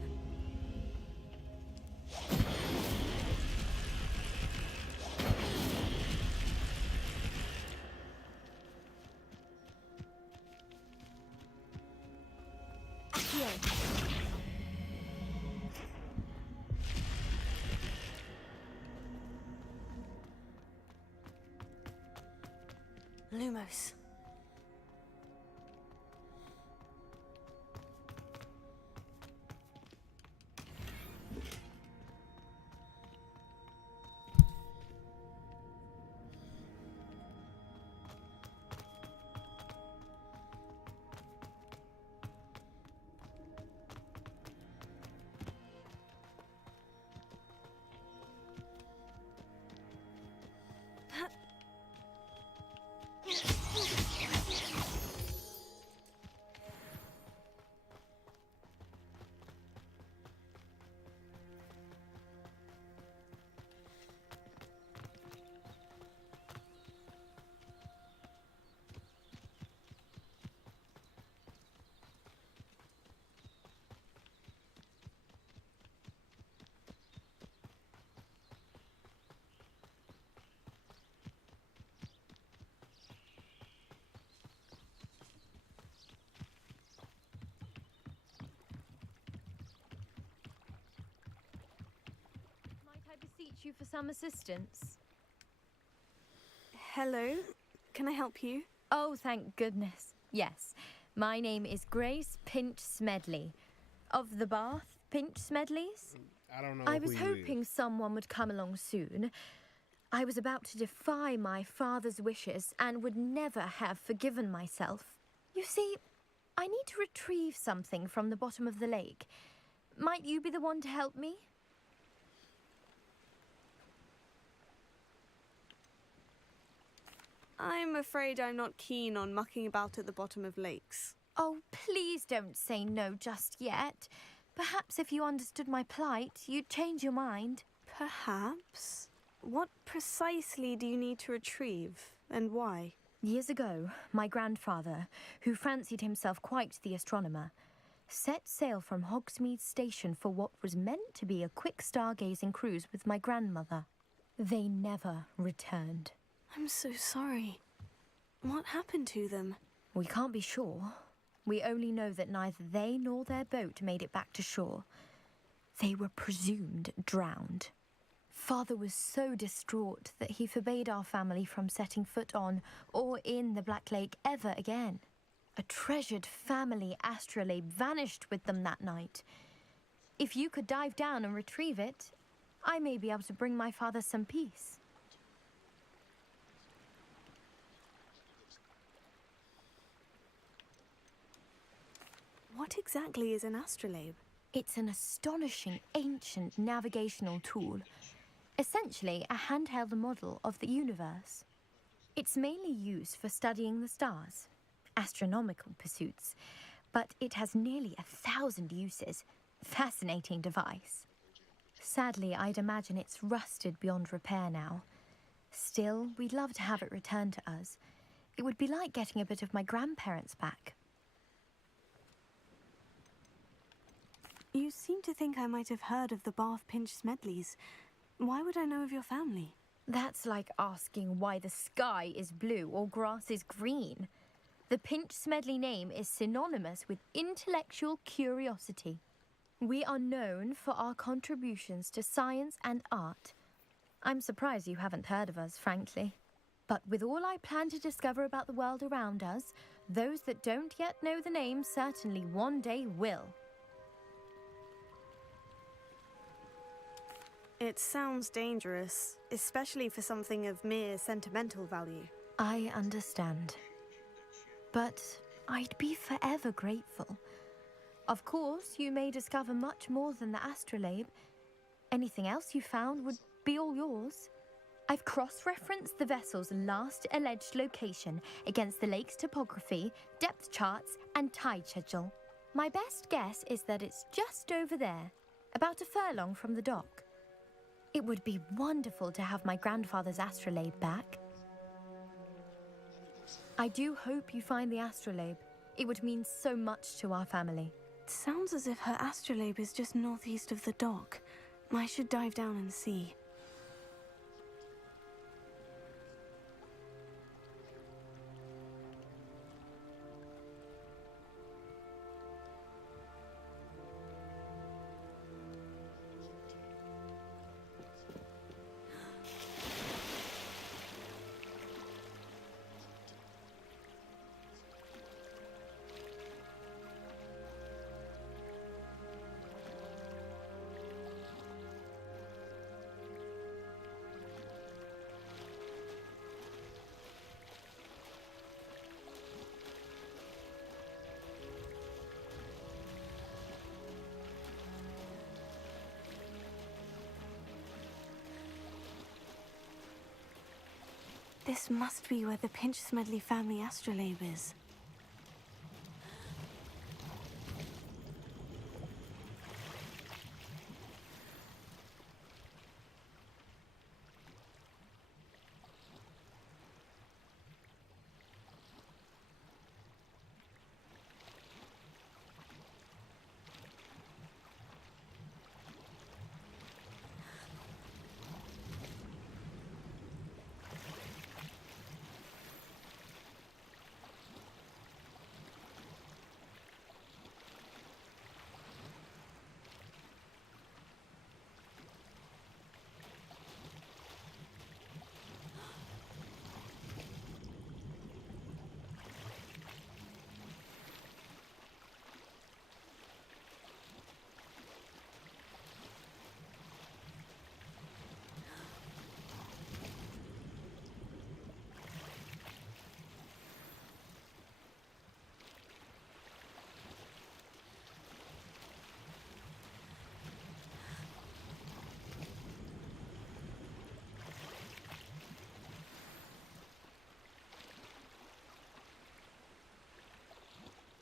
Lumos. reach you for some assistance? Hello, can I help you? Oh, thank goodness. Yes, my name is Grace Pinch Smedley. Of the Bath Pinch Smedleys? I don't know. I was hoping someone would come along soon. I was about to defy my father's wishes and would never have forgiven myself. You see, I need to retrieve something from the bottom of the lake. Might you be the one to help me? I'm afraid I'm not keen on mucking about at the bottom of lakes. Oh, please don't say no just yet. Perhaps if you understood my plight, you'd change your mind. Perhaps? What precisely do you need to retrieve, and why? Years ago, my grandfather, who fancied himself quite the astronomer, set sail from Hogsmeade Station for what was meant to be a quick stargazing cruise with my grandmother. They never returned. I'm so sorry. What happened to them? We can't be sure. We only know that neither they nor their boat made it back to shore. They were presumed drowned. Father was so distraught that he forbade our family from setting foot on or in the Black Lake ever again. A treasured family astrolabe vanished with them that night. If you could dive down and retrieve it, I may be able to bring my father some peace. What exactly is an astrolabe? It's an astonishing ancient navigational tool. Essentially a handheld model of the universe. It's mainly used for studying the stars, astronomical pursuits, but it has nearly 1,000 uses. Fascinating device. Sadly, I'd imagine it's rusted beyond repair now. Still, we'd love to have it returned to us. It would be like getting a bit of my grandparents back. You seem to think I might have heard of the Bath Pinch Smedleys. Why would I know of your family? That's like asking why the sky is blue or grass is green. The Pinch Smedley name is synonymous with intellectual curiosity. We are known for our contributions to science and art. I'm surprised you haven't heard of us, frankly. But with all I plan to discover about the world around us, those that don't yet know the name certainly one day will. It sounds dangerous, especially for something of mere sentimental value. I understand. But I'd be forever grateful. Of course, you may discover much more than the astrolabe. Anything else you found would be all yours. I've cross-referenced the vessel's last alleged location against the lake's topography, depth charts, and tide schedule. My best guess is that it's just over there, about a furlong from the dock. It would be wonderful to have my grandfather's astrolabe back. I do hope you find the astrolabe. It would mean so much to our family. It sounds as if her astrolabe is just northeast of the dock. I should dive down and see. This must be where the Pinch Smedley family astrolabe is.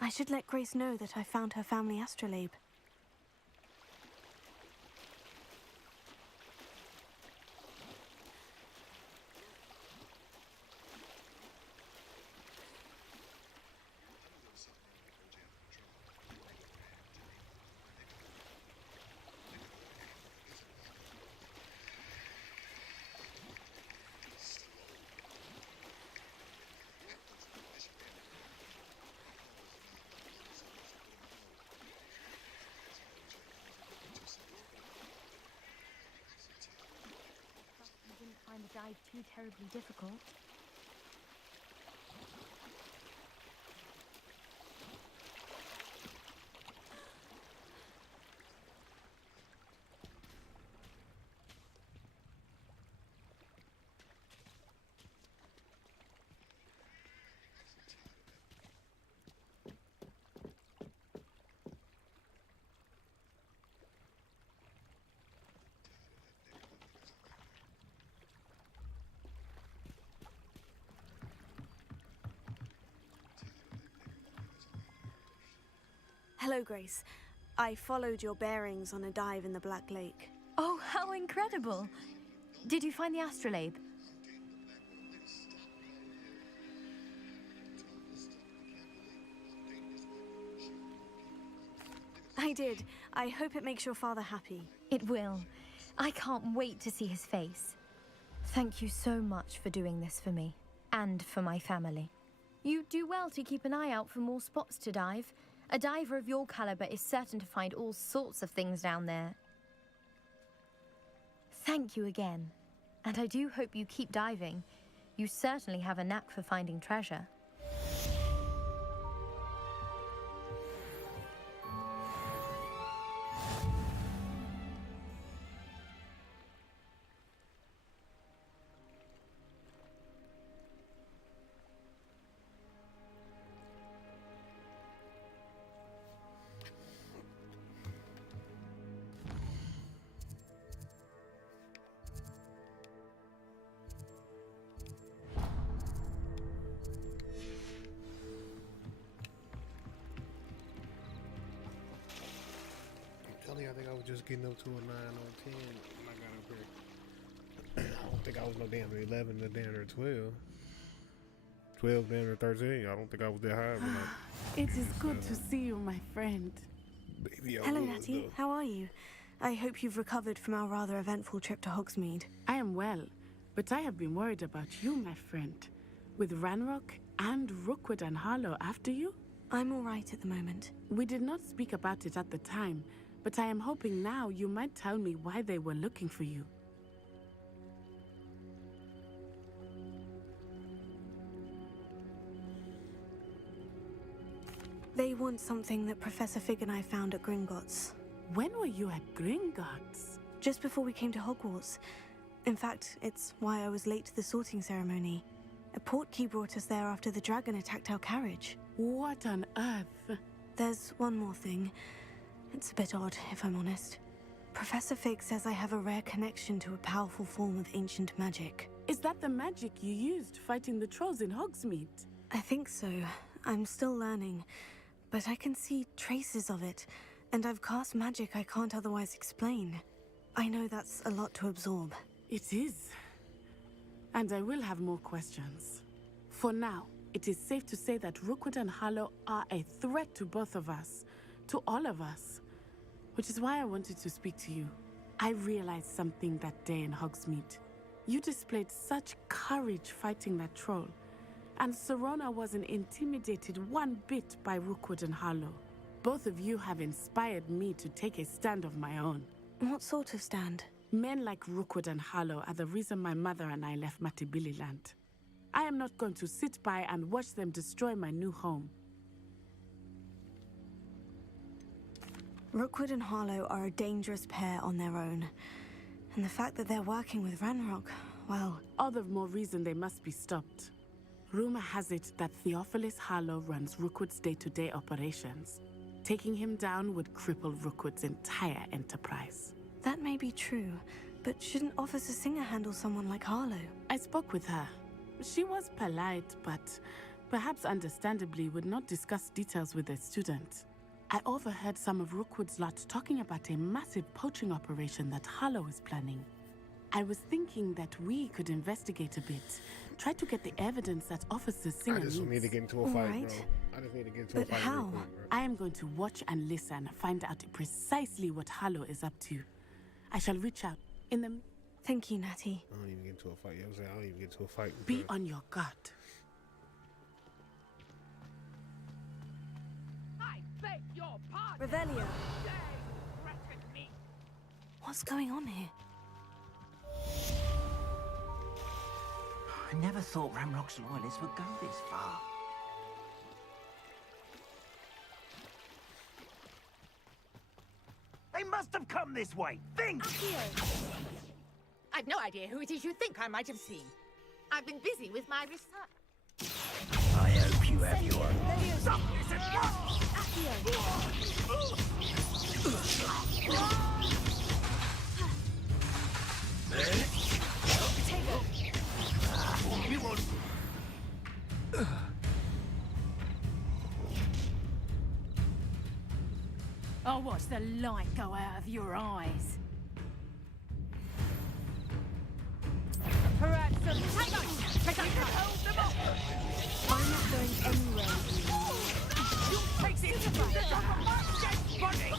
I should let Grace know that I found her family astrolabe. Find the dive too terribly difficult. Hello, Grace. I followed your bearings on a dive in the Black Lake. Oh, how incredible! Did you find the astrolabe? I did. I hope it makes your father happy. It will. I can't wait to see his face. Thank you so much for doing this for me, and for my family. You do well to keep an eye out for more spots to dive. A diver of your caliber is certain to find all sorts of things down there. Thank you again. And I do hope you keep diving. You certainly have a knack for finding treasure. I think I was just getting up to a 9 or 10 when I got up here. I don't think I was no damn 11, no damn or 12. 12, damn or 13. I don't think I was that high. When It is good to see you, my friend. Baby, I Hello, was, Natty. though. How are you? I hope you've recovered from our rather eventful trip to Hogsmeade. I am well, but I have been worried about you, my friend. With Ranrock and Rookwood and Harlow after you? I'm all right at the moment. We did not speak about it at the time, but I am hoping now you might tell me why they were looking for you. They want something that Professor Fig and I found at Gringotts. When were you at Gringotts? Just before we came to Hogwarts. In fact, it's why I was late to the sorting ceremony. A portkey brought us there after the dragon attacked our carriage. What on earth? There's one more thing. It's a bit odd, if I'm honest. Professor Fig says I have a rare connection to a powerful form of ancient magic. Is that the magic you used fighting the trolls in Hogsmeade? I think so. I'm still learning, but I can see traces of it, and I've cast magic I can't otherwise explain. I know that's a lot to absorb. It is. And I will have more questions. For now, it is safe to say that Rookwood and Harlow are a threat to both of us. To all of us. Which is why I wanted to speak to you. I realized something that day in Hogsmeade. You displayed such courage fighting that troll. And Serona wasn't intimidated one bit by Rookwood and Harlow. Both of you have inspired me to take a stand of my own. What sort of stand? Men like Rookwood and Harlow are the reason my mother and I left Matibililand. I am not going to sit by and watch them destroy my new home. Rookwood and Harlow are a dangerous pair on their own. And the fact that they're working with Ranrock, well... All the more reason they must be stopped. Rumor has it that Theophilus Harlow runs Rookwood's day-to-day operations. Taking him down would cripple Rookwood's entire enterprise. That may be true, but shouldn't Officer Singer handle someone like Harlow? I spoke with her. She was polite, but perhaps understandably, would not discuss details with their student. I overheard some of Rookwood's lot talking about a massive poaching operation that Harlow is planning. I was thinking that we could investigate a bit, try to get the evidence that Officer Singer needs. I just need to get into a fight, bro. I just need to get into a fight real quick, bro. I am going to watch and listen, find out precisely what Harlow is up to. I shall reach out in the... Thank you, Natty. I don't even get into a fight. You know what I'm saying? I don't even get into a fight. Be on your guard. I beg your pardon. Revelio. What's going on here? I never thought Ramrock's loyalists would go this far. They must have come this way. Think! I've no idea who it is you think I might have seen. I've been busy with my research. I hope you have your... Stop this at once! I'll watch the light go out of your eyes. Perhaps some hold them up. I'm not going anywhere. You take this off of my dead body.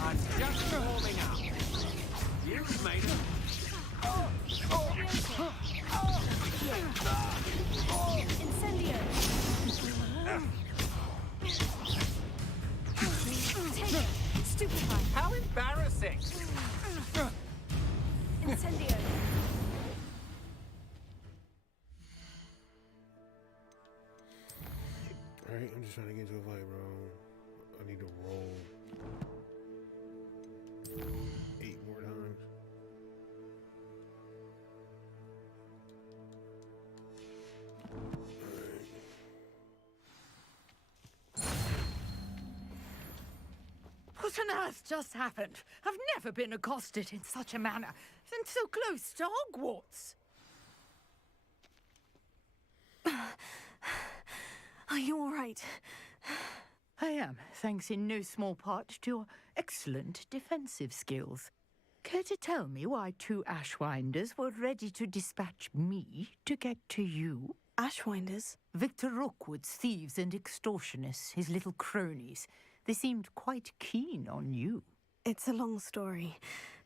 I'm just warming up. You've made it. Incendio. Take it. Stupefy. How embarrassing. Incendio. Alright, I'm just trying to get into a fight, bro. I need to roll 8 more times. What on earth just happened? I've never been accosted in such a manner, and so close to Hogwarts. Are you all right? I am, thanks in no small part to your excellent defensive skills. Care to tell me why 2 Ashwinders were ready to dispatch me to get to you? Ashwinders? Victor Rookwood's thieves and extortionists, his little cronies. They seemed quite keen on you. It's a long story,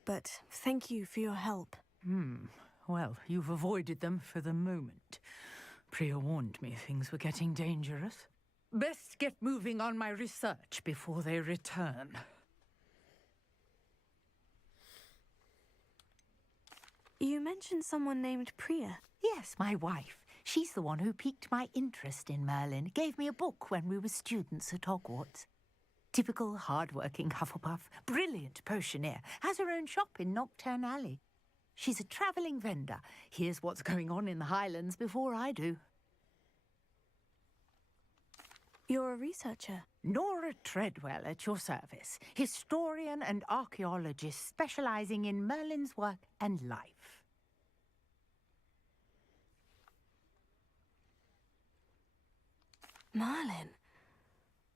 but thank you for your help. Well, you've avoided them for the moment. Priya warned me things were getting dangerous. Best get moving on my research before they return. You mentioned someone named Priya. Yes, my wife. She's the one who piqued my interest in Merlin. Gave me a book when we were students at Hogwarts. Typical hard-working Hufflepuff, brilliant potioneer, has her own shop in Nocturne Alley. She's a travelling vendor. Hears what's going on in the Highlands before I do. You're a researcher? Nora Treadwell at your service. Historian and archaeologist specialising in Merlin's work and life. Merlin?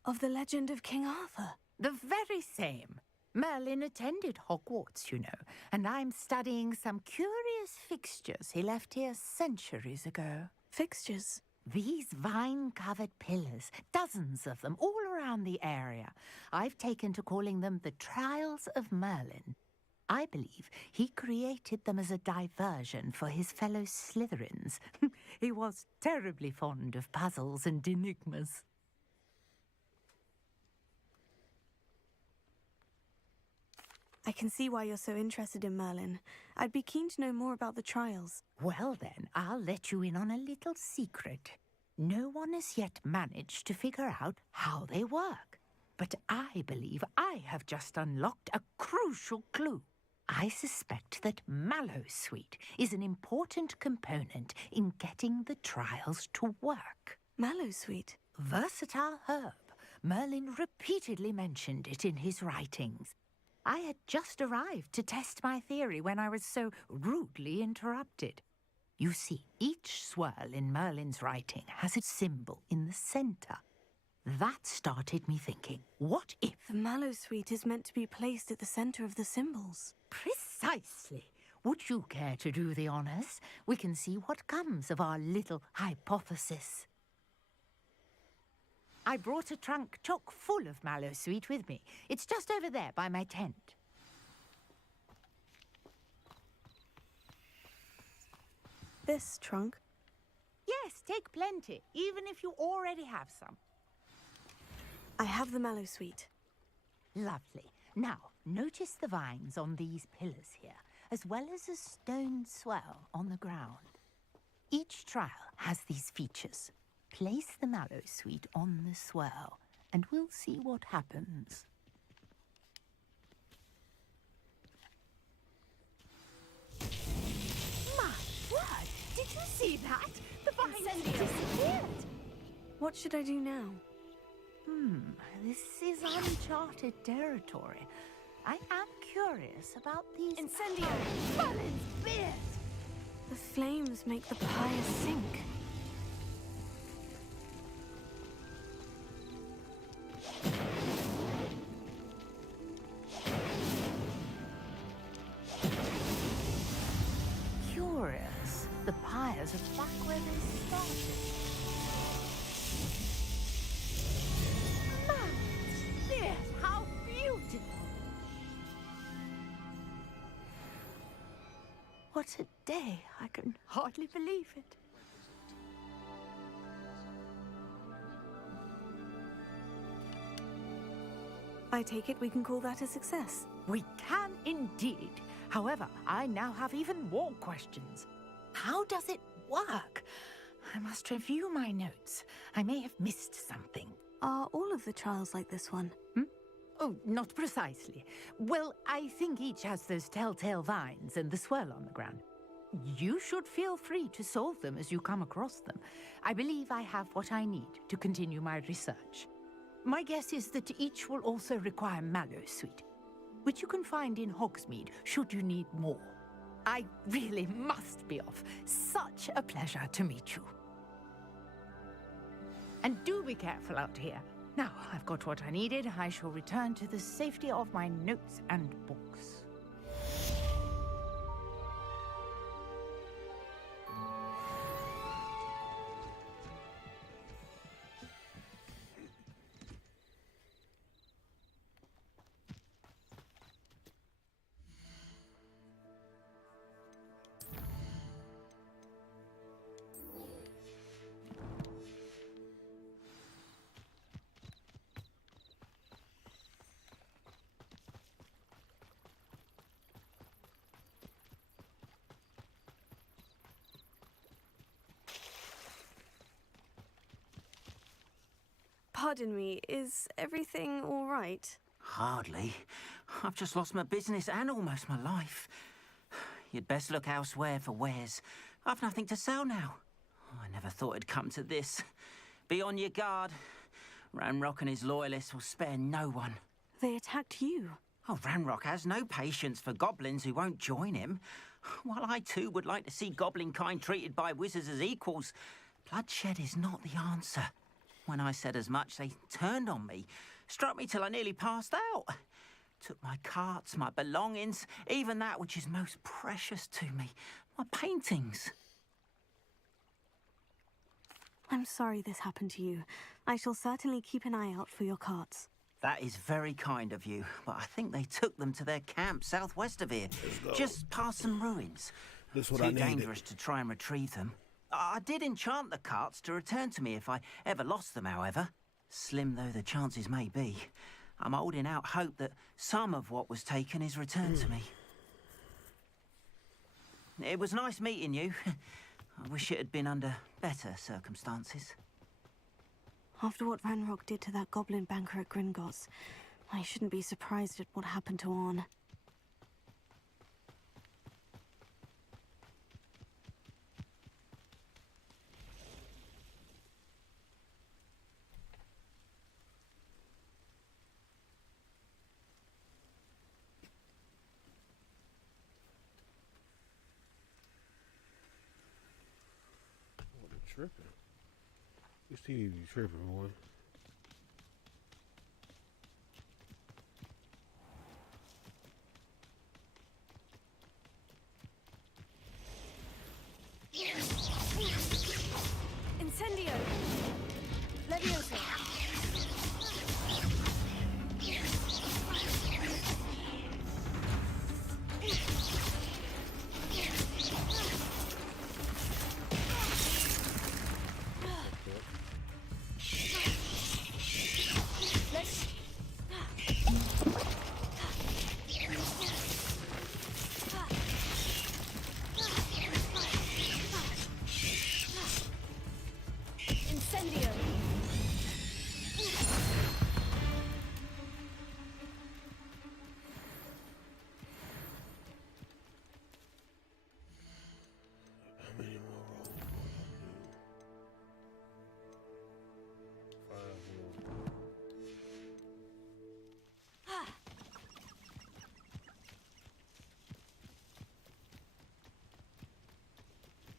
Of the legend of King Arthur? The very same. Merlin attended Hogwarts, you know, and I'm studying some curious fixtures he left here centuries ago. Fixtures? These vine-covered pillars, dozens of them, all around the area. I've taken to calling them the Trials of Merlin. I believe he created them as a diversion for his fellow Slytherins. He was terribly fond of puzzles and enigmas. I can see why you're so interested in Merlin. I'd be keen to know more about the trials. Well then, I'll let you in on a little secret. No one has yet managed to figure out how they work. But I believe I have just unlocked a crucial clue. I suspect that Mallowsweet is an important component in getting the trials to work. Mallowsweet? Versatile herb. Merlin repeatedly mentioned it in his writings. I had just arrived to test my theory when I was so rudely interrupted. You see, each swirl in Merlin's writing has its symbol in the center. That started me thinking, what if... The mallow sweet is meant to be placed at the center of the symbols. Precisely. Would you care to do the honors? We can see what comes of our little hypothesis. I brought a trunk chock full of mallow sweet with me. It's just over there by my tent. This trunk? Yes, take plenty, even if you already have some. I have the mallow sweet. Lovely. Now, notice the vines on these pillars here, as well as a stone swell on the ground. Each trial has these features. Place the mallow sweet on the swell, and we'll see what happens. My word! Did you see that? The vines disappeared! What should I do now? This is uncharted territory. I am curious about these... Incendio! Merlin's beard! The flames make the pyre sink. Curious. The pyres are back where they started. Yes, how beautiful! What a day! I can hardly believe it. I take it we can call that a success. We can indeed. However, I now have even more questions. How does it work? I must review my notes. I may have missed something. Are all of the trials like this one? Oh, not precisely. Well, I think each has those telltale vines and the swirl on the ground. You should feel free to solve them as you come across them. I believe I have what I need to continue my research. My guess is that each will also require mallow sweet, which you can find in Hogsmeade should you need more. I really must be off. Such a pleasure to meet you. And do be careful out here. Now, I've got what I needed. I shall return to the safety of my notes and books. Pardon me, is everything all right? Hardly. I've just lost my business and almost my life. You'd best look elsewhere for wares. I've nothing to sell now. I never thought it'd come to this. Be on your guard. Ranrock and his loyalists will spare no one. They attacked you. Oh, Ranrock has no patience for goblins who won't join him. While I too would like to see goblin kind treated by wizards as equals, bloodshed is not the answer. When I said as much, they turned on me, struck me till I nearly passed out. Took my carts, my belongings, even that which is most precious to me, my paintings. I'm sorry this happened to you. I shall certainly keep an eye out for your carts. That is very kind of you, but I think they took them to their camp southwest of here, just past some ruins. That's what Too I needed. dangerous to try and retrieve them. I did enchant the carts to return to me if I ever lost them, however. Slim though the chances may be, I'm holding out hope that some of what was taken is returned to me. It was nice meeting you. I wish it had been under better circumstances. After what Ranrock did to that goblin banker at Gringotts, I shouldn't be surprised at what happened to Orn. tripping. This TV be tripping, boy. Incendio! Levioso!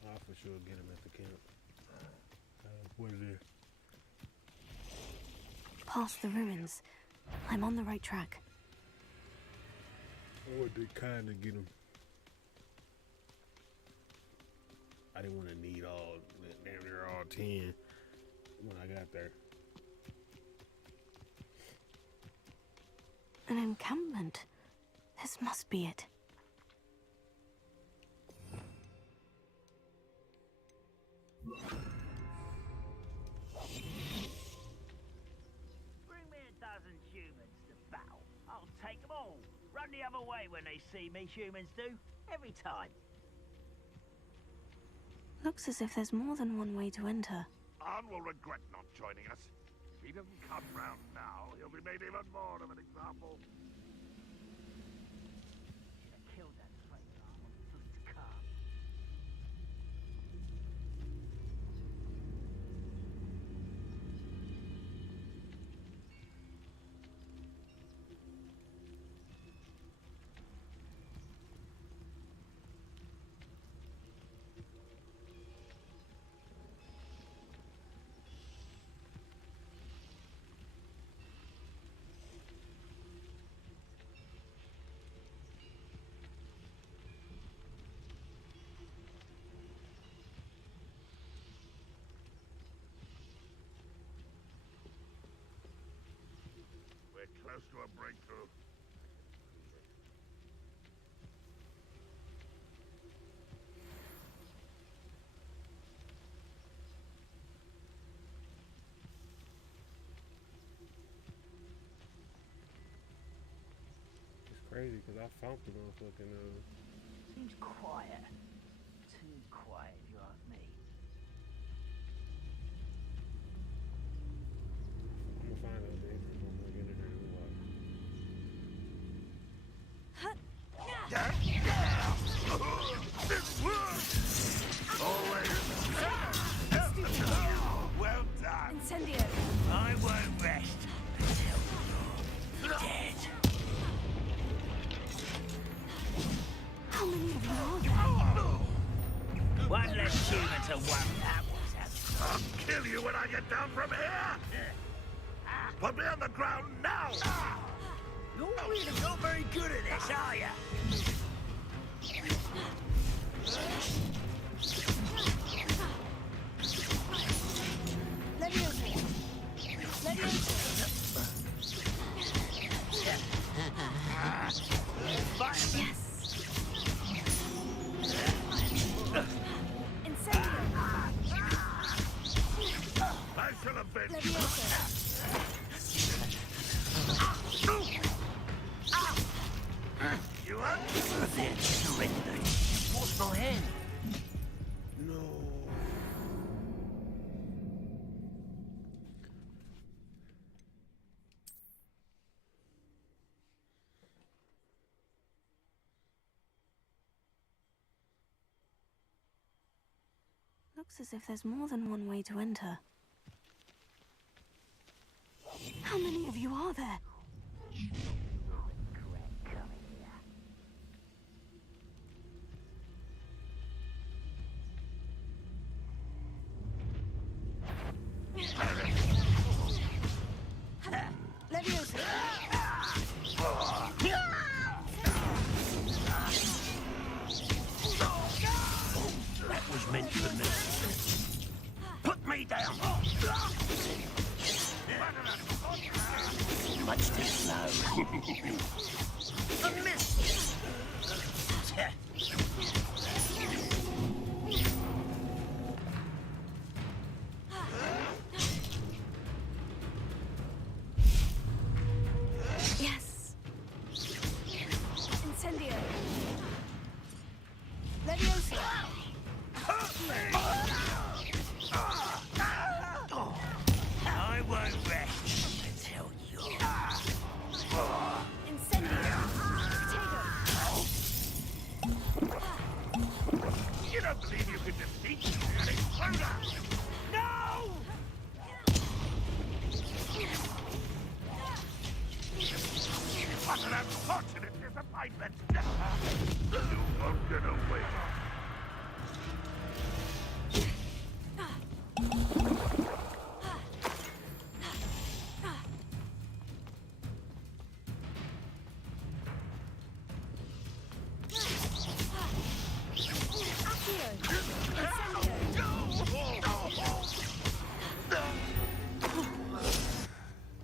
I'll for sure get him at the camp. What is it? Past the ruins. I'm on the right track. I want to kind of get him. I didn't want to need all, damn near all 10 when I got there. An encampment. This must be it. Bring me a dozen humans to battle. I'll take them all. Run the other way when they see me, humans do. Every time. Looks as if there's more than one way to enter. Arn will regret not joining us. If he doesn't come round now, he'll be made even more of an example. Should have killed that traitor Arn until it's come. We're close to a breakthrough. It's crazy because I found the motherfucking Seems quiet. Too quiet, if you ask me. I'm gonna find out there. I'm gonna get in there and This works! Always. Well done. Incendio! I won't rest until you're dead. How many of you are there? One less human to one. That was a... I'll kill you when I get down from here! Put me on the ground now! You're really not very good at this, are you? Levioso! Levioso! Yes! Incendio! I shall avenge you! Levioso! You are? Then surrender. What's my hand? No. Looks as if there's more than one way to enter. How many of you are there? me down! Much too slow. A miss! Yes. Incendio. Leviosa. I won't rest until you're... Incendio. You don't believe you can defeat me, an intruder! No! What an unfortunate disappointment! You won't get away.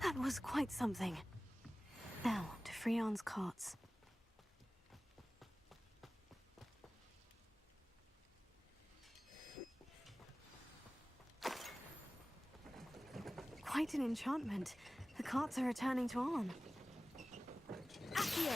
That was quite something. Now, to Freon's cots. Quite an enchantment. The carts are returning to Arn. Accio!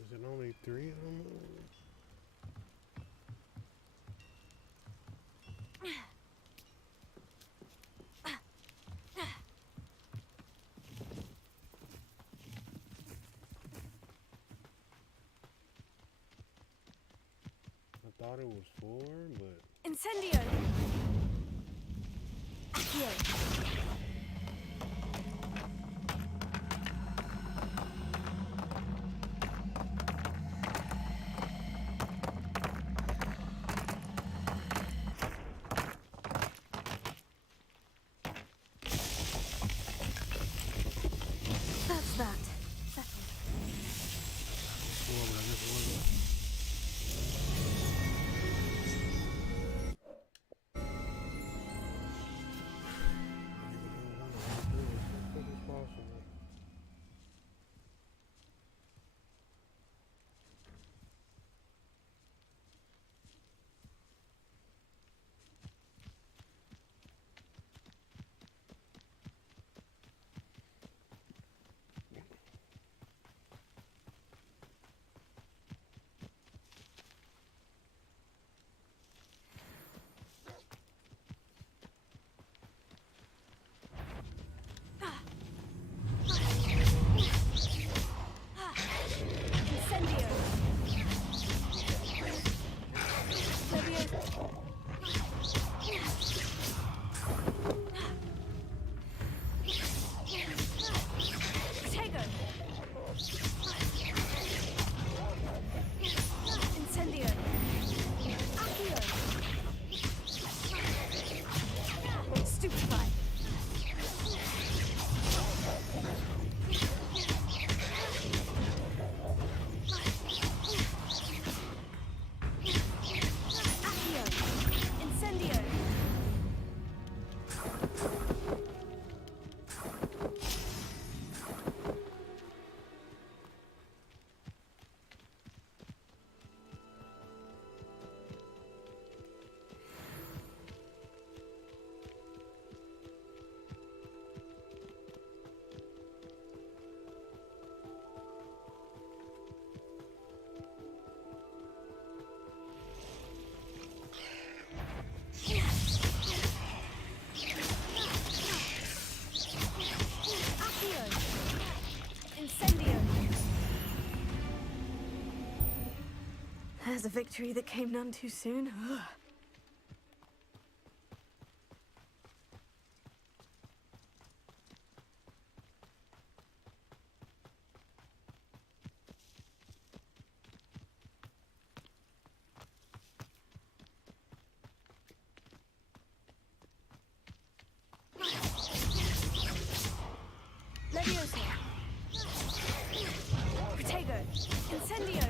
Is it only 3 of them? I thought it was 4, but... Incendio! Accio! There's a victory that came none too soon. Ugh. Leviosa. Protego. Incendio.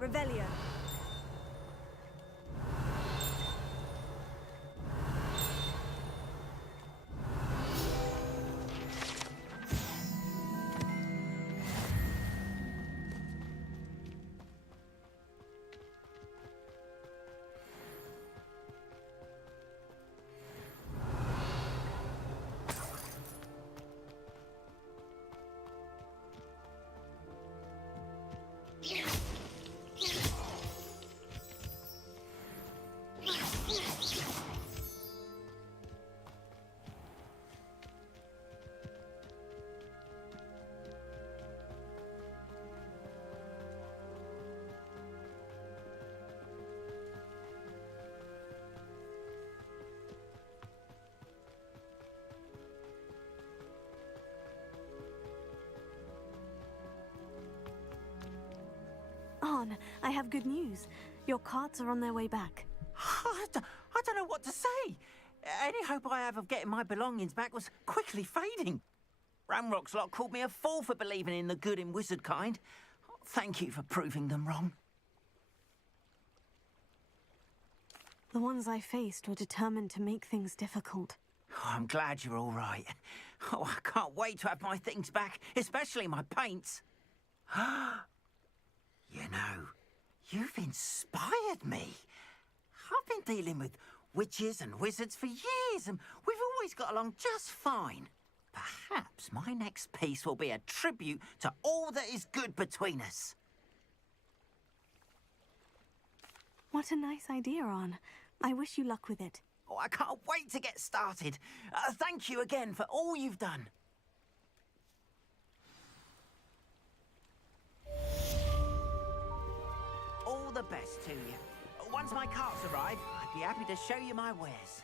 Revelio. Arn, I have good news. Your carts are on their way back. I don't know what to say. Any hope I have of getting my belongings back was quickly fading. Ramrock's lot called me a fool for believing in the good in wizard kind. Thank you for proving them wrong. The ones I faced were determined to make things difficult. Oh, I'm glad you're all right. Oh, I can't wait to have my things back, especially my paints. You know, you've inspired me. I've been dealing with witches and wizards for years, and we've always got along just fine. Perhaps my next piece will be a tribute to all that is good between us. What a nice idea, Arn. I wish you luck with it. Oh, I can't wait to get started. Thank you again for all you've done. All the best to you. Once my carts arrive, I'd be happy to show you my wares.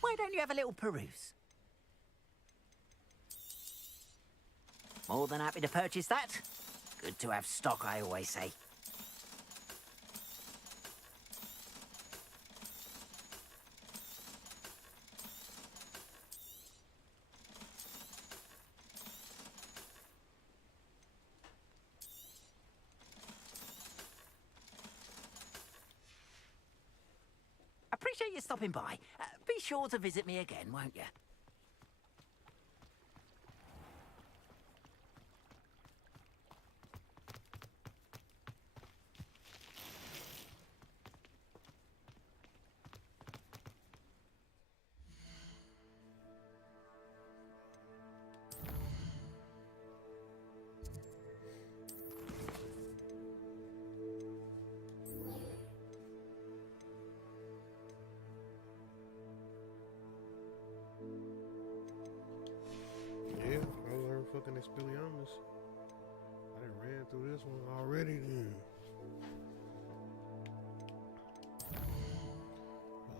Why don't you have a little peruse? More than happy to purchase that. Good to have stock, I always say. Appreciate you stopping by. Be sure to visit me again, won't you? Yeah, I learned fucking Expelliarmus. I done ran through this one already then.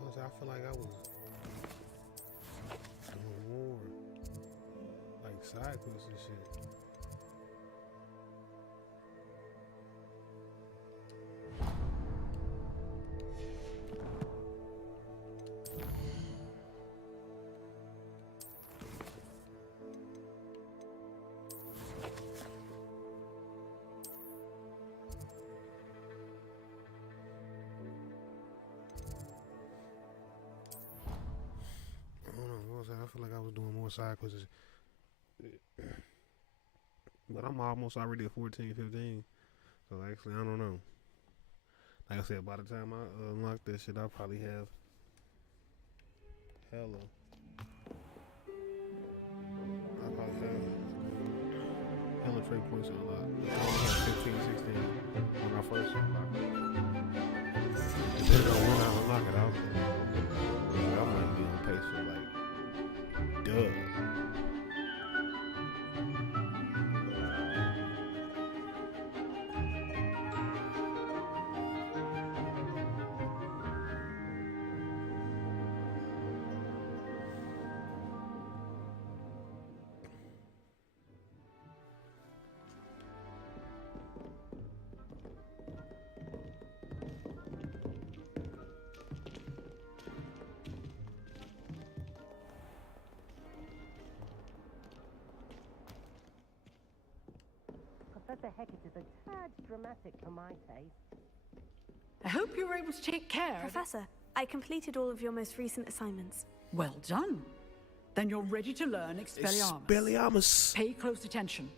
Because I feel like I was doing more like side quests and shit. I feel like I was doing more side quests. But I'm almost already at 14, 15. So actually, I don't know. Like I said, by the time I unlock that shit, I'll probably have hella. I'll probably have hella trade points unlocked. I only had 15, 16 when I first unlocked it. Depending on when I unlock it, I might be on pace for like duh. Professor Hecat is a tad dramatic for my taste. I hope you were able to take care. Professor, I completed all of your most recent assignments. Well done. Then you're ready to learn Expelliarmus. Expelliarmus. Pay close attention.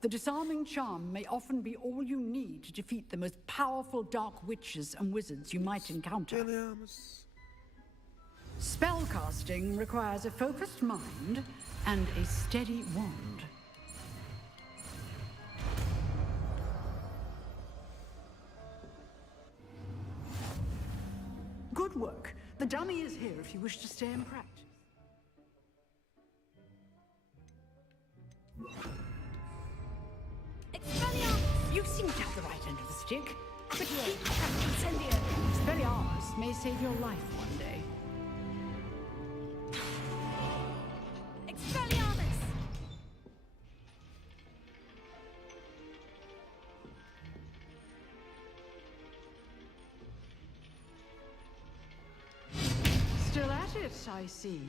The disarming charm may often be all you need to defeat the most powerful dark witches and wizards you might encounter. Expelliarmus. Spellcasting requires a focused mind and a steady wand. Good work. The dummy is here if you wish to stay and practice. Expelliarmus! You seem to have the right end of the stick. But keep practicing. Expelliarmus may save your life one day. Expelliarmus! Still at it, I see.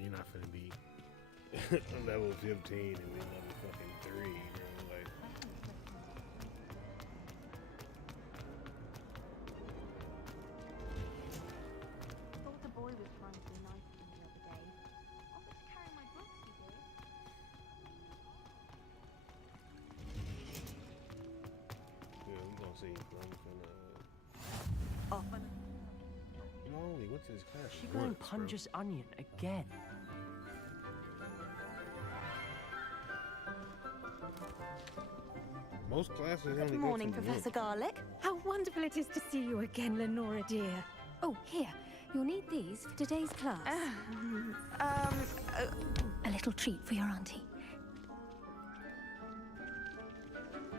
You're not finna be level 15 and we level fucking 3, bro. Like, to this class. She going Punja's onion again. Most classes only Good go morning, to Professor lunch. Garlic. How wonderful it is to see you again, Lenora dear. Oh, here. You'll need these for today's class. A little treat for your auntie.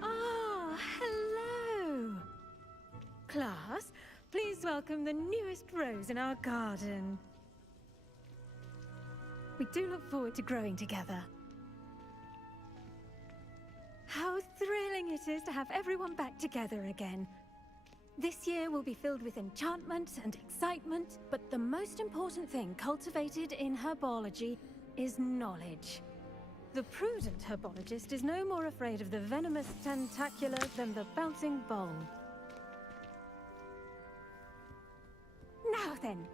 Ah, hello. Class, please welcome the newest rose in our garden. We do look forward to growing together. How thrilling it is to have everyone back together again. This year will be filled with enchantment and excitement, but the most important thing cultivated in herbology is knowledge. The prudent herbologist is no more afraid of the venomous tentacular than the bouncing bowl. Now then,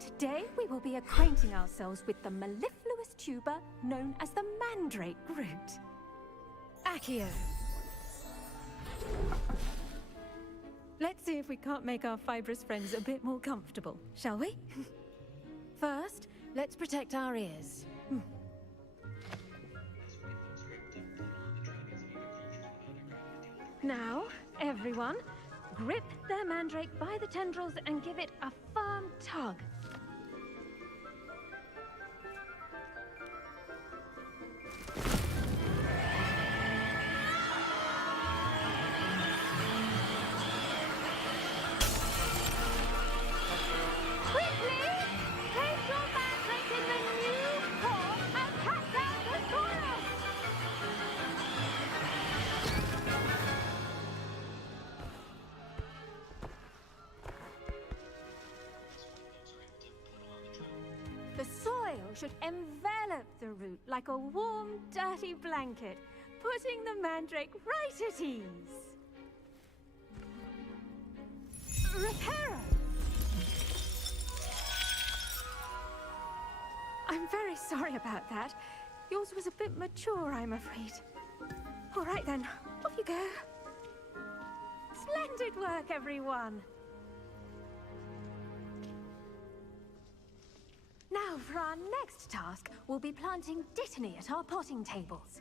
today we will be acquainting ourselves with the mellifluous tuber known as the mandrake root. Accio. Let's see if we can't make our fibrous friends a bit more comfortable, shall we? First, let's protect our ears. Now, everyone, grip their mandrake by the tendrils and give it a firm tug. Quickly! Place your mandrake in the new pot and cut down the soil! The soil should envelop the root like a warm, dirty blanket, putting the mandrake right at ease. Reparo! I'm very sorry about that. Yours was a bit mature, I'm afraid. All right then, off you go. Splendid work, everyone. Now, for our next task, we'll be planting dittany at our potting tables.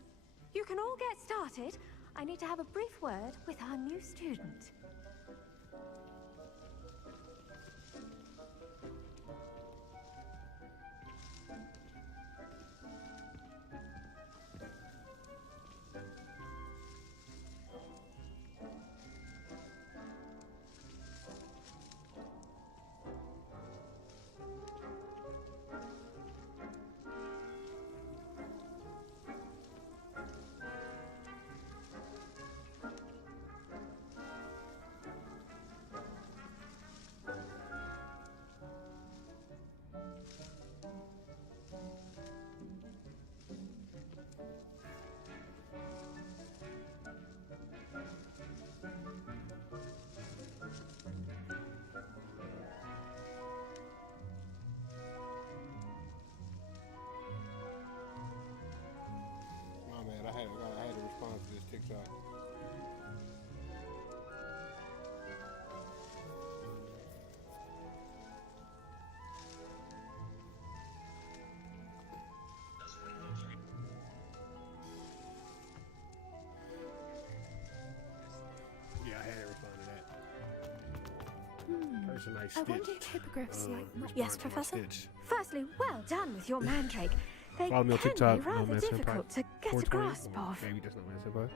You can all get started. I need to have a brief word with our new student. My man, I had to respond to this TikTok. Yeah, I had to respond to that. Person I I wonder stitched, if hippogriffs like... respond Yes, to my Professor? stitch. Firstly, well done with your mandrake. They Follow me on can TikTok, be rather nomad difficult to get a 420, grasp or of. Maybe just nomad senpai.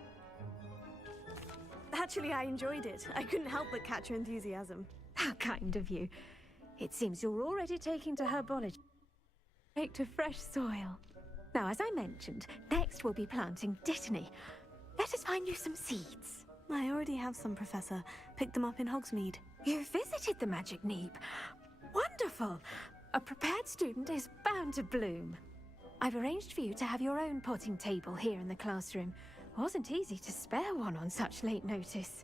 Actually, I enjoyed it. I couldn't help but catch your enthusiasm. How kind of you. It seems you're already taking to herbology. Take to fresh soil. Now, as I mentioned, next we'll be planting dittany. Let us find you some seeds. I already have some, Professor. Picked them up in Hogsmeade. You visited the Magic Neep. Wonderful! A prepared student is bound to bloom. I've arranged for you to have your own potting table here in the classroom. Wasn't easy to spare one on such late notice.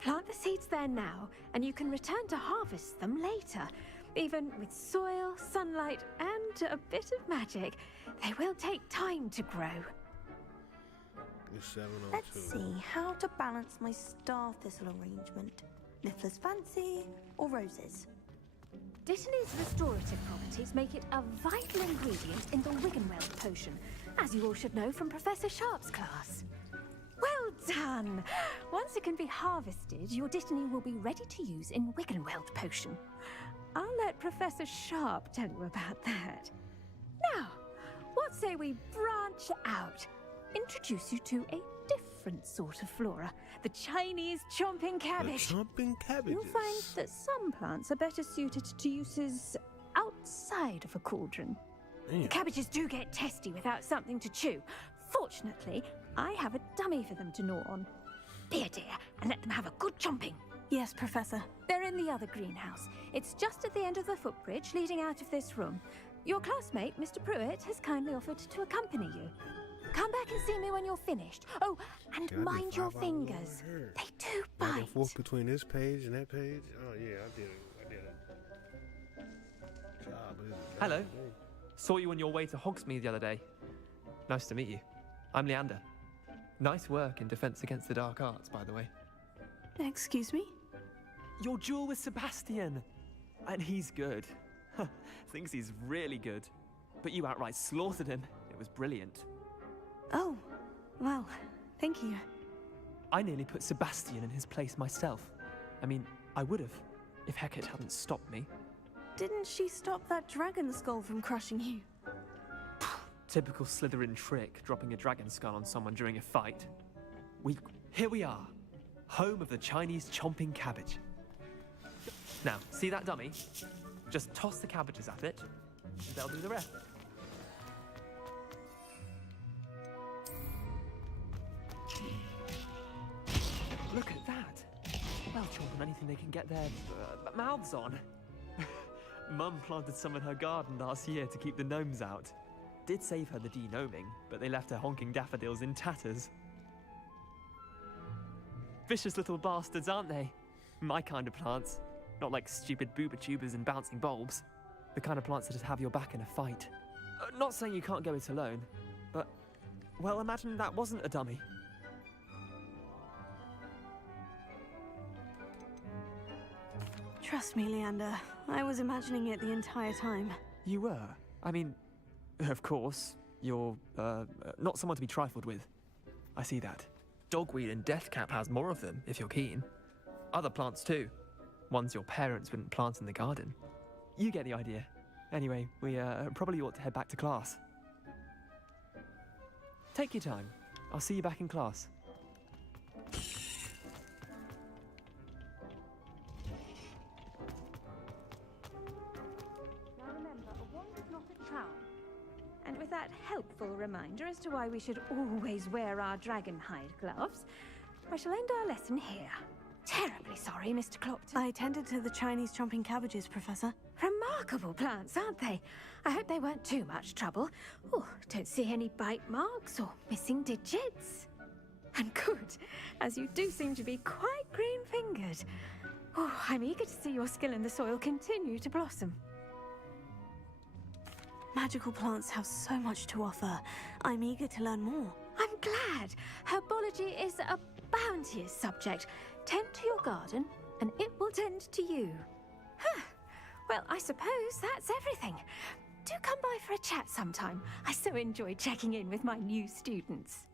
Plant the seeds there now, and you can return to harvest them later. Even with soil, sunlight, and a bit of magic, they will take time to grow. It's 7:02. Let's see how to balance my star thistle arrangement. Niffler's fancy or roses? Dittany's restorative properties make it a vital ingredient in the Wiggenweld potion, as you all should know from Professor Sharp's class. Well done! Once it can be harvested, your Dittany will be ready to use in Wiggenweld potion. I'll let Professor Sharp tell you about that. Now, what say we branch out? Introduce you to a different sort of flora, the Chinese chomping cabbage. The chomping cabbages. You'll find that some plants are better suited to uses outside of a cauldron. Damn. The cabbages do get testy without something to chew. Fortunately, I have a dummy for them to gnaw on. Be a dear and let them have a good chomping. Yes, Professor. They're in the other greenhouse. It's just at the end of the footbridge leading out of this room. Your classmate, Mr. Pruitt, has kindly offered to accompany you. Come back and see me when you're finished. Oh, and Yeah, I did mind your 5 hours fingers. over here. They do Back and bite. forth between this page and that page. Oh yeah, I did it. God, but this is Hello. bad. Saw you on your way to Hogsmeade the other day. Nice to meet you. I'm Leander. Nice work in Defense Against the Dark Arts, by the way. Excuse me? Your duel with Sebastian! And he's good. Thinks he's really good. But you outright slaughtered him. It was brilliant. Oh, well, thank you. I nearly put Sebastian in his place myself. I mean, I would have, if Hecate hadn't stopped me. Didn't she stop that dragon skull from crushing you? Typical Slytherin trick, dropping a dragon skull on someone during a fight. Here we are, home of the Chinese chomping cabbage. Now, see that dummy? Just toss the cabbages at it, and they'll do the rest. Look at that! Well, children, anything they can get their mouths on. Mum planted some in her garden last year to keep the gnomes out. Did save her the de-gnoming, but they left her honking daffodils in tatters. Vicious little bastards, aren't they? My kind of plants. Not like stupid booba tubers and bouncing bulbs. The kind of plants that just have your back in a fight. Not saying you can't go it alone, but, well, imagine that wasn't a dummy. Trust me, Leander. I was imagining it the entire time. You were? I mean, of course, you're, not someone to be trifled with. I see that. Dogweed and Deathcap has more of them, if you're keen. Other plants too. Ones your parents wouldn't plant in the garden. You get the idea. Anyway, we probably ought to head back to class. Take your time. I'll see you back in class. Now remember, a wand is not a trowel. And with that helpful reminder as to why we should always wear our dragon hide gloves, I shall end our lesson here. Terribly sorry, Mr. Clopton. I tended to the Chinese chomping cabbages, Professor. Remarkable plants, aren't they? I hope they weren't too much trouble. Oh, don't see any bite marks or missing digits. And good, as you do seem to be quite green-fingered. Oh, I'm eager to see your skill in the soil continue to blossom. Magical plants have so much to offer. I'm eager to learn more. I'm glad. Herbology is a bounteous subject. Tend to your garden, and it will tend to you. Huh. Well, I suppose that's everything. Do come by for a chat sometime. I so enjoy checking in with my new students.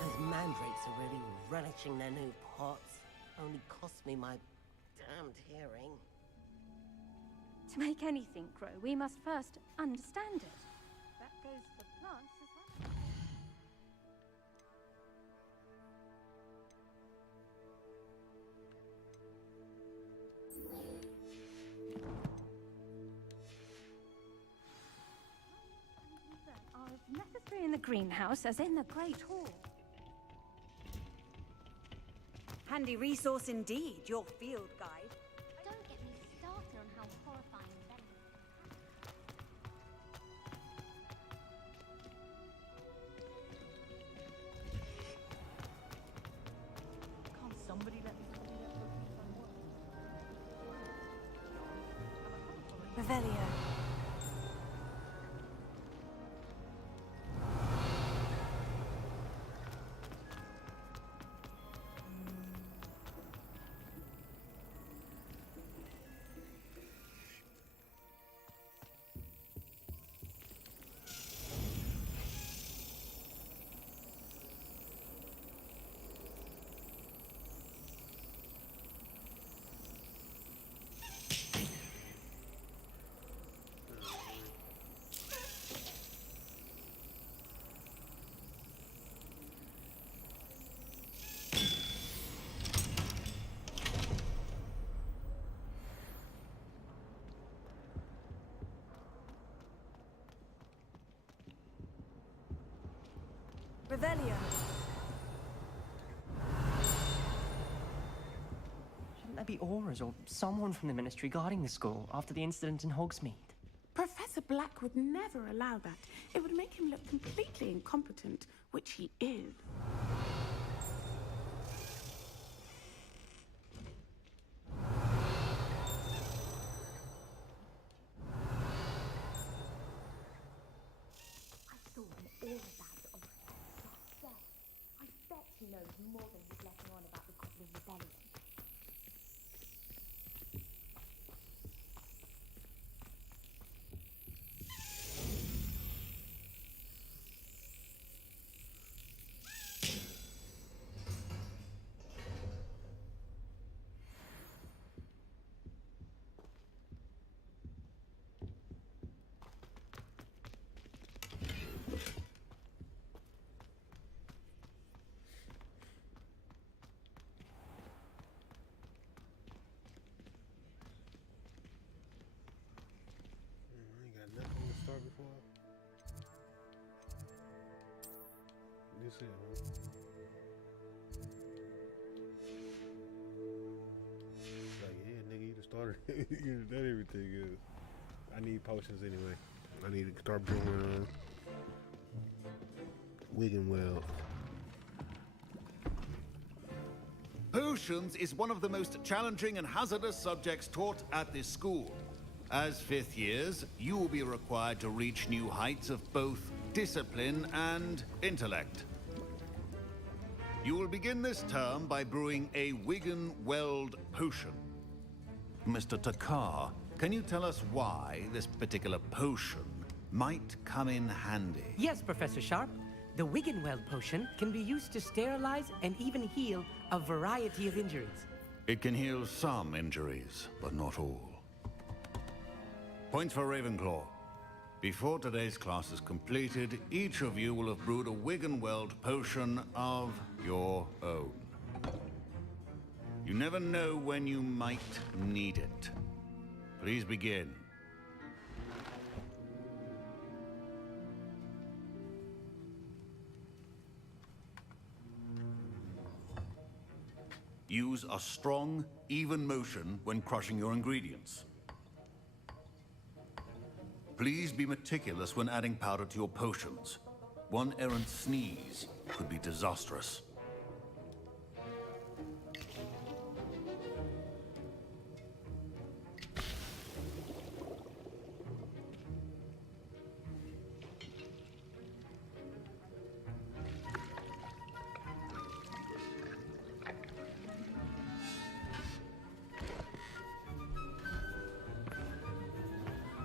Those mandrakes are really relishing their new pots. Only cost me my damned hearing. To make anything grow, we must first understand it. That goes for plants as well. Are as necessary in the greenhouse as in the Great Hall. Handy resource indeed, your field guide. Don't get me started on how horrifying that Can't somebody let me Revelio. Revelio. Shouldn't there be auras or someone from the Ministry guarding the school after the incident in Hogsmeade? Professor Black would never allow that. It would make him look completely incompetent, which he is. I bet he knows more than he's letting on about the Goblin Rebellion. Before. This it, man. Like, yeah, nigga, you just started. You done everything. I need potions anyway. I need to start brewing Wigan well. Potions is one of the most challenging and hazardous subjects taught at this school. As fifth years, you will be required to reach new heights of both discipline and intellect. You will begin this term by brewing a Wigan Weld potion. Mr. Takar, can you tell us why this particular potion might come in handy? Yes, Professor Sharp. The Wiggenweld potion can be used to sterilize and even heal a variety of injuries. It can heal some injuries, but not all. Points for Ravenclaw. Before today's class is completed, each of you will have brewed a Wiggenweld potion of your own. You never know when you might need it. Please begin. Use a strong, even motion when crushing your ingredients. Please be meticulous when adding powder to your potions. One errant sneeze could be disastrous.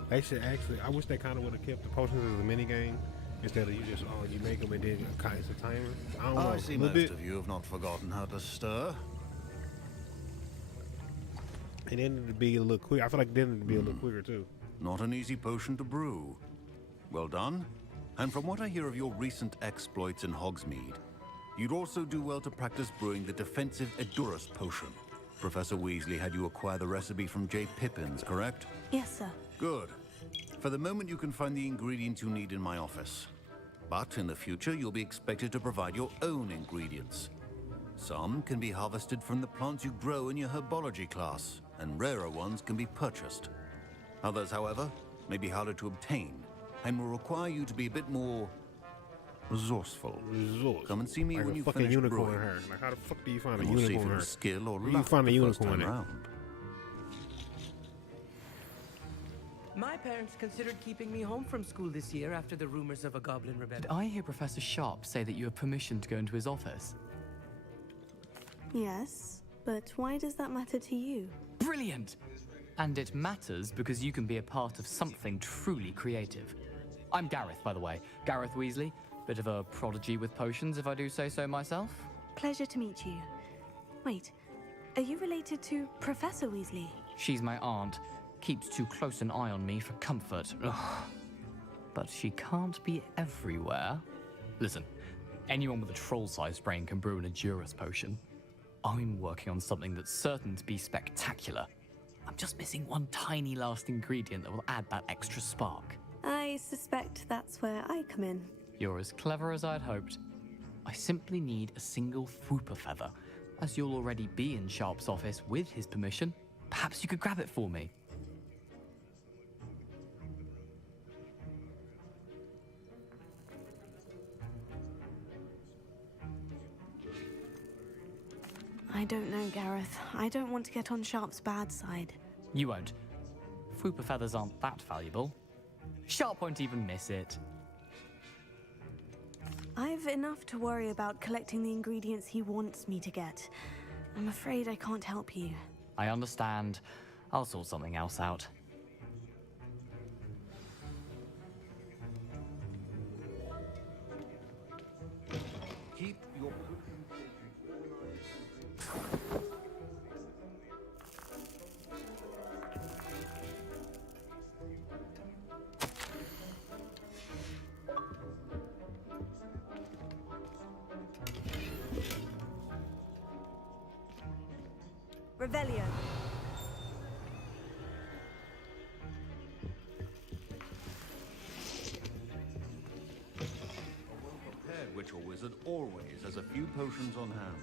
They should actually. I wish they kind of would have kept the potions as a mini game instead of you just you make them and then it's a timer. I don't know. I see most of you have not forgotten how to stir. It ended to be a little quicker. I feel like it ended to be a little quicker too. Not an easy potion to brew. Well done. And from what I hear of your recent exploits in Hogsmeade, you'd also do well to practice brewing the defensive Edurus potion. Professor Weasley had you acquire the recipe from J. Pippins, correct? Yes, sir. Good. For the moment, you can find the ingredients you need in my office. But in the future, you'll be expected to provide your own ingredients. Some can be harvested from the plants you grow in your herbology class, and rarer ones can be purchased. Others, however, may be harder to obtain, and will require you to be a bit more resourceful. Come and see me like when you fucking finish unicorn brewing. hair. Like, how the fuck do you find a And we'll see if unicorn it hair? was skill or Where you luck find a the first unicorn time at? round. My parents considered keeping me home from school this year after the rumors of a Goblin Rebellion. Did I hear Professor Sharp say that you have permission to go into his office? Yes, but why does that matter to you? Brilliant! And it matters because you can be a part of something truly creative. I'm Gareth, by the way. Gareth Weasley. Bit of a prodigy with potions, if I do say so myself. Pleasure to meet you. Wait, are you related to Professor Weasley? She's my aunt. Keeps too close an eye on me for comfort. Ugh. But she can't be everywhere. Listen, anyone with a troll-sized brain can brew an Edurus potion. I'm working on something that's certain to be spectacular. I'm just missing one tiny last ingredient that will add that extra spark. I suspect that's where I come in. You're as clever as I'd hoped. I simply need a single Fwooper feather. As you'll already be in Sharp's office with his permission, perhaps you could grab it for me. I don't know, Gareth. I don't want to get on Sharp's bad side. You won't. Fwooper feathers aren't that valuable. Sharp won't even miss it. I've enough to worry about collecting the ingredients he wants me to get. I'm afraid I can't help you. I understand. I'll sort something else out. Keep your... Revelio. Prepared witch or wizard always has a few potions on hand.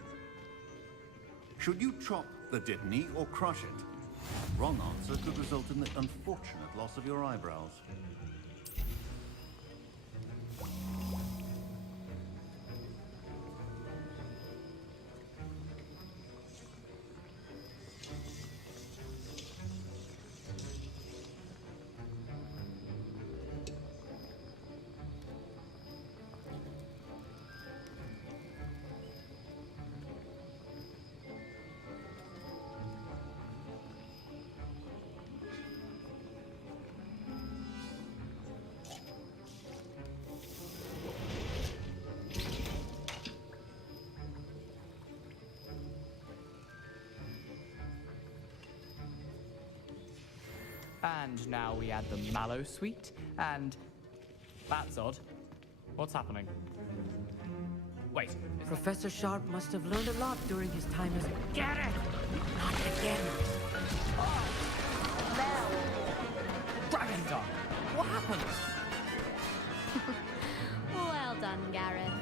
Should you chop the Dittany or crush it? Wrong answer could result in the unfortunate loss of your eyebrows. And now we add the mallow sweet, and... That's odd. What's happening? Wait. Professor Sharp must have learned a lot during his time as... Get it! Not again! Dragon Dog! What happened? Well done, Gareth.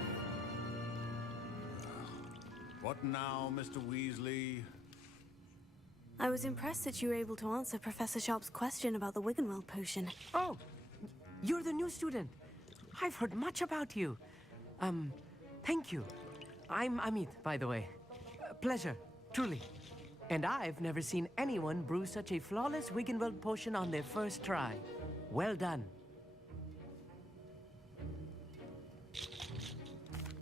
What now, Mr. Weasley? I was impressed that you were able to answer Professor Sharp's question about the Wiggenweld potion. Oh, you're the new student. I've heard much about you. Thank you. I'm Amit, by the way. Pleasure, truly. And I've never seen anyone brew such a flawless Wiggenweld potion on their first try. Well done.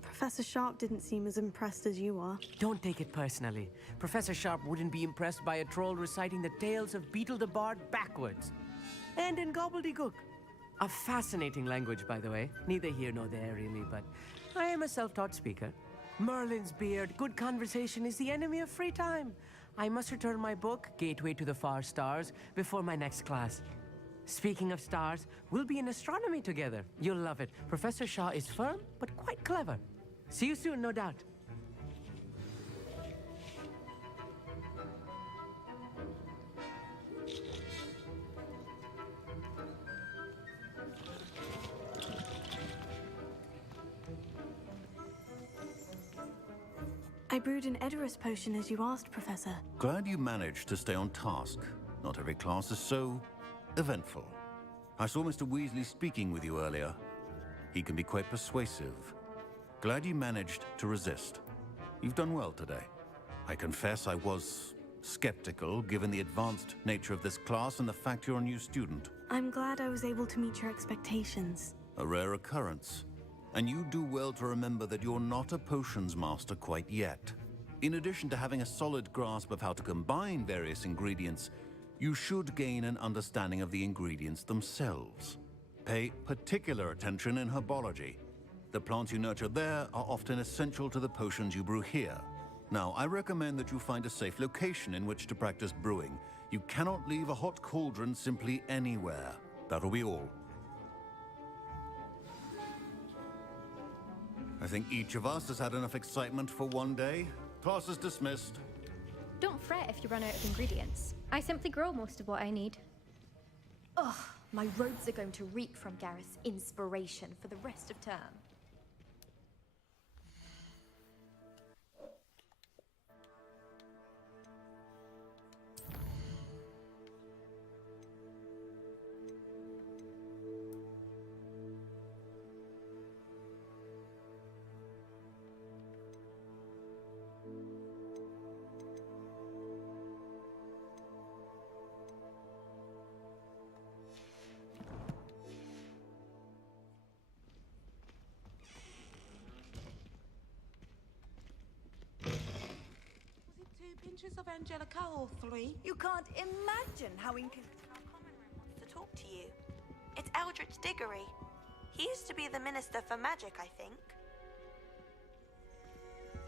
Professor Sharp didn't seem as impressed as you are. Don't take it personally. Professor Sharp wouldn't be impressed by a troll reciting the tales of Beetle the Bard backwards. And in gobbledygook. A fascinating language, by the way. Neither here nor there, really, but I am a self-taught speaker. Merlin's beard, good conversation is the enemy of free time. I must return my book, Gateway to the Far Stars, before my next class. Speaking of stars, we'll be in astronomy together. You'll love it. Professor Shaw is firm, but quite clever. See you soon, no doubt. I brewed an Edorus potion as you asked, Professor. Glad you managed to stay on task. Not every class is so eventful. I saw Mr. Weasley speaking with you earlier. He can be quite persuasive. Glad you managed to resist. You've done well today. I confess I was skeptical, given the advanced nature of this class and the fact you're a new student. I'm glad I was able to meet your expectations. A rare occurrence. And you do well to remember that you're not a potions master quite yet. In addition to having a solid grasp of how to combine various ingredients, you should gain an understanding of the ingredients themselves. Pay particular attention in herbology. The plants you nurture there are often essential to the potions you brew here. Now, I recommend that you find a safe location in which to practice brewing. You cannot leave a hot cauldron simply anywhere. That'll be all. I think each of us has had enough excitement for one day. Class is dismissed. Don't fret if you run out of ingredients. I simply grow most of what I need. Ugh, my robes are going to reek from Gareth's inspiration for the rest of term. pictures of Angelica or 3? You can't imagine how inconsistent our common room wants to talk to you. It's Eldritch Diggory. He used to be the Minister for Magic, I think.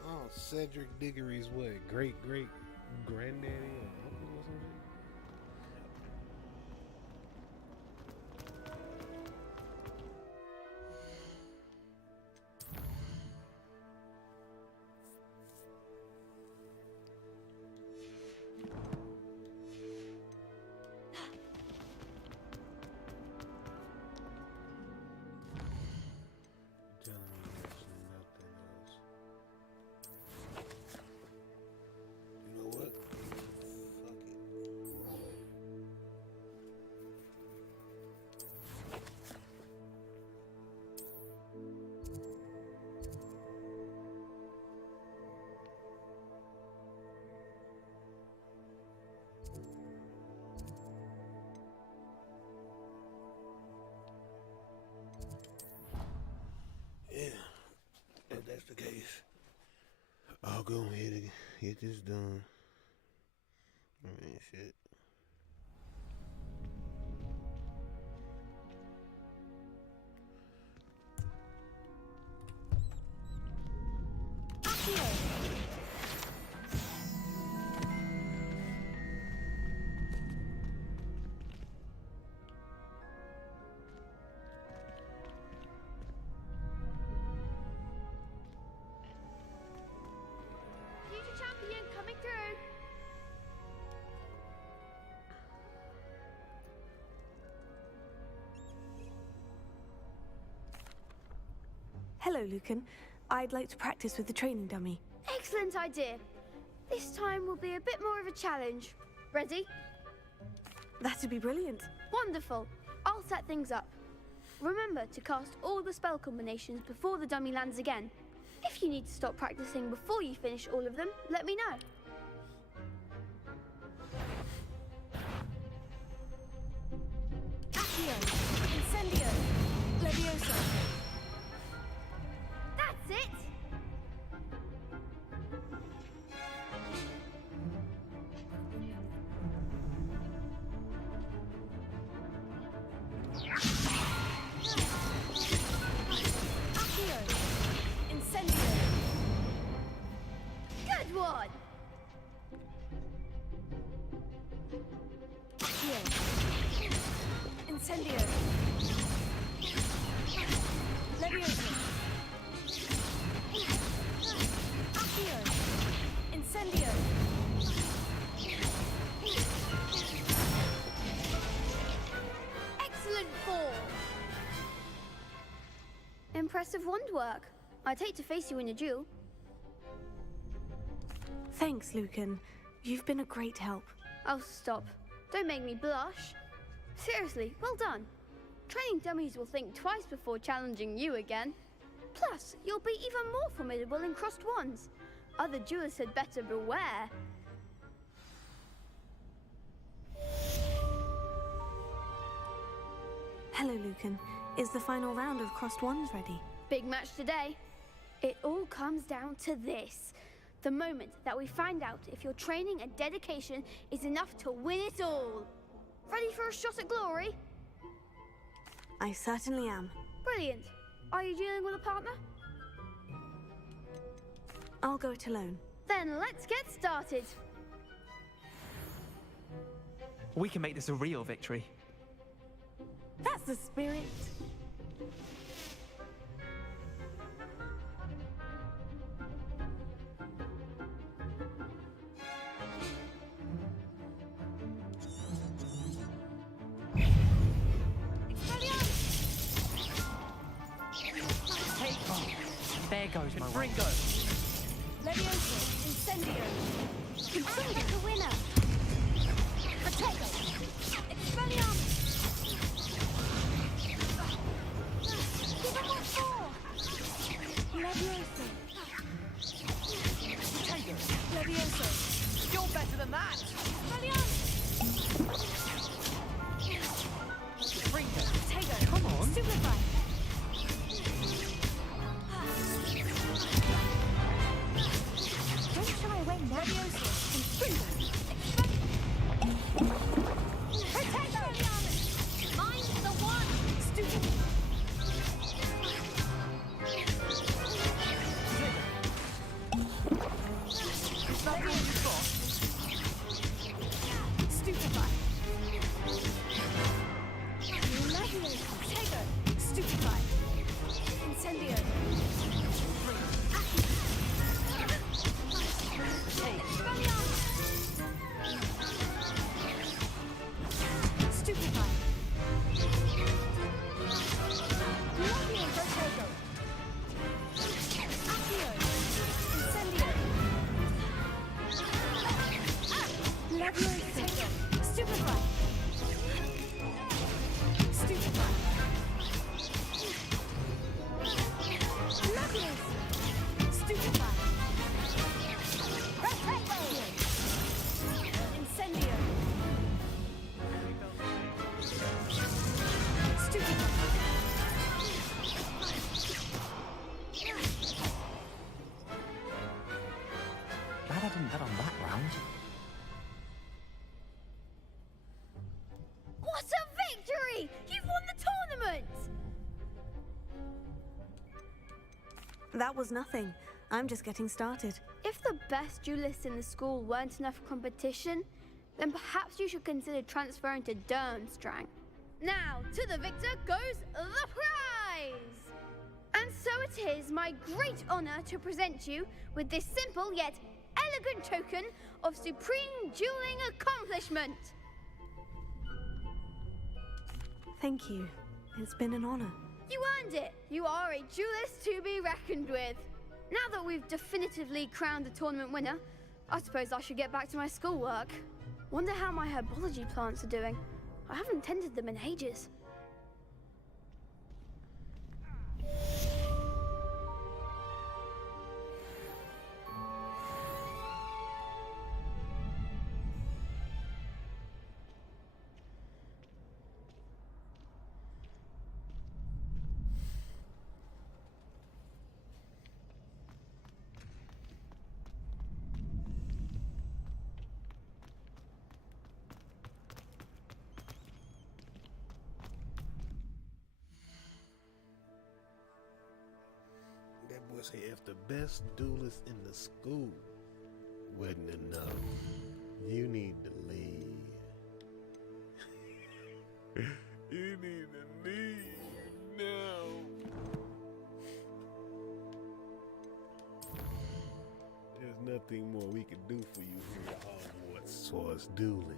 Oh, Cedric Diggory's what? Great granddaddy or uncle or something? If that's the case, I'll go ahead and get this done. I mean, shit. Future champion coming through. Hello, Lucan. I'd like to practice with the training dummy. Excellent idea. This time will be a bit more of a challenge. Ready? That'd be brilliant. Wonderful. I'll set things up. Remember to cast all the spell combinations before the dummy lands again. If you need to stop practicing before you finish all of them, let me know. Accio! Incendio! Levioso! That's it! Accio! Incendio! Good one! Accio! Incendio! Levioso! Accio! Incendio! Excellent form! Impressive wand work. I'd hate to face you in a duel. Thanks, Lucan. You've been a great help. Oh, stop. Don't make me blush. Seriously, well done. Training dummies will think twice before challenging you again. Plus, you'll be even more formidable in crossed wands. Other duelists had better beware. Hello, Lucan. Is the final round of crossed wands ready? Big match today. It all comes down to this. The moment that we find out if your training and dedication is enough to win it all. Ready for a shot at glory? I certainly am. Brilliant. Are you dealing with a partner? I'll go it alone. Then let's get started. We can make this a real victory. That's the spirit. There goes my ring. Levioso! Incendio! Consider the winner! Potato! Expelliarmus! Give him what for! Levioso! Potato! Levioso! You're better than that! Expelliarmus! Potato! Come on! Stupefy! Don't shy away now. Levioso! And Stupefy. Incendio. Stupefy. Lucky and Protego. Accio. Incendio. Levioso. Stupefy. Stupefy. Levioso. Stupefy. Protego. Incendio. Stupefy. Glad I didn't bet on that round. What a victory! You've won the tournament! That was nothing. I'm just getting started. If the best duelists in the school weren't enough for competition, then perhaps you should consider transferring to Durmstrang. Now, to the victor goes the prize! And so it is my great honor to present you with this simple yet elegant token of supreme dueling accomplishment. Thank you. It's been an honor. You earned it! You are a duelist to be reckoned with. Now that we've definitively crowned the tournament winner, I suppose I should get back to my schoolwork. Wonder how my herbology plants are doing. I haven't tended them in ages. That boy say if the best duelist in the school wasn't enough, you need to leave. You need to leave now. There's nothing more we can do for you here at Hogwarts as far as dueling.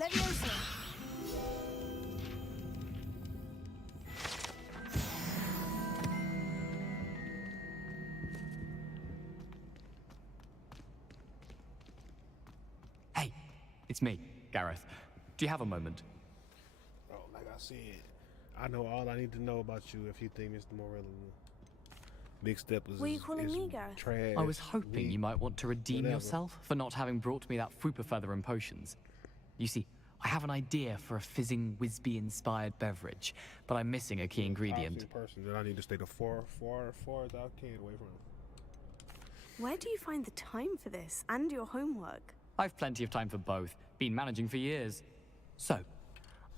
Levioso. Hey, it's me, Gareth. Do you have a moment? Oh, like I said, I know all I need to know about you if you think Mr. Morello Big Step is Were you calling me, Gareth? trash. I was hoping you might want to redeem whatever. yourself for not having brought me that Fupa feather and potions. You see, I have an idea for a fizzing Wisby-inspired beverage, but I'm missing a key ingredient. Toxic person that I need to stay the far as I can away from. Where do you find the time for this and your homework? I've plenty of time for both. Been managing for years. So,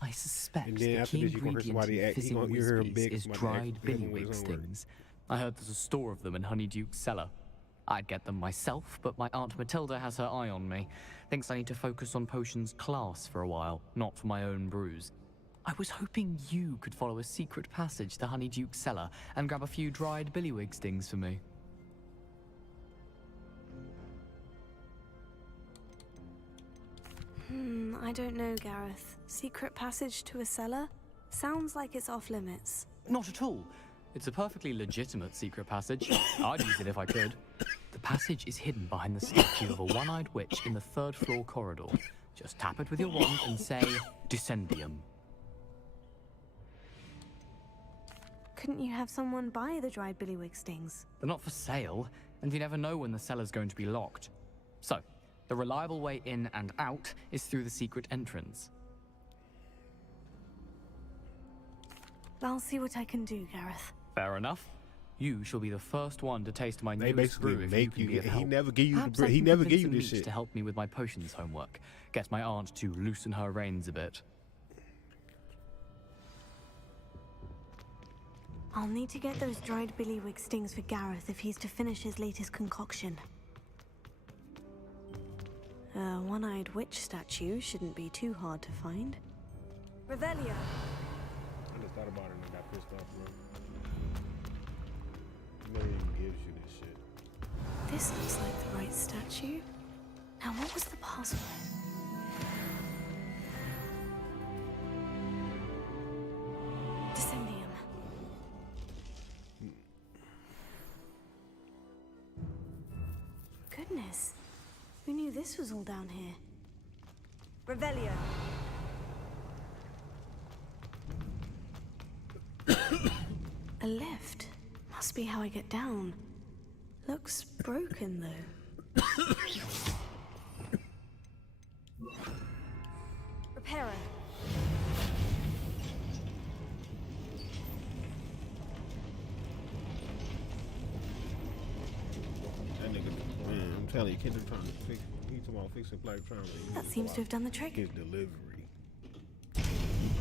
I suspect And then the after key this, you gonna hear ingredient somebody in act. fizzing You hear him whiz beg is somebody dried act- hit him with billywig his own words. stings. I heard there's a store of them in Honeyduke's cellar. I'd get them myself, but my Aunt Matilda has her eye on me. Thinks I need to focus on potions class for a while, not for my own brews. I was hoping you could follow a secret passage to Honeyduke's cellar and grab a few dried billywig stings for me. I don't know, Gareth. Secret passage to a cellar? Sounds like it's off limits. Not at all. It's a perfectly legitimate secret passage. I'd use it if I could. The passage is hidden behind the statue of a one-eyed witch in the third-floor corridor. Just tap it with your wand and say, Descendium. Couldn't you have someone buy the dried billywig stings? They're not for sale, and you never know when the cellar's going to be locked. So, the reliable way in and out is through the secret entrance. I'll see what I can do, Gareth. Fair enough. You shall be the first one to taste my They newest brew basically if make you you. can be of He help. never give you the. Perhaps bre- I He can never convince give you the this meat shit. to help me with my potions homework. Get my aunt to loosen her reins a bit. I'll need to get those dried billywig stings for Gareth if he's to finish his latest concoction. A one-eyed witch statue shouldn't be too hard to find. Revelio. I just thought about it and I got pissed off, bro. Nobody even gives you this shit. This looks like the right statue. Now, what was the password? Descendium. Goodness. Who knew this was all down here? Revelio. A lift. Must be how I get down. Looks broken, though. Reparo. That nigga, man, I'm telling you, Kendrick trying to fix. He talking about fixing black trauma. That seems to have done the trick. His delivery.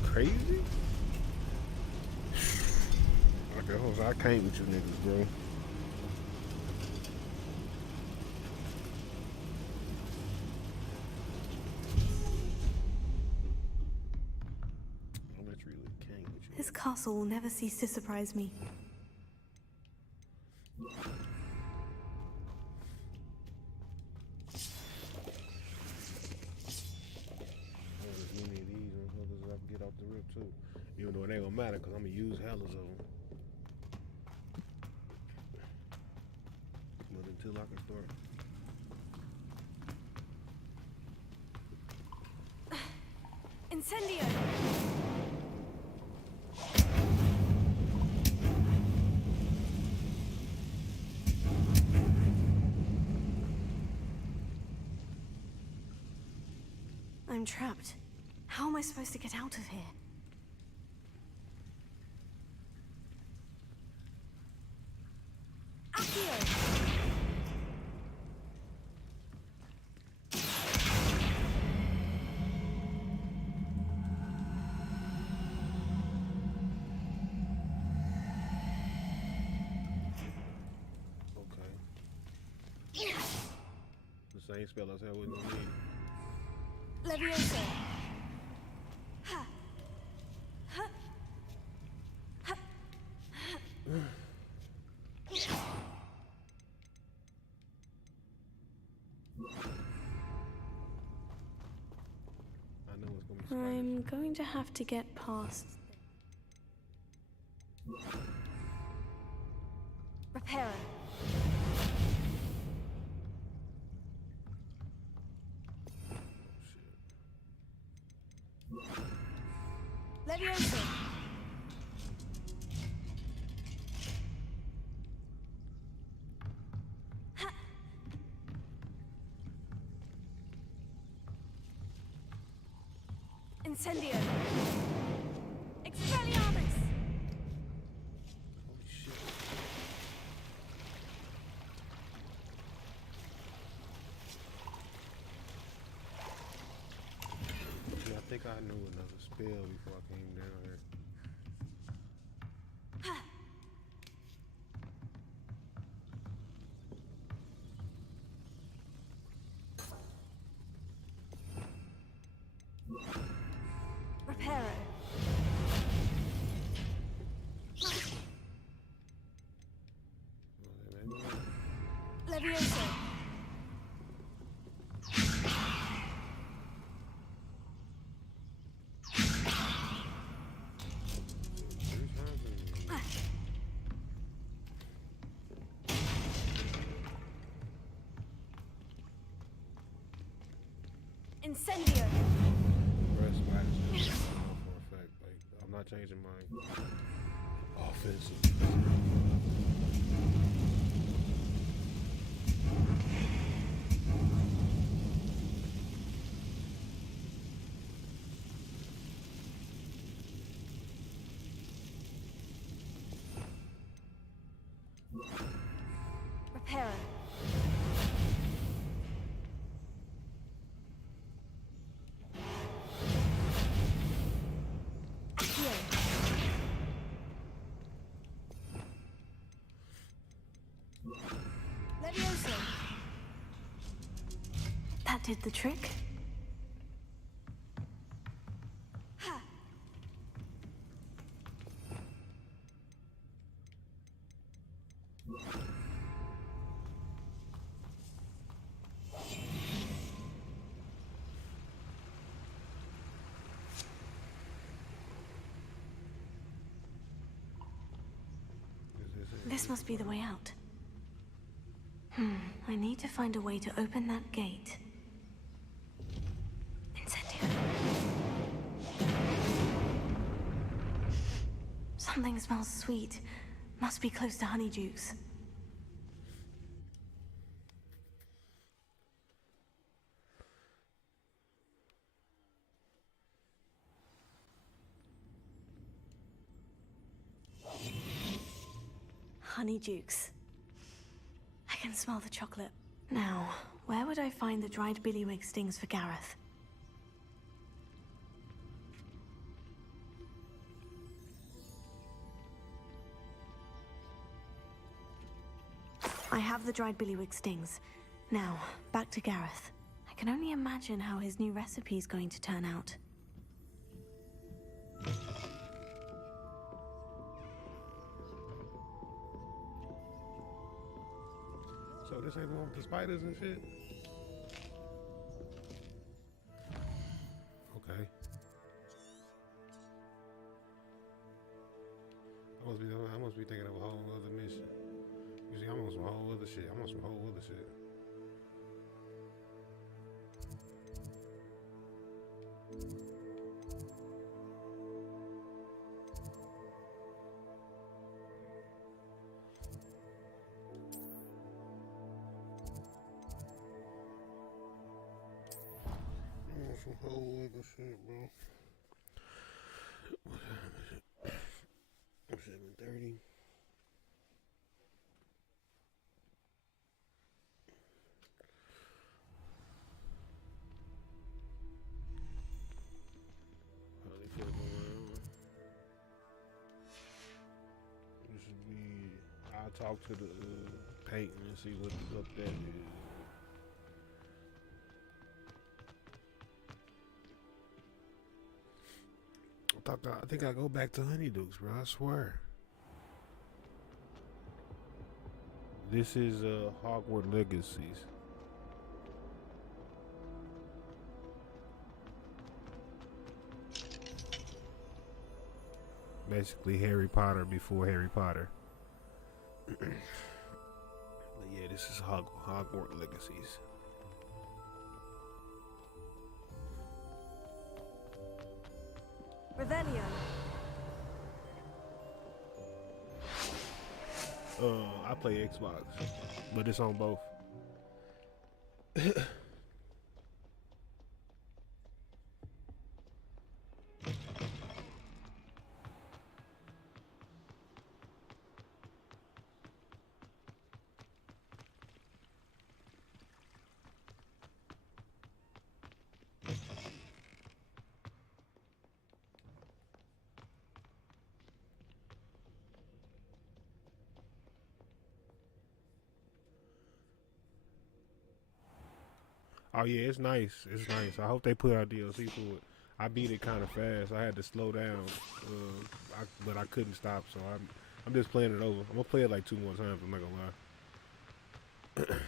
Crazy. Okay, hold on. I can't with you niggas, bro. I literally can't with you. This castle will never cease to surprise me. As many of these motherfuckers as I can get off the rip too. Even though it ain't gonna matter because I'm gonna use hellas of them. But until I can start. Incendio. I'm trapped. How am I supposed to get out of here? Okay. The same spell I said I wasn't gonna need. Levioso. Ha. Ha. Ha. I know it's gonna be I'm going to have to get past. Reparo. Levioso. Ha. Incendio. Expelliarmus. Holy shit. think I knew another spell before I came down here. Reparo. Levioso. Incendio. Rest matches for effect. Like, I'm not changing my offensive. Reparo. Levioso. That did the trick. Ha. This must be the way out. I need to find a way to open that gate. Incendio. Something smells sweet. Must be close to Honeydukes. Honeydukes. I can smell the chocolate. Now, where would I find the dried billywig stings for Gareth? I have the dried billywig stings. Now, back to Gareth. I can only imagine how his new recipe is going to turn out. So this ain't the one with the spiders and shit? Okay. I must be thinking of a whole other mission. You see, I'm on some whole other shit. Some whole other shit, bro. What time is it? 7:30. Probably flip around. This should be. I'll talk to the painting and see what that is. I think I go back to Honeydukes, bro. I swear. This is Hogwarts Legacies. Basically Harry Potter before Harry Potter. But yeah, this is Hogwarts Legacies. Revelio. I play Xbox, but it's on both. Oh yeah, it's nice. It's nice. I hope they put out DLC for it. I beat it kind of fast. I had to slow down, but I couldn't stop. So I'm just playing it over. I'm gonna play it like 2 more times. I'm not gonna lie.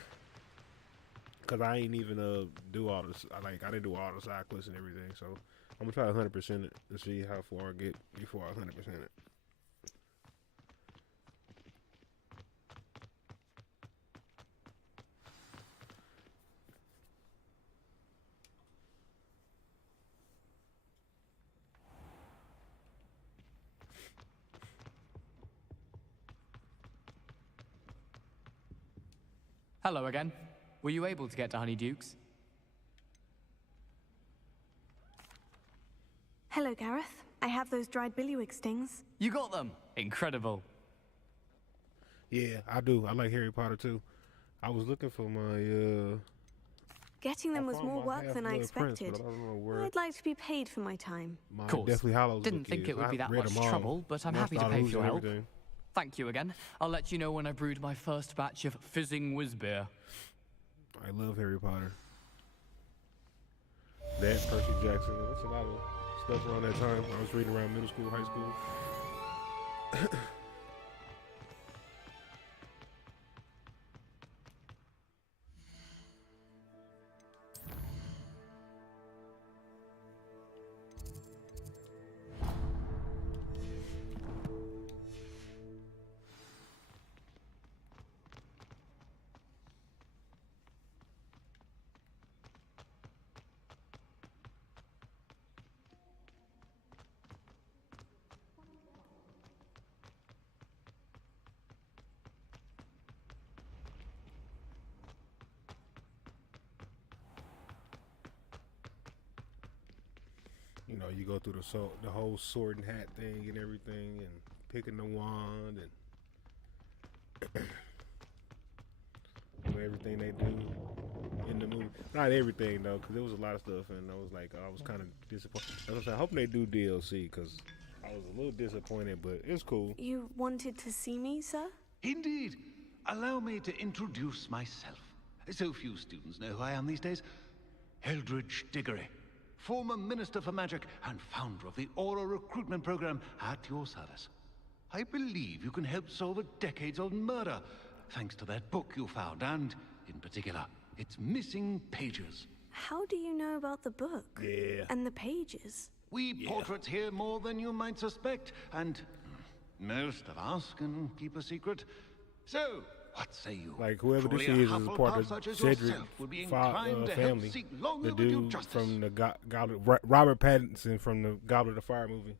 Cause I ain't even do all this. I didn't do all the side quests and everything. So I'm gonna try 100% it to see how far I get before I 100% it. Hello again. Were you able to get to Honeydukes? Hello, Gareth. I have those dried billywig stings. You got them! Incredible. Yeah, I do. I like Harry Potter too. I was looking for my Getting them was more work than I Half-Blood Prince, expected. but I don't know where. I'd like to be paid for my time. My Course. Deathly Hallows Didn't book think is. it would be I that read much them all. trouble, but I'm Watched happy to all pay those for your and help. everything. Thank you again. I'll let you know when I brewed my first batch of fizzing whiz beer. I love Harry Potter. That, Percy Jackson. That's a lot of stuff around that time. I was reading around middle school, high school. You know, you go through the whole sword and hat thing and everything, and picking the wand and everything they do in the movie. Not everything though, because there was a lot of stuff, and I was like, I was kind of disappointed. That's what I'm saying. I hope they do DLC, because I was a little disappointed, but it's cool. You wanted to see me, sir? Indeed. Allow me to introduce myself. So few students know who I am these days. Eldridge Diggory, former Minister for Magic and founder of the Aura recruitment program at your service. I believe you can help solve a decades-old murder, thanks to that book you found, and, in particular, its missing pages. How do you know about the book? Yeah. And the pages? We portraits here more than you might suspect, and most of us can keep a secret. So, what say you? Like, whoever this Surely a is a part Hufflepuff of such as Cedric yourself would be inclined to help family. seek long The overdue dude justice. from the Goblet, Robert Pattinson from the Goblet of Fire movie.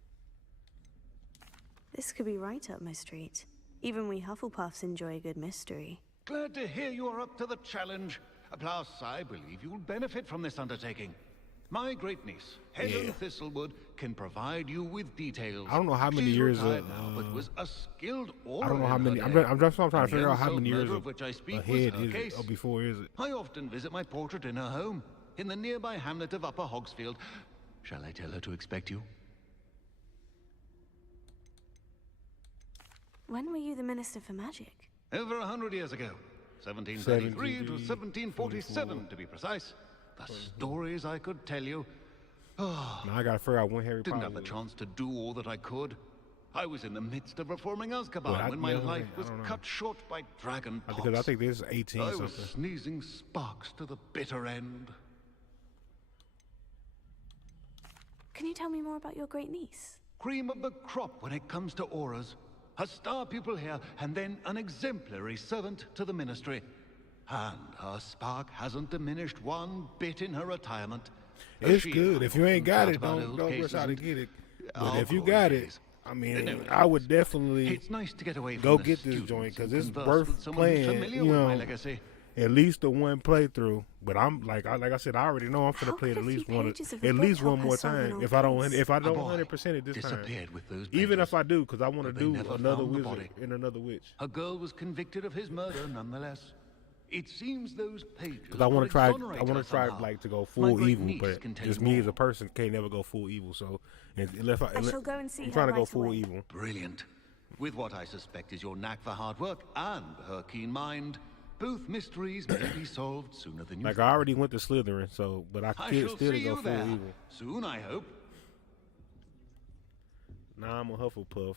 This could be right up my street. Even we Hufflepuffs enjoy a good mystery. Glad to hear you are up to the challenge. Plus, I believe you'll benefit from this undertaking. My great niece, Helen Thistlewood, can provide you with details. I don't know how many She's years retired now, but was a skilled I don't know how many. I'm just trying to figure out how many years ahead is it, or before is it. I often visit my portrait in her home, in the nearby hamlet of Upper Hogsfield. Shall I tell her to expect you? When were you the Minister for Magic? Over 100 years ago. 1733 to 1747, to be precise. The stories I could tell you. Now I gotta figure out when Harry Potter Didn't have the chance to do all that I could. I was in the midst of reforming Azkaban when my life was cut short by dragon pox. Because I think this is 18 I something. was sneezing sparks to the bitter end. Can you tell me more about your great niece? Cream of the crop when it comes to auras. A star pupil here, and then an exemplary servant to the ministry. And her spark hasn't diminished one bit in her retirement. It's good. If you ain't got it, don't rush out to get it. But if you got it, I mean, I would definitely It's nice to get away from go the get this students joint, because and it's converse worth with someone who's playing. familiar You with my know, legacy. at least the one playthrough. But I'm like I said, I already know I'm gonna play it at least one more time. If I don't 100% it this time. Disappeared with those Even pages, if I do, because I want to but they do never another found the wizard body. and another witch. A girl was convicted of his murder nonetheless. It seems those pages. Because I want to try, somehow. like to go My full great evil, niece but can tell just you me more. as a person can't never go full evil. So, I shall go and see I'm her trying to go right full away. evil. Brilliant. With what I suspect is your knack for hard work and her keen mind, Both mysteries may be solved sooner than you Like, think. I already went to Slytherin, so, but I I still shall to see go you full there. evil. Soon, I hope. Nah, I'm a Hufflepuff.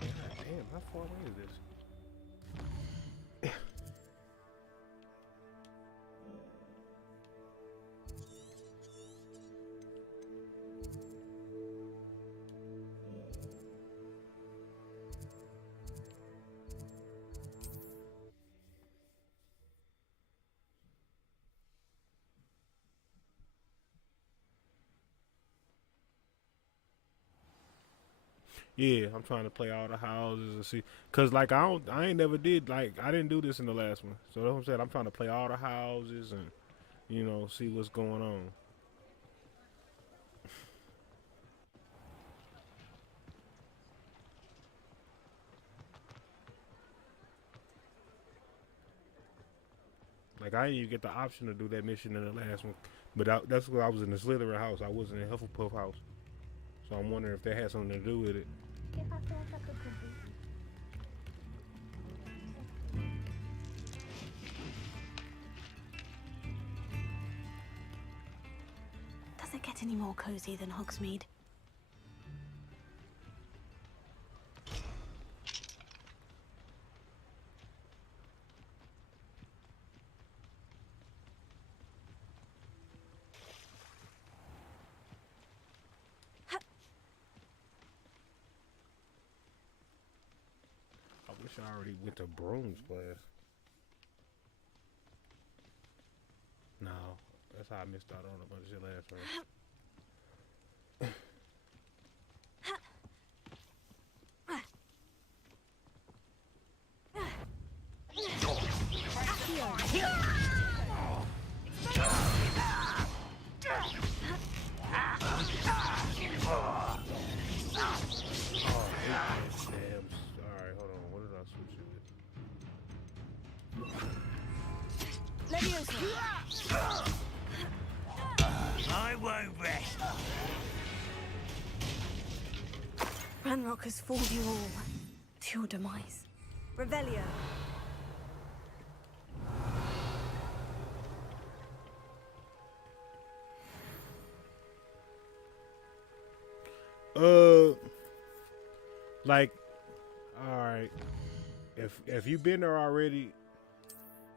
Damn, how far away is this? Yeah, I'm trying to play all the houses and see, cause like I ain't never did, like I didn't do this in the last one, so that's what I'm saying. I'm trying to play all the houses and, you know, see what's going on. Like I didn't even get the option to do that mission in the last one, but that's because I was in the Slytherin house. I wasn't in Hufflepuff house, so I'm wondering if that had something to do with it. Does it get any more cozy than Hogsmeade? I wish I already went to Broom's class. No, that's how I missed out on a bunch of shit last round. Alright, hold on. What did I switch it with? I won't rest. Ranrock has fooled you all to your demise. Revelio. Like, all right, if you've been there already,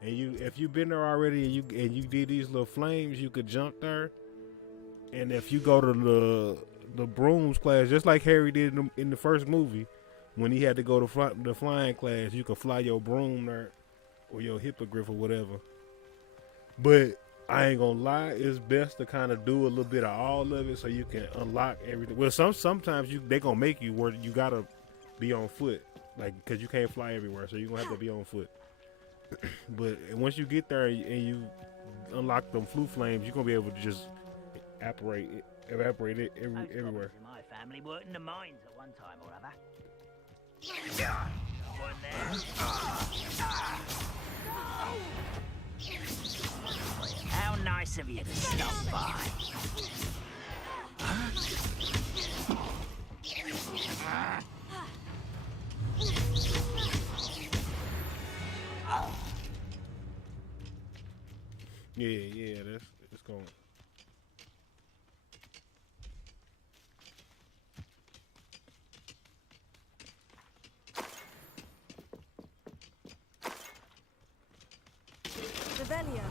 and you did these little flames, you could jump there. And if you go to the brooms class, just like Harry did in the first movie, when he had to go to the flying class, you could fly your broom there, or your hippogriff or whatever. But I ain't gonna lie, it's best to kind of do a little bit of all of it so you can unlock everything. Well, sometimes they gonna make you where you gotta be on foot, like, because you can't fly everywhere, so you're gonna have to be on foot. But once you get there and you unlock them flue flames, you're gonna be able to just evaporate it everywhere. My family worked in the mines at one time or other. How nice of you to stop by. Yeah, it's going. Revelio.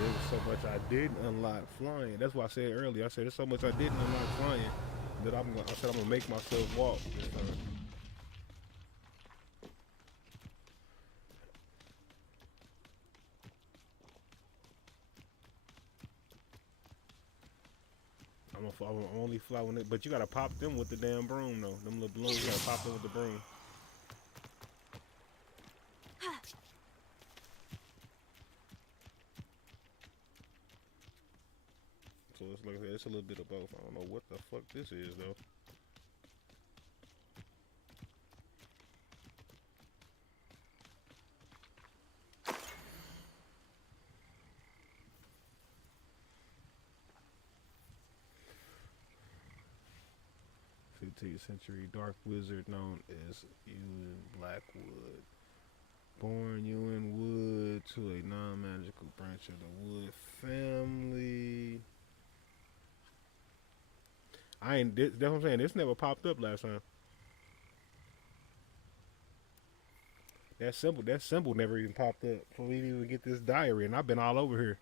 There's so much I didn't unlock flying. That's why I said earlier. I said there's so much I didn't unlock flying that I said I'm gonna make myself walk this time. I'm only fly when it, but you gotta pop them with the damn broom though. Them little balloons, you gotta pop them with the broom. like I said, it's a little bit of both. I don't know what the fuck this is though. Century dark wizard known as Ewan Blackwood. Born Ewan Wood to a non-magical branch of the Wood family. That's what I'm saying. This never popped up last time. That symbol never even popped up before we even get this diary, and I've been all over here.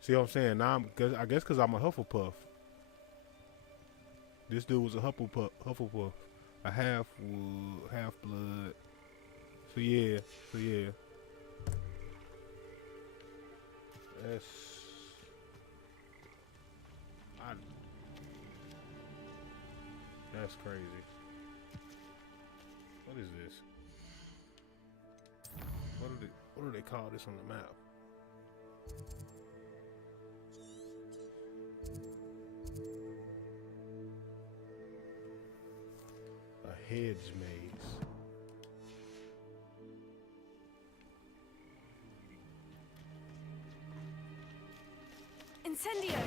See what I'm saying? Now I guess because I'm a Hufflepuff. This dude was a Hufflepuff, a half blood. So yeah. That's crazy. What is this? What do they call this on the map? A hedge maze. Incendio!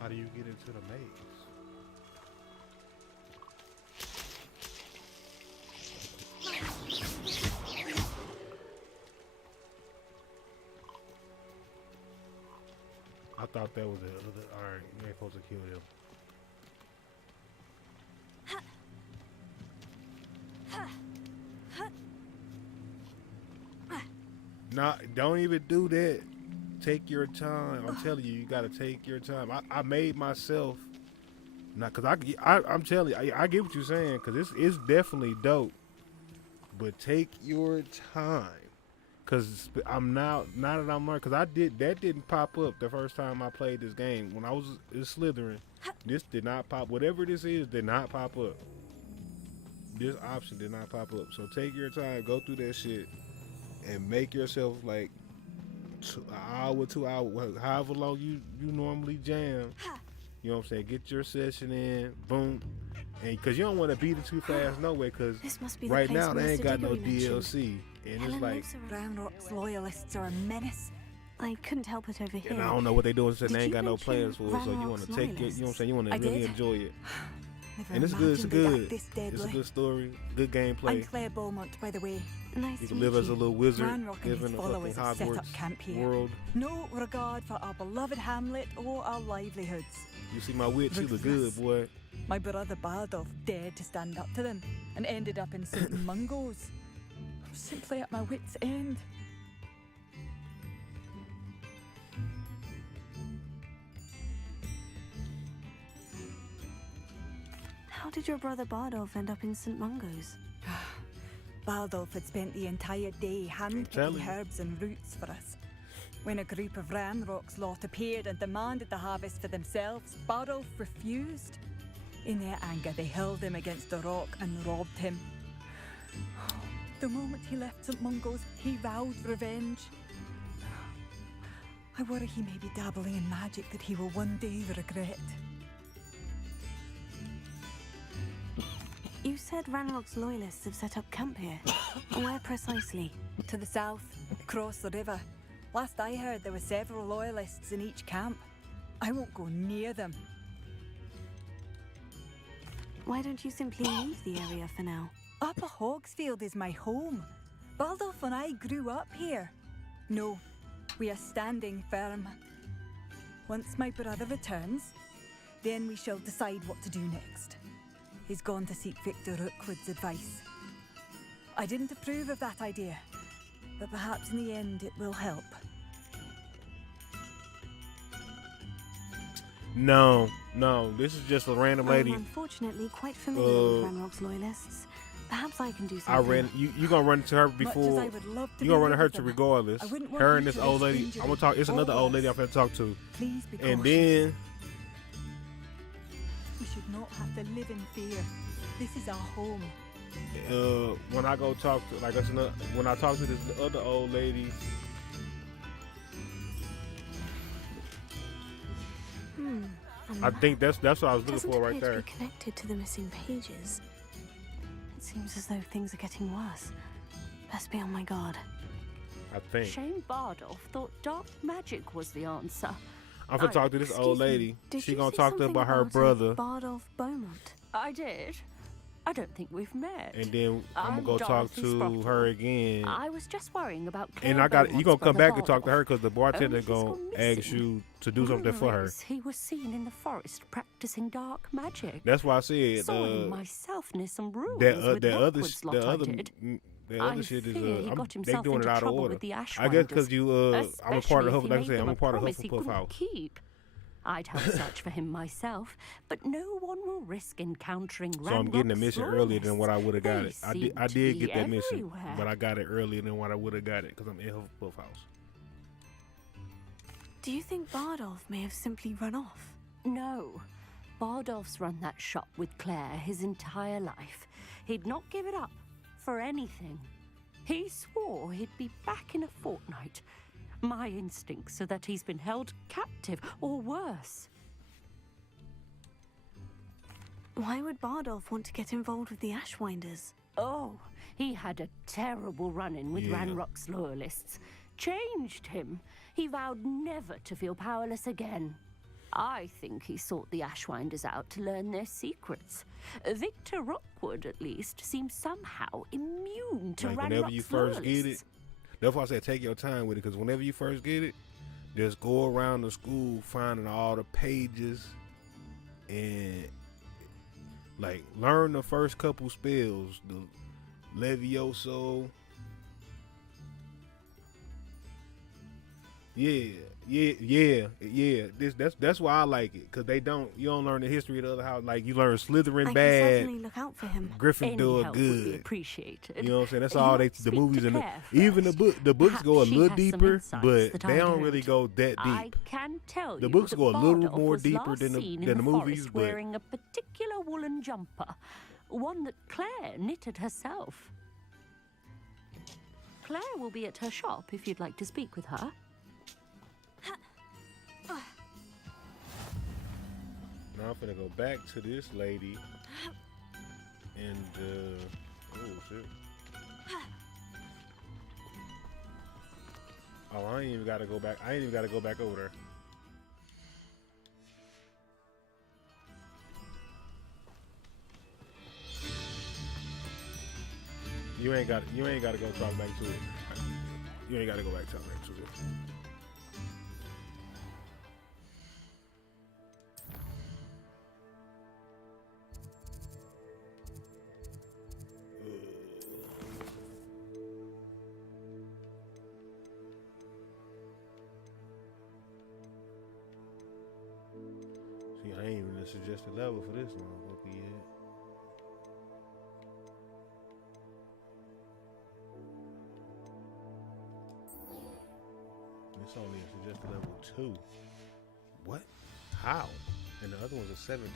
How do you get into the maze? I thought that was it. Alright, you ain't supposed to kill him. Nah, don't even do that. Take your time. I'm telling you, you gotta take your time. I made myself, not cause I'm telling you, I get what you're saying, cause it's definitely dope. But take your time, cause I'm now that I'm learning, cause that didn't pop up the first time I played this game. When I was in Slytherin, this did not pop. Whatever this is, did not pop up. This option did not pop up. So take your time, go through that shit, and make yourself like an hour, 2 hours, however long you normally jam. You know what I'm saying? Get your session in, boom. And because you don't want to beat it too fast, no way, because right now they ain't got no DLC. And it's like, Ranrock's loyalists are a menace. I couldn't help it over here. And I don't know what they doing, so they ain't got no plans for it. So you want to take it, you know what I'm saying? You want to really enjoy it. And it's good, it's a good story, good gameplay. I'm Claire Beaumont, by the way. You can live as a little wizard, Ranrock live and in his a followers fucking have set up Hogwarts camp here. world. No regard for our beloved hamlet or our livelihoods. You see my witch, she look good, boy. My brother Bardolph dared to stand up to them and ended up in St. Mungo's. I'm simply at my wit's end. How did your brother Bardolph end up in St. Mungo's? Bardolph had spent the entire day hand-picking herbs and roots for us. When a group of Ranrock's lot appeared and demanded the harvest for themselves, Bardolph refused. In their anger, they hurled him against a rock and robbed him. The moment he left St. Mungo's, he vowed revenge. I worry he may be dabbling in magic that he will one day regret. You said Ranrock's loyalists have set up camp here. Where precisely? To the south, across the river. Last I heard, there were several loyalists in each camp. I won't go near them. Why don't you simply leave the area for now? Upper Hogsfield is my home. Baldolph and I grew up here. No, we are standing firm. Once my brother returns, then we shall decide what to do next. He's gone to seek Victor Rookwood's advice. I didn't approve of that idea, but perhaps in the end it will help. No, this is just a random lady. I'm unfortunately quite familiar with Ranrock's loyalists. Perhaps I can do something. You gonna run into her before. I would love to You gonna be run into her with to them, regardless. I wouldn't want Her you and this to old risk lady. injury I'm gonna talk. It's or another old worse. lady I'm finna talk to. Please be And cautious. then We should not have to live in fear. This is our home. when I go talk to when I talk to this other old lady. I think that's what I was looking for right there. Doesn't appear to be connected to the missing pages. It seems as though things are getting worse. Best be on my guard. I think. Shane Bardolph thought dark magic was the answer. I'm gonna talk to this old lady. She gonna talk to her about her brother. Bardolph Beaumont. I did. I don't think we've met. And then I'm gonna go talk Dorothy to Sprottle. her again. I was just worrying about Claire And you Beaumont's gonna come brother back and talk to her because the bartender Only he's gonna gone ask missing. you to do something for her. Rumours He was seen in the forest practicing dark magic. That's why I said Saw him myself near some ruins that with other Rockwood's lot I did. the I other shit is fear he got they himself doing it into out of trouble order. with the I guess Ashwinders, because I'm a part of especially if Hufflepuff. he Like I made said, them I'm a part of promise he Hufflepuff couldn't House. keep. I'd help search for him myself, but no one will risk encountering So I'm getting the Ranrock's mission earlier than what I would have got They it. seem I to did be get that mission, everywhere. but I got it earlier than what I would have got it because I'm in Hufflepuff House. Do you think Bardolph may have simply run off? No. Bardolph's run that shop with Claire his entire life. He'd not give it up for anything. He swore he'd be back in a fortnight. My instincts are that he's been held captive, or worse. Why would Bardolph want to get involved with the Ashwinders? Oh, he had a terrible run-in with Yeah. Ranrock's loyalists. Changed him. He vowed never to feel powerless again. I think he sought the Ashwinders out to learn their secrets. Victor Rockwood, at least, seems somehow immune to Like Ranrock's whenever you first get loyalists. it, that's why I said take your time with it because whenever you first get it, just go around the school finding all the pages and like learn the first couple spells, the Levioso. Yeah. That's why I like it because you don't learn the history of the other house. Like you learn Slytherin I bad, can certainly look out for him. Gryffindor Would be good. appreciated. You know what I'm saying? That's You all might the speak movies to and Claire even the books Perhaps go a she little has some deeper, insights but that they I don't really don't. go that I deep. can tell The you books that go a little Bardolph more was deeper last than seen in the movies, forest but wearing a particular woolen jumper, one that Claire knitted herself. Claire will be at her shop if you'd like to speak with her. now I'm finna go back to this lady and oh shit. Oh, I ain't even gotta go back. I ain't even gotta go back over there. You ain't gotta go talk back to it. You ain't gotta go back talk back to it. See, I ain't even suggested level for this motherfucker yet. It's only a suggested level 2. What? How? And the other one's a 17.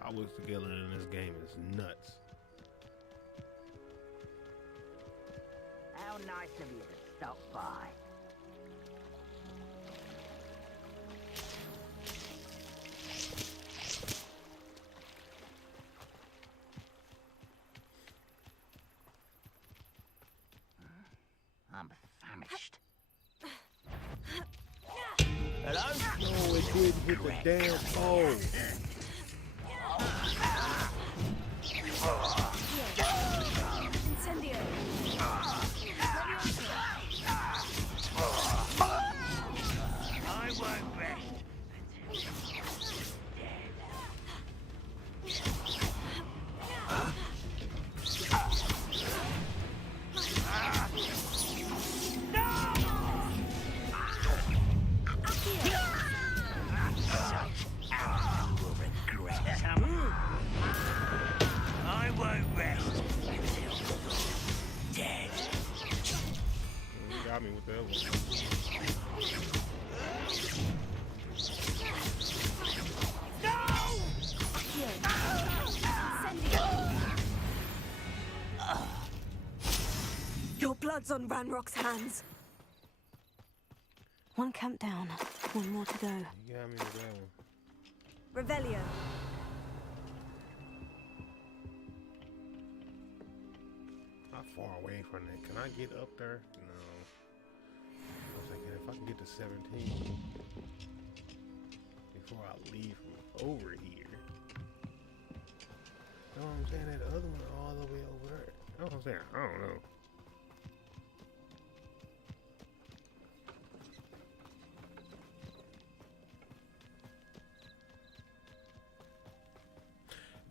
Powers together in this game is nuts. How nice of you to stop by. I'm famished. Hello? No, it didn't hit the damn pole. Incendio. I won't rest. blood's on Ranrock's hands. One camp down, one more to go. You got me with that one. Revelio. How far away from that? Can I get up there? No. I was like, if I can get to 17 before I leave from over here. You know what I'm saying? That other one all the way over there. You know what I'm saying? I don't know.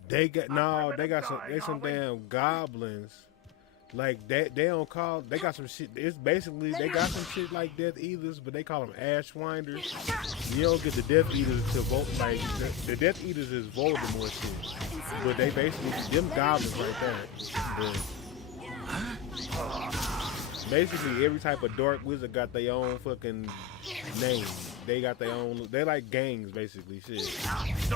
They got some damn goblins. Like they don't call, they got some shit. It's basically they got some shit like Death Eaters, but they call them Ashwinders. You don't get the Death Eaters to vote like the Death Eaters is Voldemort shit, but they basically them goblins right there. But basically every type of dark wizard got their own fucking name. They got their own. They like gangs basically. Shit.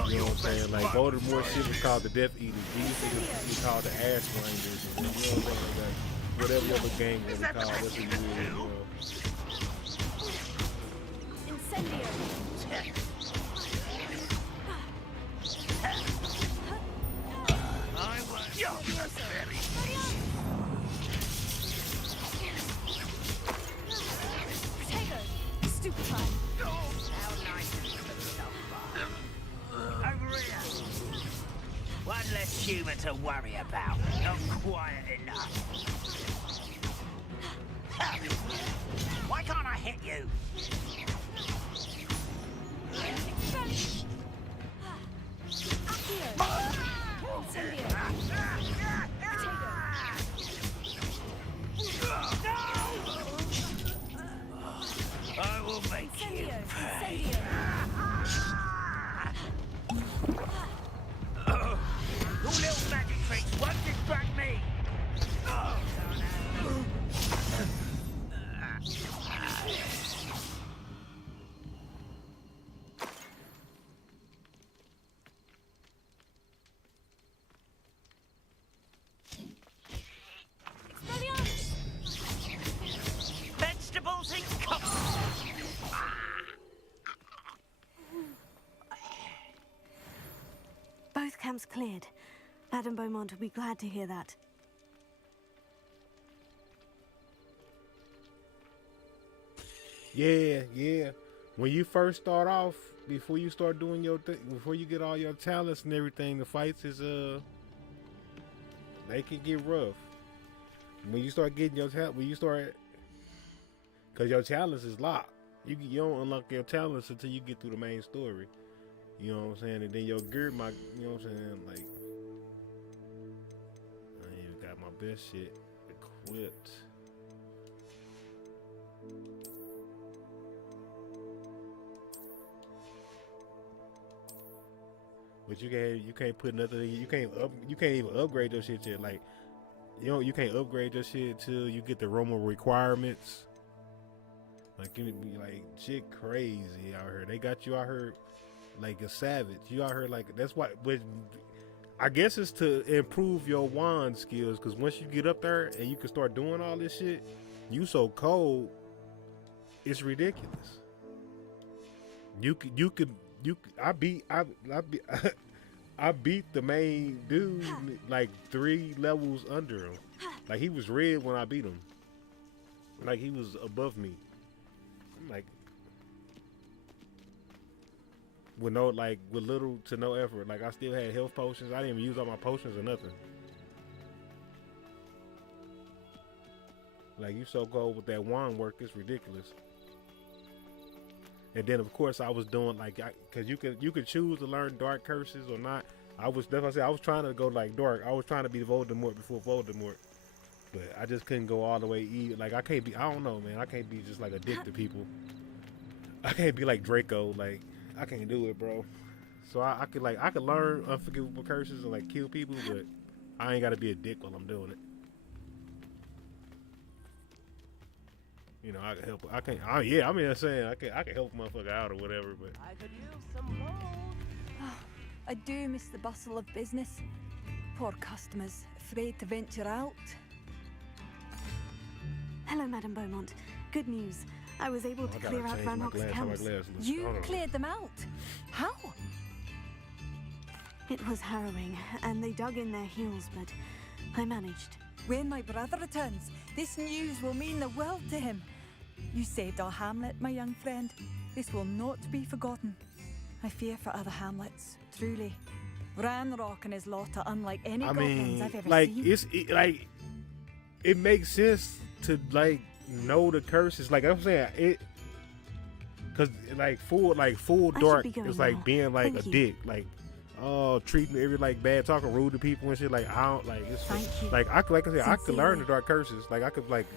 You know what I'm saying? Like Voldemort shit was called the Death Eaters. These niggas was called the Ashwinders. You know what I'm saying? Like, whatever other gang they called. That's what you do. Incendio. Stupefy. Over here. One less human to worry about. Not quiet enough. Why can't I hit you? I will make you pay. Your little magic tricks won't distract me. Vegetables in cups. Both camps cleared. Madame Beaumont will be glad to hear that. Yeah. When you first start off, before you start doing your thing, before you get all your talents and everything, the fights is they can get rough. When you start getting your talent, cause your talents is locked. You don't unlock your talents until you get through the main story. You know what I'm saying? And then your gear might, you know what I'm saying? Like, I ain't even got my best shit equipped. But you can't put nothing. You can't even upgrade your shit yet. Like, you can't upgrade your shit till you get the Roma requirements. Like, you be like shit crazy out here. They got you out here like a savage. You out here like that's why. But I guess it's to improve your wand skills. Cause once you get up there and you can start doing all this shit, you so cold, it's ridiculous. I beat the main dude like 3 levels under him. Like he was red when I beat him. Like he was above me. I'm like with little to no effort. Like I still had health potions. I didn't even use all my potions or nothing. Like you so cold with that wand work, it's ridiculous. And then of course I was doing cause you could choose to learn dark curses or not. I was trying to go like dark. I was trying to be Voldemort before Voldemort, but I just couldn't go all the way. Like I can't be. I don't know, man. I can't be just like a dick to people. I can't be like Draco. Like I can't do it, bro. So I could learn unforgivable curses and like kill people, but I ain't gotta be a dick while I'm doing it. You know, I can help. I can help a motherfucker out or whatever. But I could use some gold. I do miss the bustle of business. Poor customers, afraid to venture out. Hello, Madame Beaumont. Good news. I was able to I gotta clear out change my Ranrock's glass, how my camps. glass looks. You Hold on. cleared them out? How? It was harrowing, and they dug in their heels, but I managed. When my brother returns, this news will mean the world to him. You saved our hamlet, my young friend. This will not be forgotten. I fear for other hamlets, truly. Ranrock and his lot are unlike any I goblins mean, I've ever like seen. it makes sense to like know the curses. Like I'm saying, because full dark be going is like now. being like Thank a you. dick, like treating every like bad, talking rude to people and shit. Like I don't like it's like I said, I could learn the dark curses. Like I could like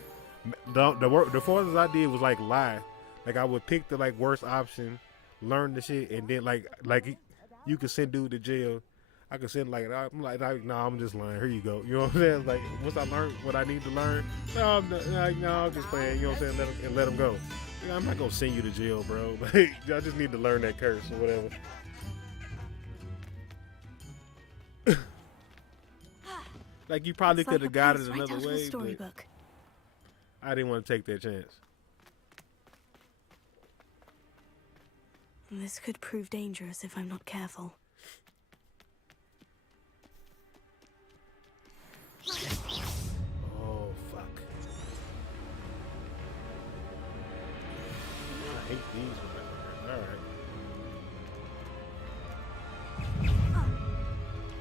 the farthest I did was like lie. Like I would pick the like worst option, learn the shit, and then like you could send dude to jail. I could send I'm I'm just lying. Here you go. You know what I'm saying? Like once I learn what I need to learn, I'm just playing. You know what I'm saying? Let him go. You know, I'm not gonna send you to jail, bro. Like I just need to learn that curse or whatever. Like you probably It's could like have got a it place right another out of a way, but storybook. I didn't want to take that chance. This could prove dangerous if I'm not careful. Oh fuck! I hate these ones. All right.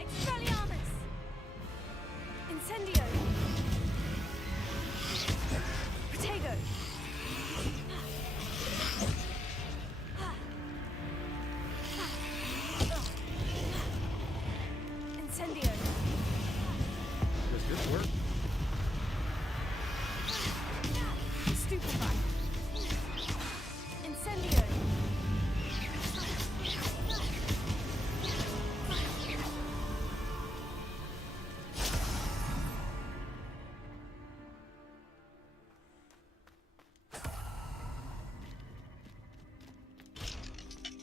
Expelliarmus! Incendio! Protego! Incendio! Does this work? Stupefy! Incendio!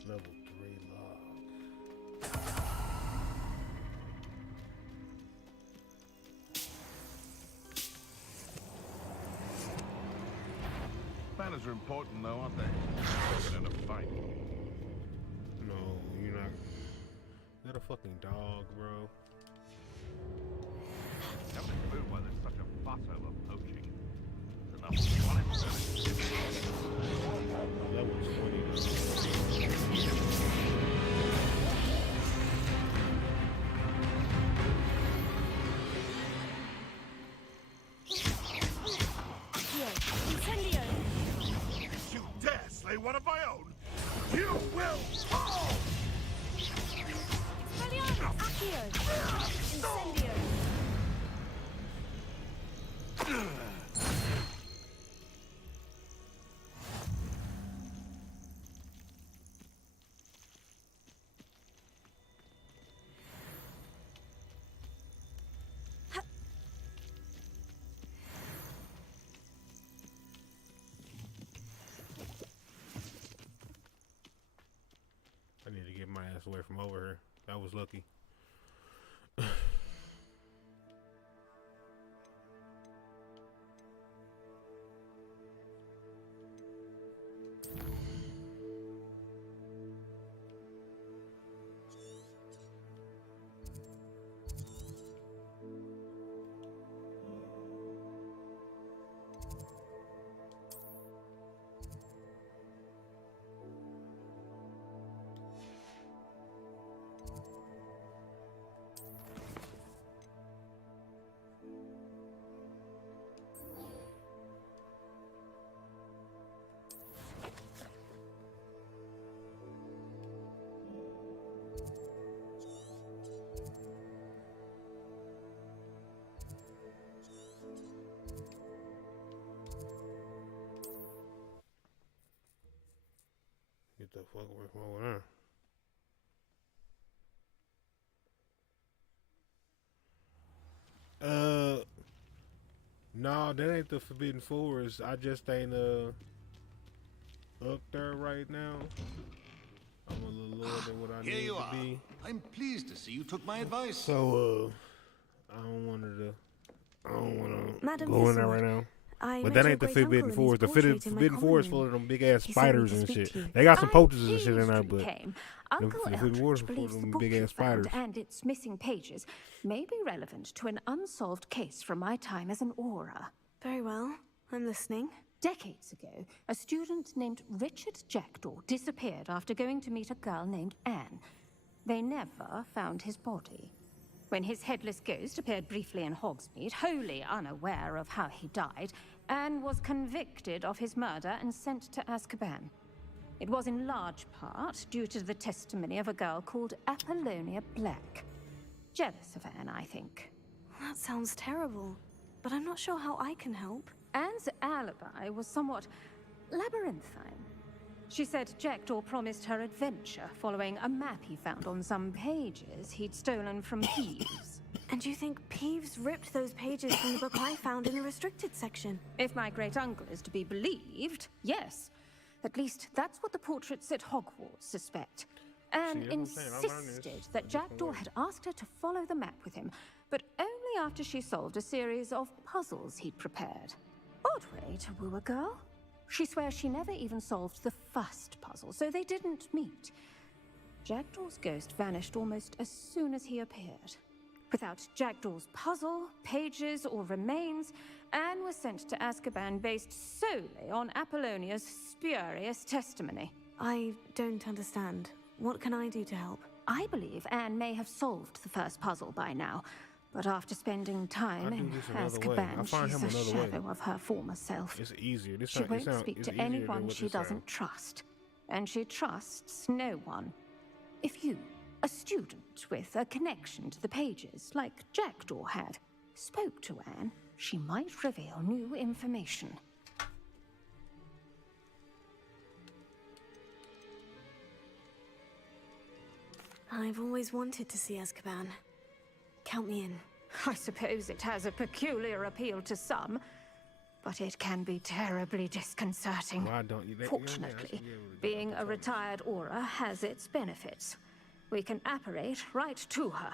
Level 3 log. Manners are important, though, aren't they? In a fight. No, you're not. That a fucking dog, bro. Haven't a clue why there's such a fuss over poaching. There's enough honest Level 20. If you dare slay one of my own, you will fall! Expelliarmus! Accio! Incendio! I need to get my ass away from over here. That was lucky. Get the fuck away from over there. No, that ain't the Forbidden Forest. I just ain't up there right now. I'm a little lower than what I Here need you to are. be. I'm pleased to see you took my advice. So I don't want to Madam go in there Thistle, right now. I But met that your ain't the great uncle in Forbidden his Forest. The portrait in my Forbidden common Forest room. full of them big ass He sent me spiders to and speak shit. to you. They got some By poachers and shit in there, Restream but came, the Uncle Forbidden Eldridge Forest full believes of the them book big you ass found spiders. and its missing pages may be relevant to an unsolved case from my time as an aura. Very well. I'm listening. Decades ago, a student named Richard Jackdaw disappeared after going to meet a girl named Anne. They never found his body. When his headless ghost appeared briefly in Hogsmeade, wholly unaware of how he died, Anne was convicted of his murder and sent to Azkaban. It was in large part due to the testimony of a girl called Apollonia Black. Jealous of Anne, I think. That sounds terrible, but I'm not sure how I can help. Anne's alibi was somewhat labyrinthine. She said Jackdaw promised her adventure following a map he found on some pages he'd stolen from Peeves. And you think Peeves ripped those pages from the book I found in the restricted section? If my great-uncle is to be believed, yes. At least that's what the portraits at Hogwarts suspect. Anne insisted that Jackdaw had asked her to follow the map with him, but only after she solved a series of puzzles he'd prepared. Odd way to woo a girl. She swears she never even solved the first puzzle, so they didn't meet. Jackdaw's ghost vanished almost as soon as he appeared. Without Jackdaw's puzzle, pages, or remains, Anne was sent to Azkaban based solely on Apollonia's spurious testimony. I don't understand. What can I do to help? I believe Anne may have solved the first puzzle by now, but after spending time in Azkaban, she's a shadow of her former self. It's easier. She won't speak to anyone she doesn't trust, and she trusts no one. If you, a student with a connection to the pages, like Jackdaw had, spoke to Anne, she might reveal new information. I've always wanted to see Azkaban. Count me in. I suppose it has a peculiar appeal to some, but it can be terribly disconcerting. Why don't you? Fortunately, being a retired aura has its benefits. We can apparate right to her.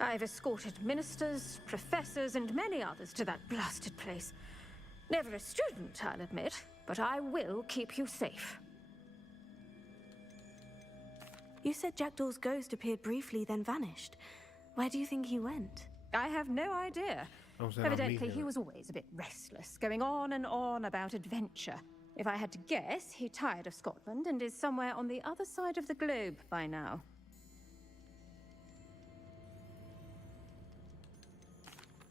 I've escorted ministers, professors, and many others to that blasted place. Never a student, I'll admit, but I will keep you safe. You said Jackdaw's ghost appeared briefly, then vanished. Where do you think he went? I have no idea. Evidently, he was always a bit restless, going on and on about adventure. If I had to guess, he tired of Scotland and is somewhere on the other side of the globe by now.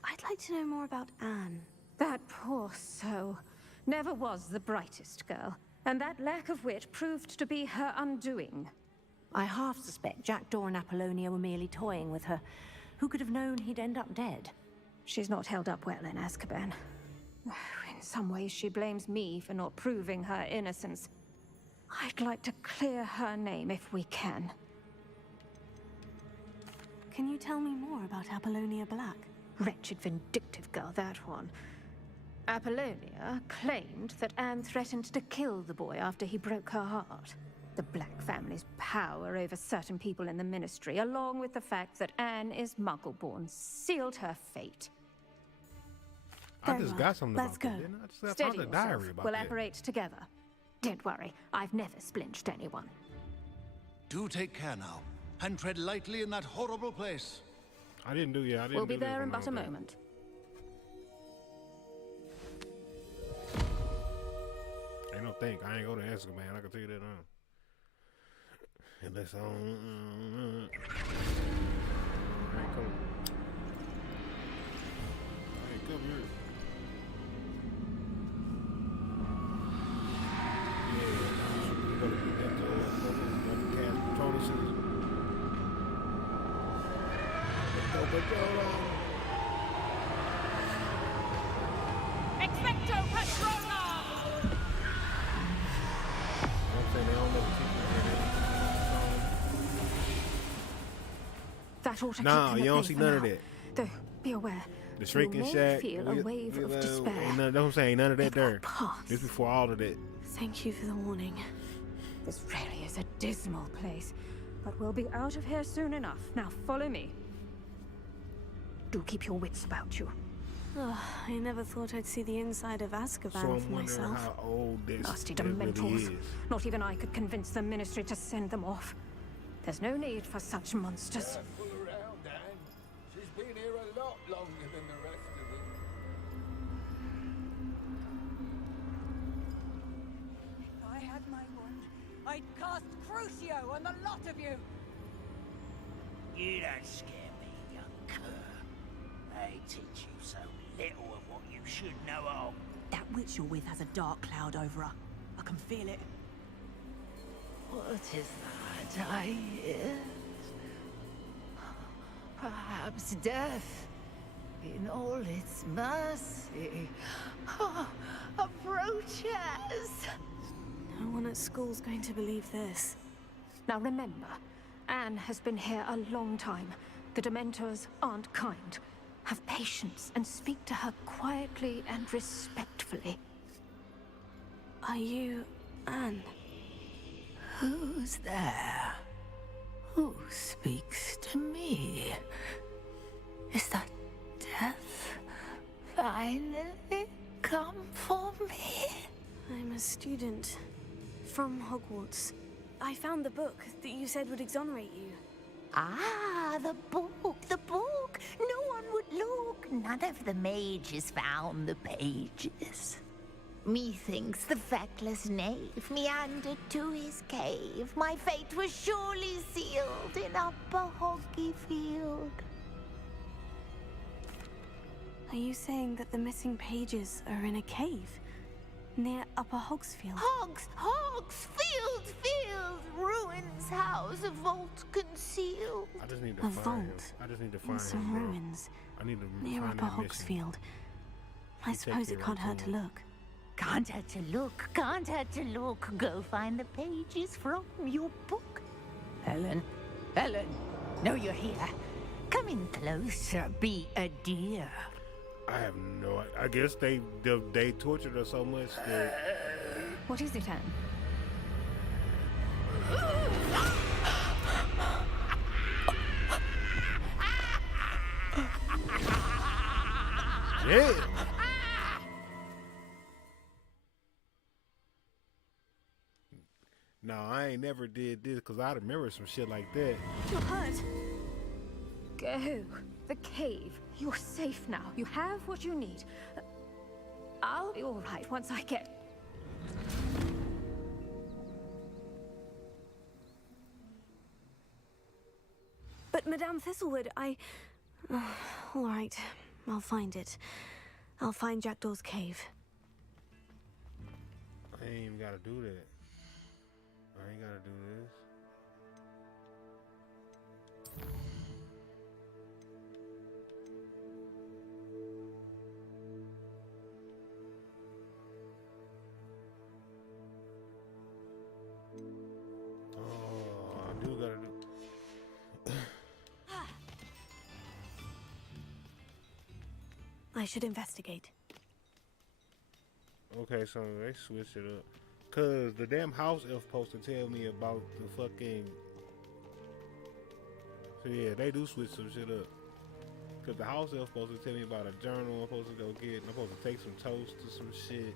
I'd like to know more about Anne. That poor soul. Never was the brightest girl, and that lack of wit proved to be her undoing. I half suspect Jackdaw and Apollonia were merely toying with her. Who could have known he'd end up dead? She's not held up well in Azkaban. In some ways, she blames me for not proving her innocence. I'd like to clear her name if we can. Can you tell me more about Apollonia Black? Wretched, vindictive girl, that one. Apollonia claimed that Anne threatened to kill the boy after he broke her heart. The Black family's power over certain people in the Ministry, along with the fact that Anne is Muggle-born, sealed her fate. I just got something Let's about go. that, didn't I? I just Steady found a diary yourself. about We'll that. apparate together. Don't worry, I've never splinched anyone. Do take care now, and tread lightly in that horrible place. I didn't do I didn't We'll be do this there in when I but a was there. moment. Ain't no think. I ain't go to Azkaban. I can tell you that now. Unless I don't. I ain't come. I ain't come here. Yeah, we gotta get that cast Patronuses. Let's go, Patrono. Expecto Patronum! I'm saying they don't never keep That ought to Nah, keep them you at don't bay see for none of now. that. Though, be aware. The shrinking you may shack. feel a wave of despair. Ain't none, that's what I'm saying. Ain't none of that there. pass. This before all of that. Thank you for the warning. This really is a dismal place, but we'll be out of here soon enough. Now follow me. Do keep your wits about you. Oh, I never thought I'd see the inside of Azkaban So for I'm wondering myself. how old this Nasty it really dementors. is. Not even I could convince the Ministry to send them off. There's no need for such monsters. Careful around, Anne. She's been here a lot longer than the rest of them. If I had my wand, I'd cast Crucio on the lot of you. You don't scare me, young cur. They teach you so little of what you should know of. That witch you're with has a dark cloud over her. I can feel it. What is that I hear? Perhaps death, in all its mercy, approaches. No one at school's going to believe this. Now remember, Anne has been here a long time. The Dementors aren't kind. Have patience and speak to her quietly and respectfully. Are you Anne? Who's there? Who speaks to me? Is that death finally come for me? I'm a student from Hogwarts. I found the book that you said would exonerate you. Ah, the book, the book. No one would look. None of the mages found the pages. Methinks the feckless knave meandered to his cave. My fate was surely sealed in Upper Hoggyfield. Are you saying that the missing pages are in a cave near Upper Hogsfield? Field, ruins house, a vault concealed. I just need to A find vault him. I just need to in find some him, bro. ruins I need to near find Upper that mission. Hogsfield. I suppose it can't hurt to look. Can't hurt to look, can't hurt to look. Go find the pages from your book. Helen, know you're here. Come in closer, be a dear. I have no. I guess they tortured her so much that. What is it, Anne? Yeah. No, I ain't never did this because I remember some shit like that. You're hurt. Go. The cave. You're safe now. You have what you need. I'll be all right once I get... But Madame Thistlewood, I... all right, I'll find it. I'll find Jackdaw's cave. I ain't even gotta do that. I ain't gotta do this. Oh, I do gotta do. I should investigate. Okay, so they switched it up. Cause the damn house elf supposed to tell me about the fucking. So yeah, they do switch some shit up. Cause the house elf supposed to tell me about a journal I'm supposed to go get, and I'm supposed to take some toast to some shit.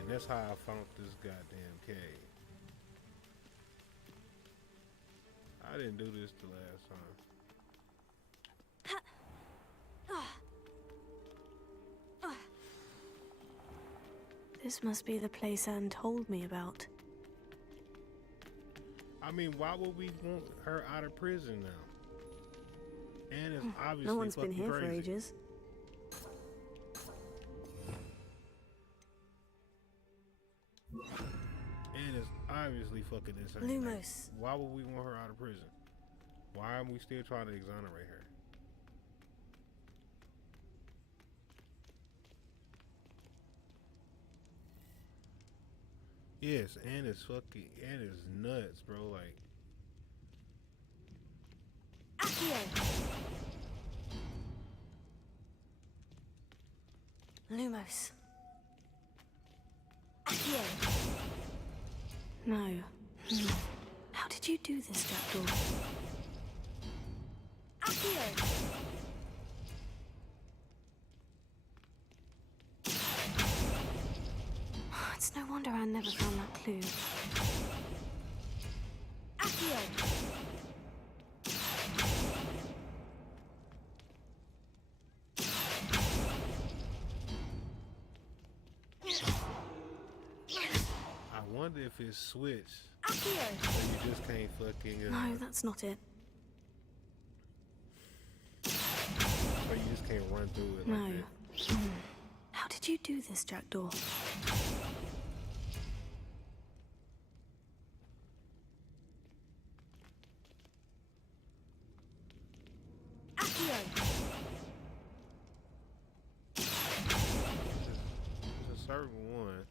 And that's how I found this goddamn cave. I didn't do this the last time. This must be the place Anne told me about. I mean, why would we want her out of prison now? And it's obviously No one's been here crazy. for ages. And it's obviously fucking insane. Lumos. Like, why would we want her out of prison? Why are we still trying to exonerate her? Yes, and it's fucking, and it's nuts, bro. Like, Lumos. No. How did you do this, Jackdaw? It's no wonder Anne never found that clue. Accio! I wonder if it's switched. Accio! So you just can't fucking. No, that's not it. Or you just can't run through it like No. that. How did you do this, Jackdaw? Accio! There's a certain one.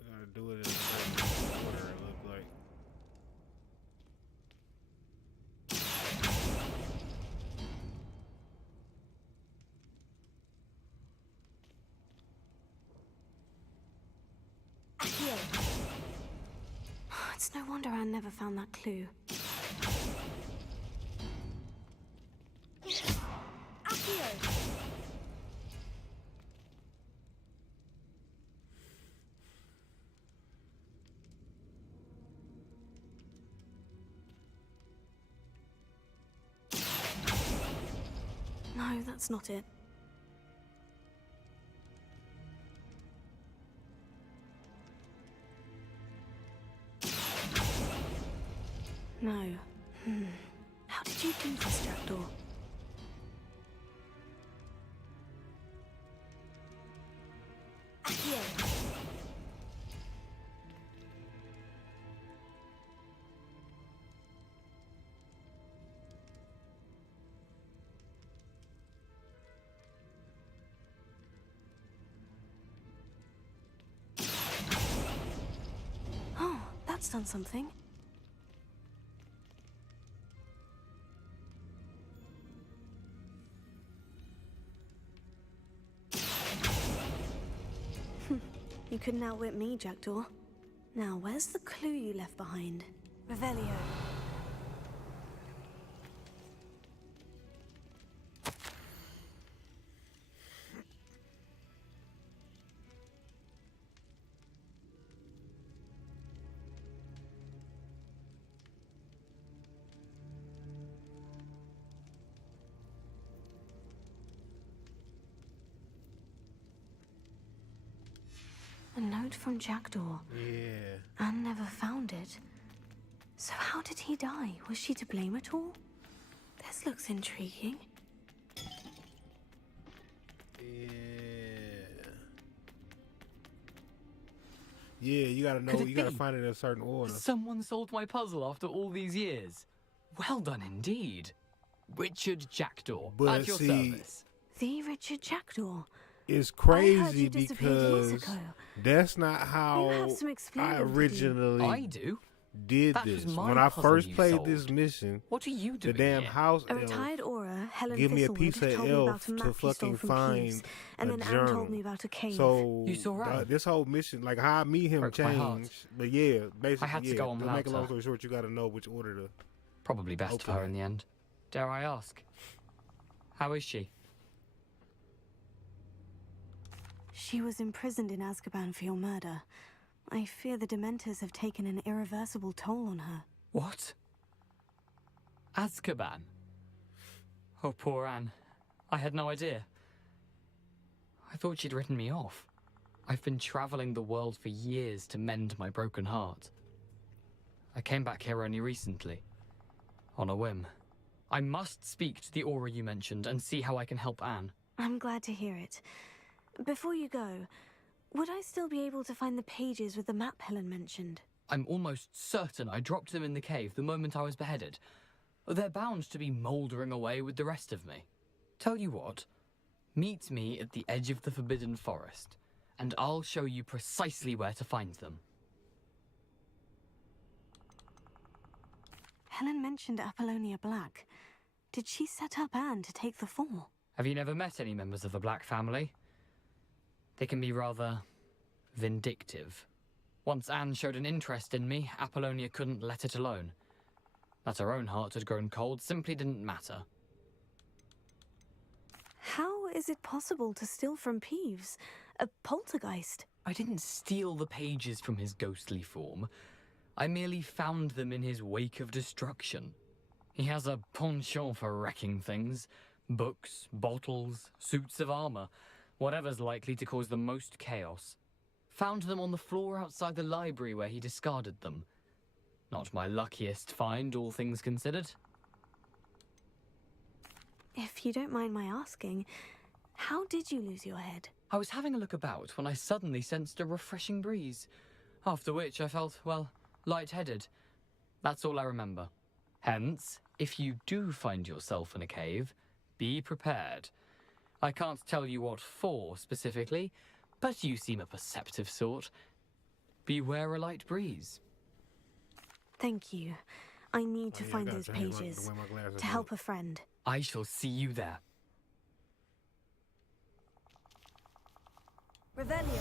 I gotta do it in a certain order, it look like. Accio! It's no wonder Anne never found that clue. Accio! No, that's not it. No. How did you do this, Jackdaw? Accio! Oh, that's done something. You couldn't outwit me, Jackdaw. Now, where's the clue you left behind? Revelio. A note from Jackdaw. Yeah. Anne never found it. So how did he die? Was she to blame at all? This looks intriguing. Yeah, you gotta know, Could it you gotta be? find it in a certain order. Someone solved my puzzle after all these years. Well done indeed. Richard Jackdaw, But at your see, service. The Richard Jackdaw. It's I heard crazy you disappeared years because ago. that's not how have some I explaining to do. originally I do. did That was this. my When I puzzle first you played solved. this mission, What are you the doing damn here? house A elf retired aura, Helen give me a Thistlewood, piece of told me about elf a map to you stole fucking from find Peeves, and a then Anne journal. told me about a cave. So You saw Anne? this whole mission, like how I meet him, Broke my heart. changed. But yeah, basically, I had to yeah, go on to without make a long her. story short, you got to know which order to. Probably best for Okay. her in the end. Dare I ask? How is she? She was imprisoned in Azkaban for your murder. I fear the Dementors have taken an irreversible toll on her. What? Azkaban? Oh, poor Anne. I had no idea. I thought she'd written me off. I've been traveling the world for years to mend my broken heart. I came back here only recently. On a whim. I must speak to the aura you mentioned and see how I can help Anne. I'm glad to hear it. Before you go, would I still be able to find the pages with the map Helen mentioned? I'm almost certain I dropped them in the cave the moment I was beheaded. They're bound to be mouldering away with the rest of me. Tell you what, meet me at the edge of the Forbidden Forest, and I'll show you precisely where to find them. Helen mentioned Apollonia Black. Did she set up Anne to take the fall? Have you never met any members of the Black family? They can be rather vindictive. Once Anne showed an interest in me, Apollonia couldn't let it alone. That her own heart had grown cold simply didn't matter. How is it possible to steal from Peeves? A poltergeist? I didn't steal the pages from his ghostly form. I merely found them in his wake of destruction. He has a penchant for wrecking things. Books, bottles, suits of armor. Whatever's likely to cause the most chaos. Found them on the floor outside the library where he discarded them. Not my luckiest find, all things considered. If you don't mind my asking, how did you lose your head? I was having a look about when I suddenly sensed a refreshing breeze. After which I felt, well, lightheaded. That's all I remember. Hence, if you do find yourself in a cave, be prepared. I can't tell you what for specifically, but you seem a perceptive sort. Beware a light breeze. Thank you. I need to find those pages to help a friend. I shall see you there. Revelio.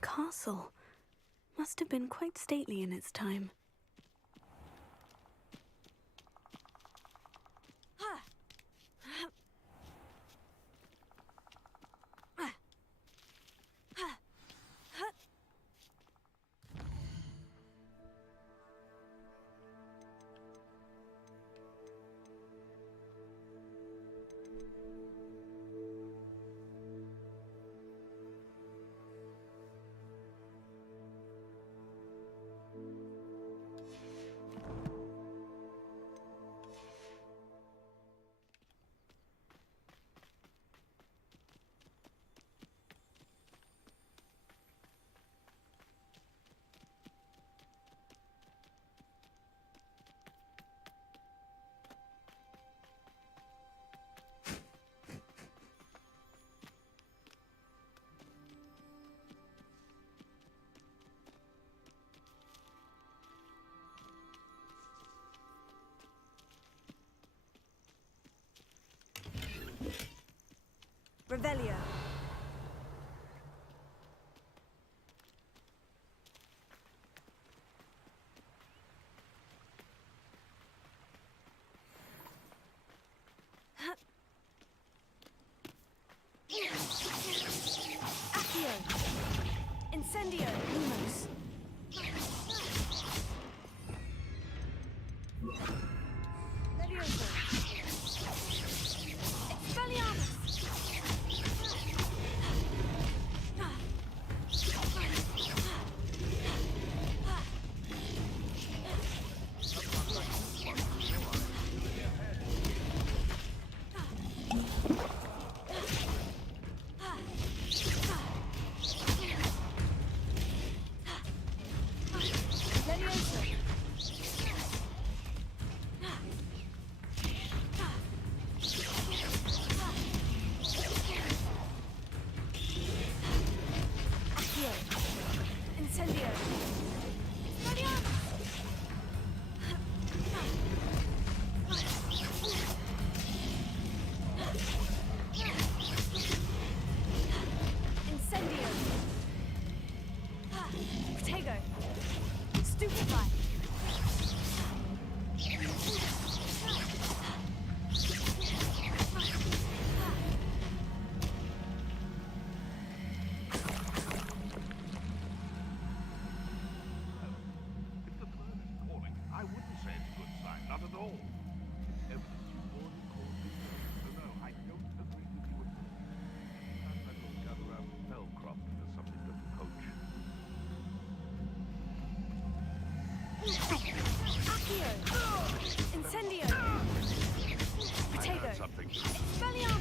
Castle. Must have been quite stately in its time. Revelio. Accio. Incendio. Lumos. Levioso. Expelliarmus. Accio. Incendio. heard something. Someone's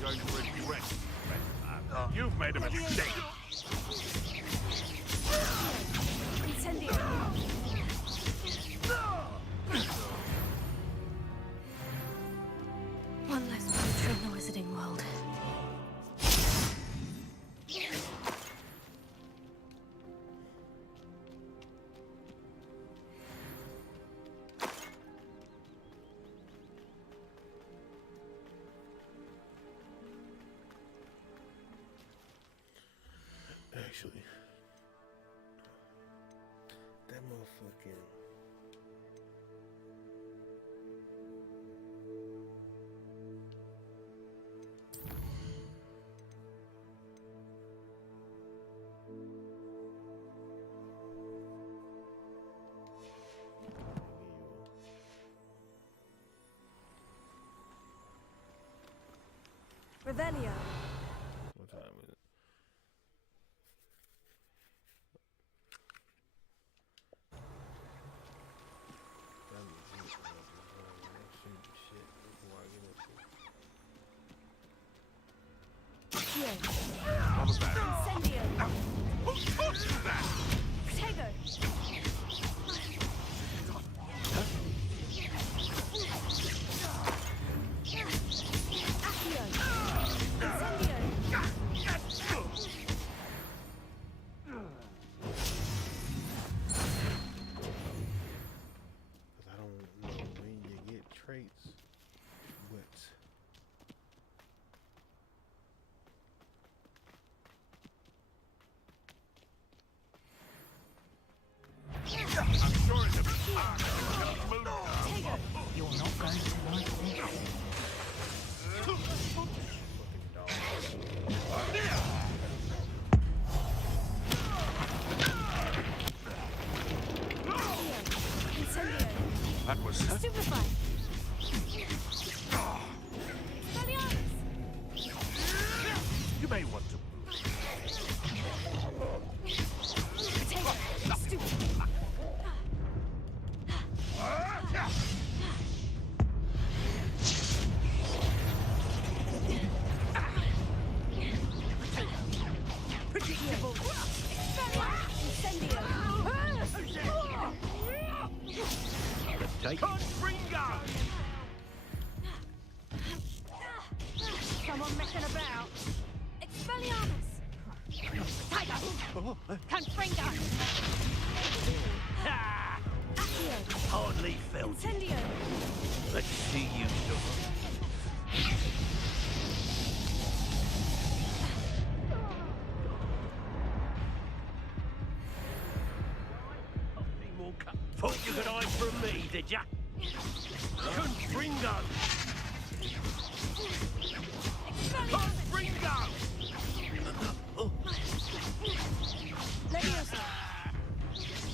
going to regret that. You've made a mistake. One less monster in the Wizarding World. Actually, that motherfucking Revelio. what time is it? What was that? Who taught you that? Because I don't know when you get traits, but I'm sure it's a You're not going to like this. That was Stupefy. You may want to. Predictable. Take Confringo! Someone messing about. Expelliarmus. Tiger. Confringo. Hardly felt it. Incendio. Let's see you do it. Thought you could hide from me, did ya? Confringo! Confringo!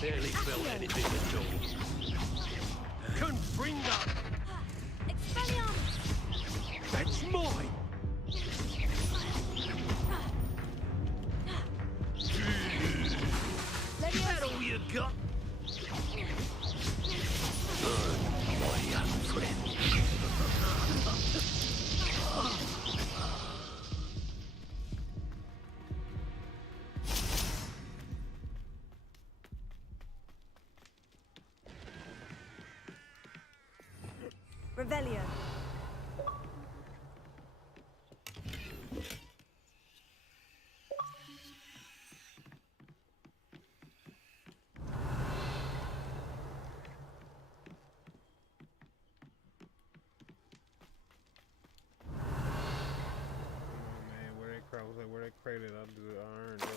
Barely felt anything at all. Confringo! That's mine! Is that all you got? My young friend. Revelio. Where they crated, I'll do it. I earned it.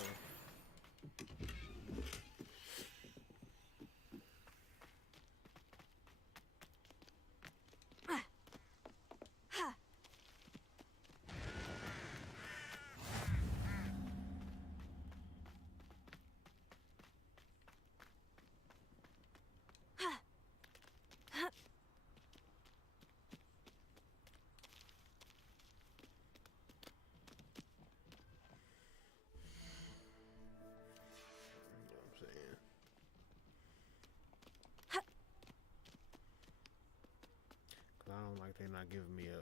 They're not giving me a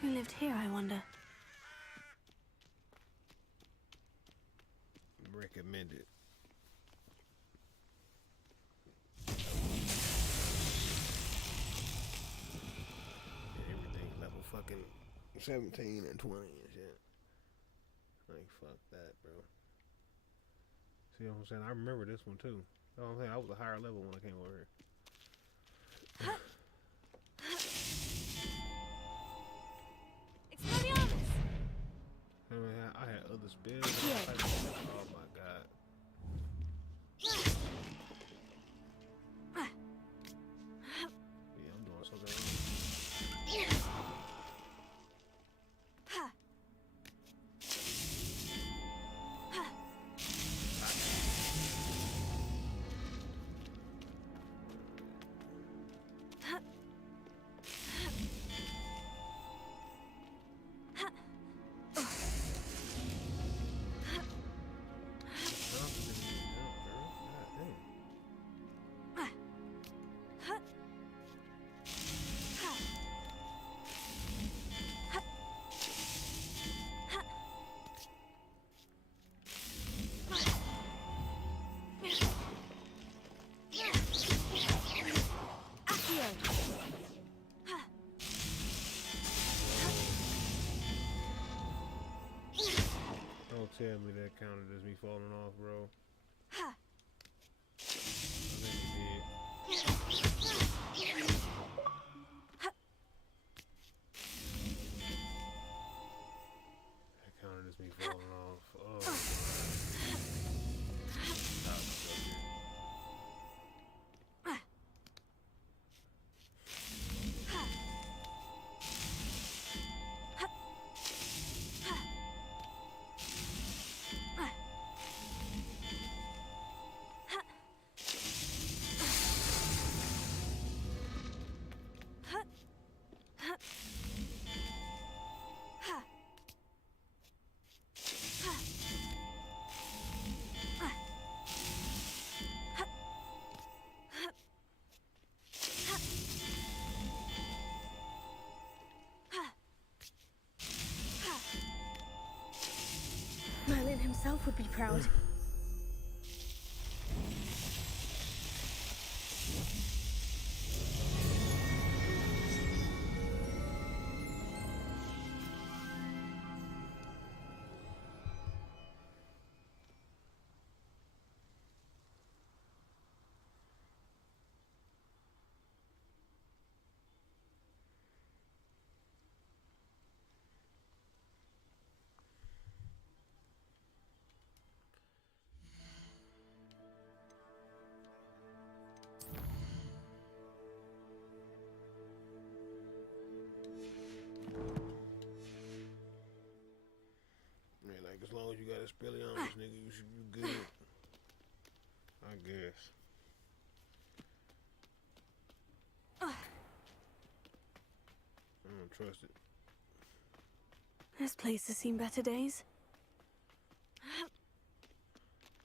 Who lived here, I wonder? recommended. Everything level fucking 17 and 20 and shit. Like, fuck that, bro. See what I'm saying? I remember this one too. You know what I'm saying? I was a higher level when I came over here. I mean, I had other spells. Oh my god. Yeah, I'm doing something wrong. Don't tell me that counted as me falling off, bro. I think it did. That counted as me falling off. Oh, God. Merlin himself would be proud. Man, like, as long as you got a Spellion, nigga, you good. I guess. I don't trust it. This place has seen better days.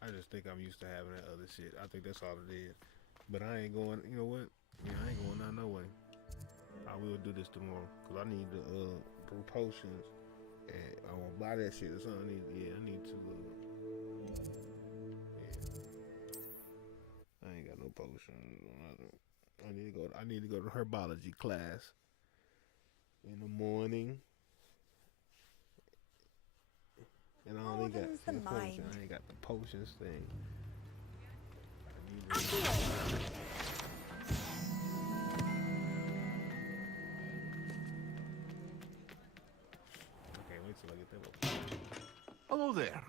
I just think I'm used to having that other shit. I think that's all it is. But I ain't going, you know what? Yeah, I ain't going down no way. I will do this tomorrow. Because I need the brew potions. And I won't buy that shit or something. I need to, I ain't got no potions or nothing. I need to go to herbology class in the morning. And I only got the potion. I ain't got the potions thing. I can't wait till I get them up. Hello there.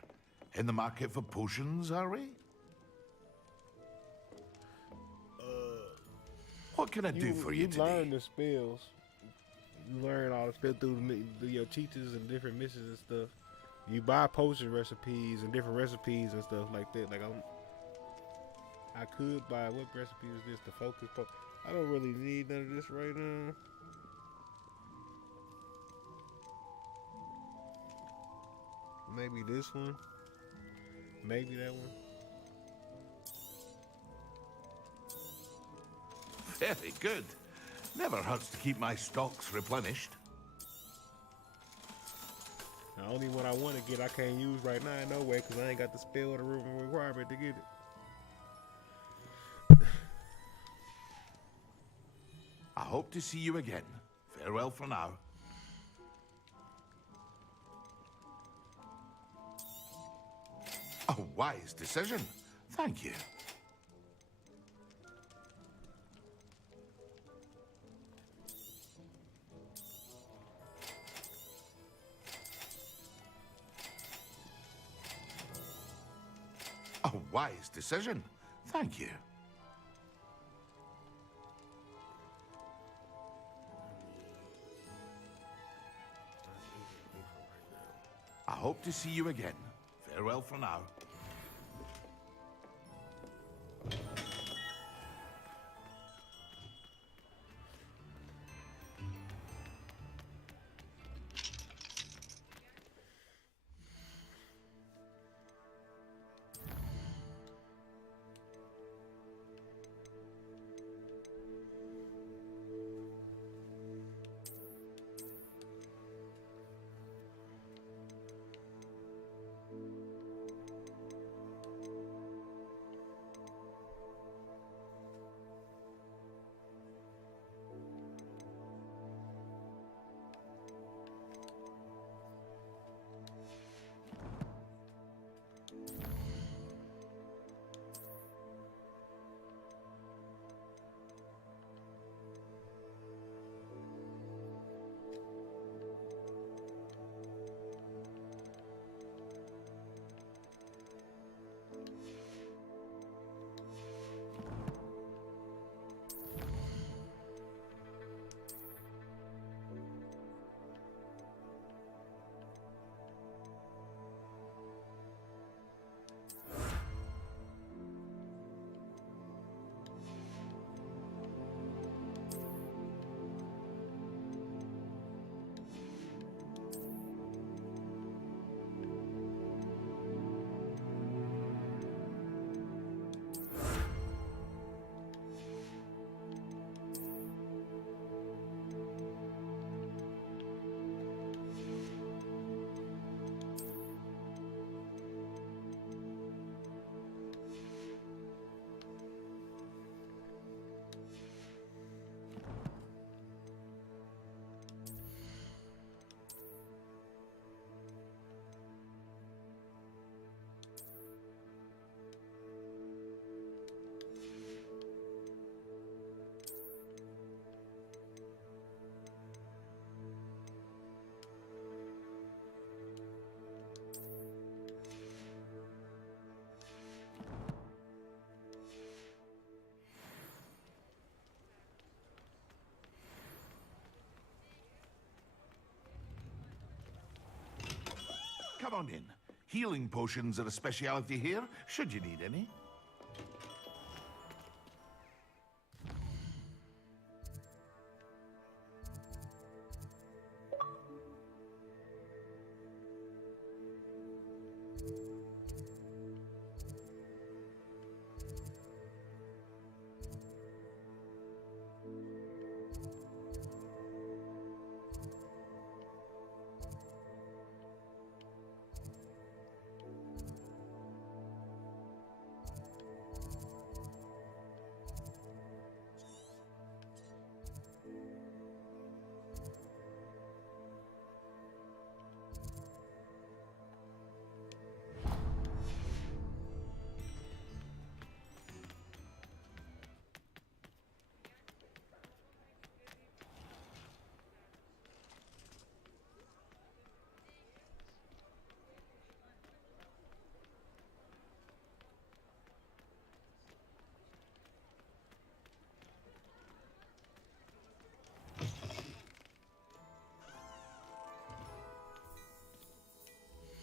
In the market for potions, are we? What can I do for you today? You learn the spells. You learn all the spells through your teachers and different missions and stuff. You buy potion recipes and different recipes and stuff like that. Like I could buy, what recipe is this? The focus potion. I don't really need none of this right now. Maybe this one. Maybe that one. Very good. Never hurts to keep my stocks replenished. The only one I want to get I can't use right now, no way, because I ain't got the spell or the room requirement to get it. I hope to see you again. Farewell for now. A wise decision. Thank you. A wise decision. Thank you. I hope to see you again. Farewell for now. Come on in. Healing potions are a speciality here, should you need any.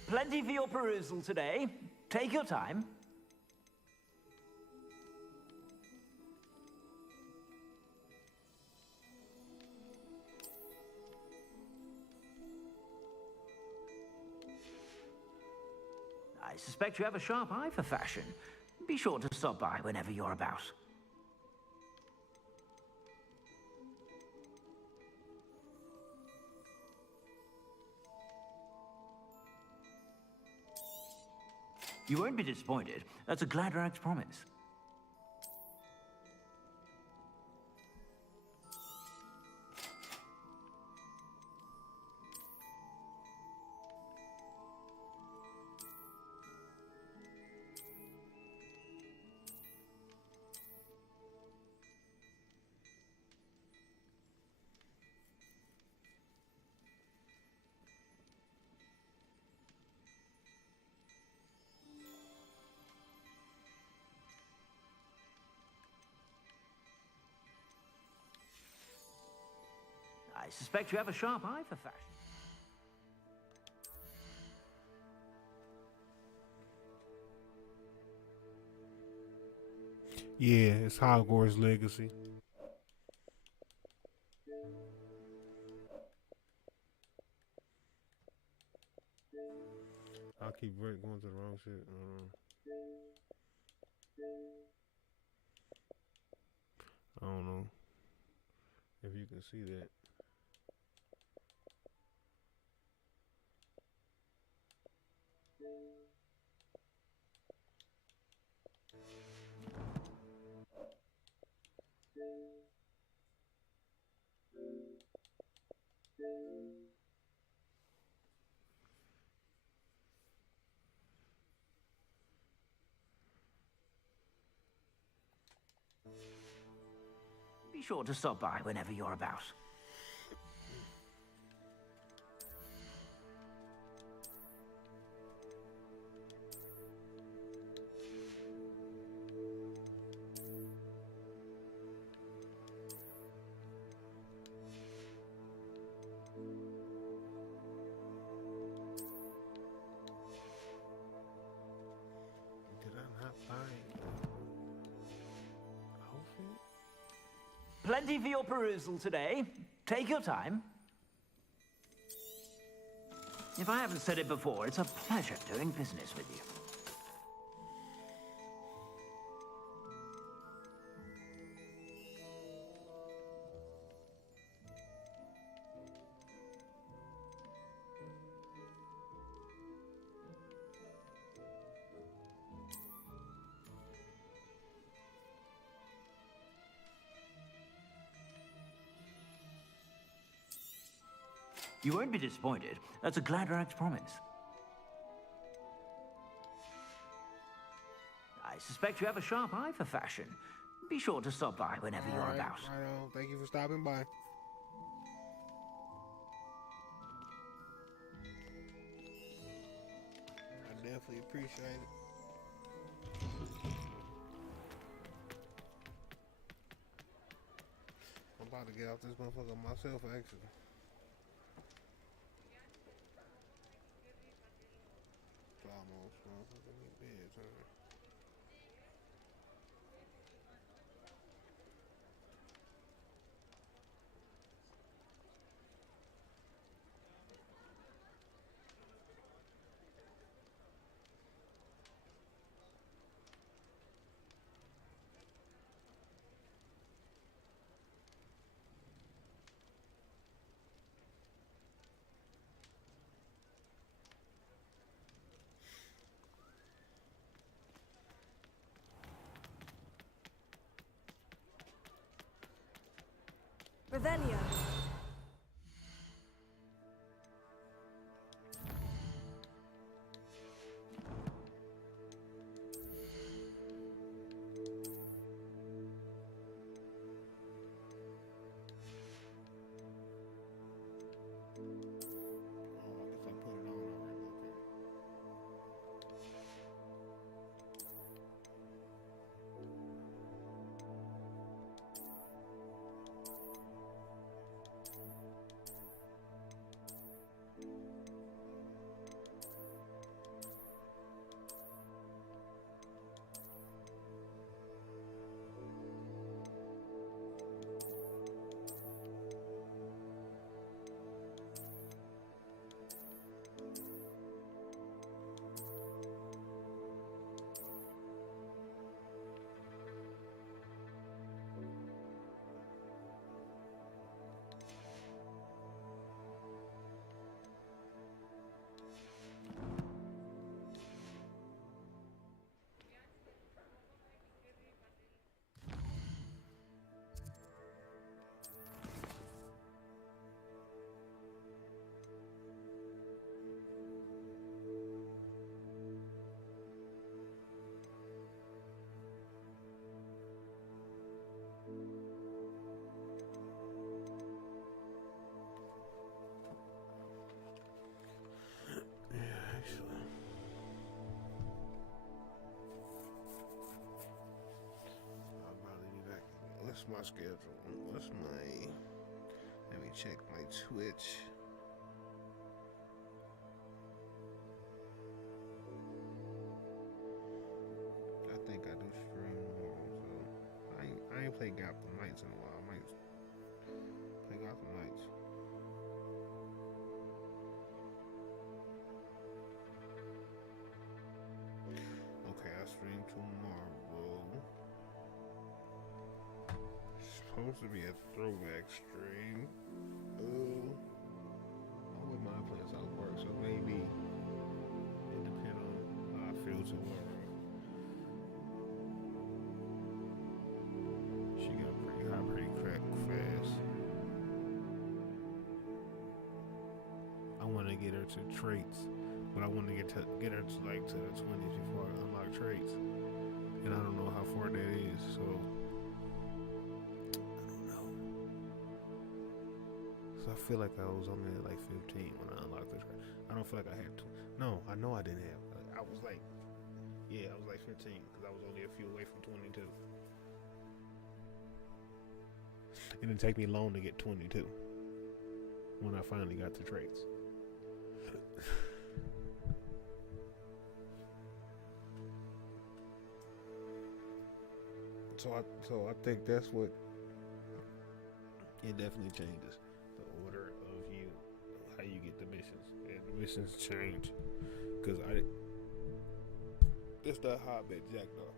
Plenty for your perusal today. Take your time. I suspect you have a sharp eye for fashion. Be sure to stop by whenever you're about. You won't be disappointed. That's a glad rag's promise. I suspect you have a sharp eye for fashion. Yeah, it's Hogwarts Legacy. I'll keep going to the wrong shit. I don't know if you can see that. Be sure to stop by whenever you're about. Did I not buy outfit? Plenty for your perusal today. Take your time. If I haven't said it before, it's a pleasure doing business with you. You won't be disappointed. That's a glad rag's promise. I suspect you have a sharp eye for fashion. Be sure to stop by whenever you're about. Right on. Thank you for stopping by. I definitely appreciate it. I'm about to get out this motherfucker myself, actually. It's almost motherfucking bedtime. Revelio. What's my schedule? What's my... Let me check my Twitch. I think I do stream more, so I ain't played Gotham Knights in a while. I might play Gotham Knights. Okay, I stream tomorrow. Supposed to be a throwback stream. I wouldn't mind playing South Park, so maybe it depends on how I feel tomorrow. She got pretty high, pretty crack fast. I want to get her to traits, but I want to get her to like to the 20s before I unlock traits, and I don't know how far that is, so. I feel like I was only at like 15 when I unlocked the track. I don't feel like I had to. No, I know I didn't have. I was like, yeah, I was like 15 because I was only a few away from 22. It didn't take me long to get 22 when I finally got the traits. So I think that's what it definitely changes. Order of you, how you get the missions, and the missions change. Cause it's that hotbed Jack though.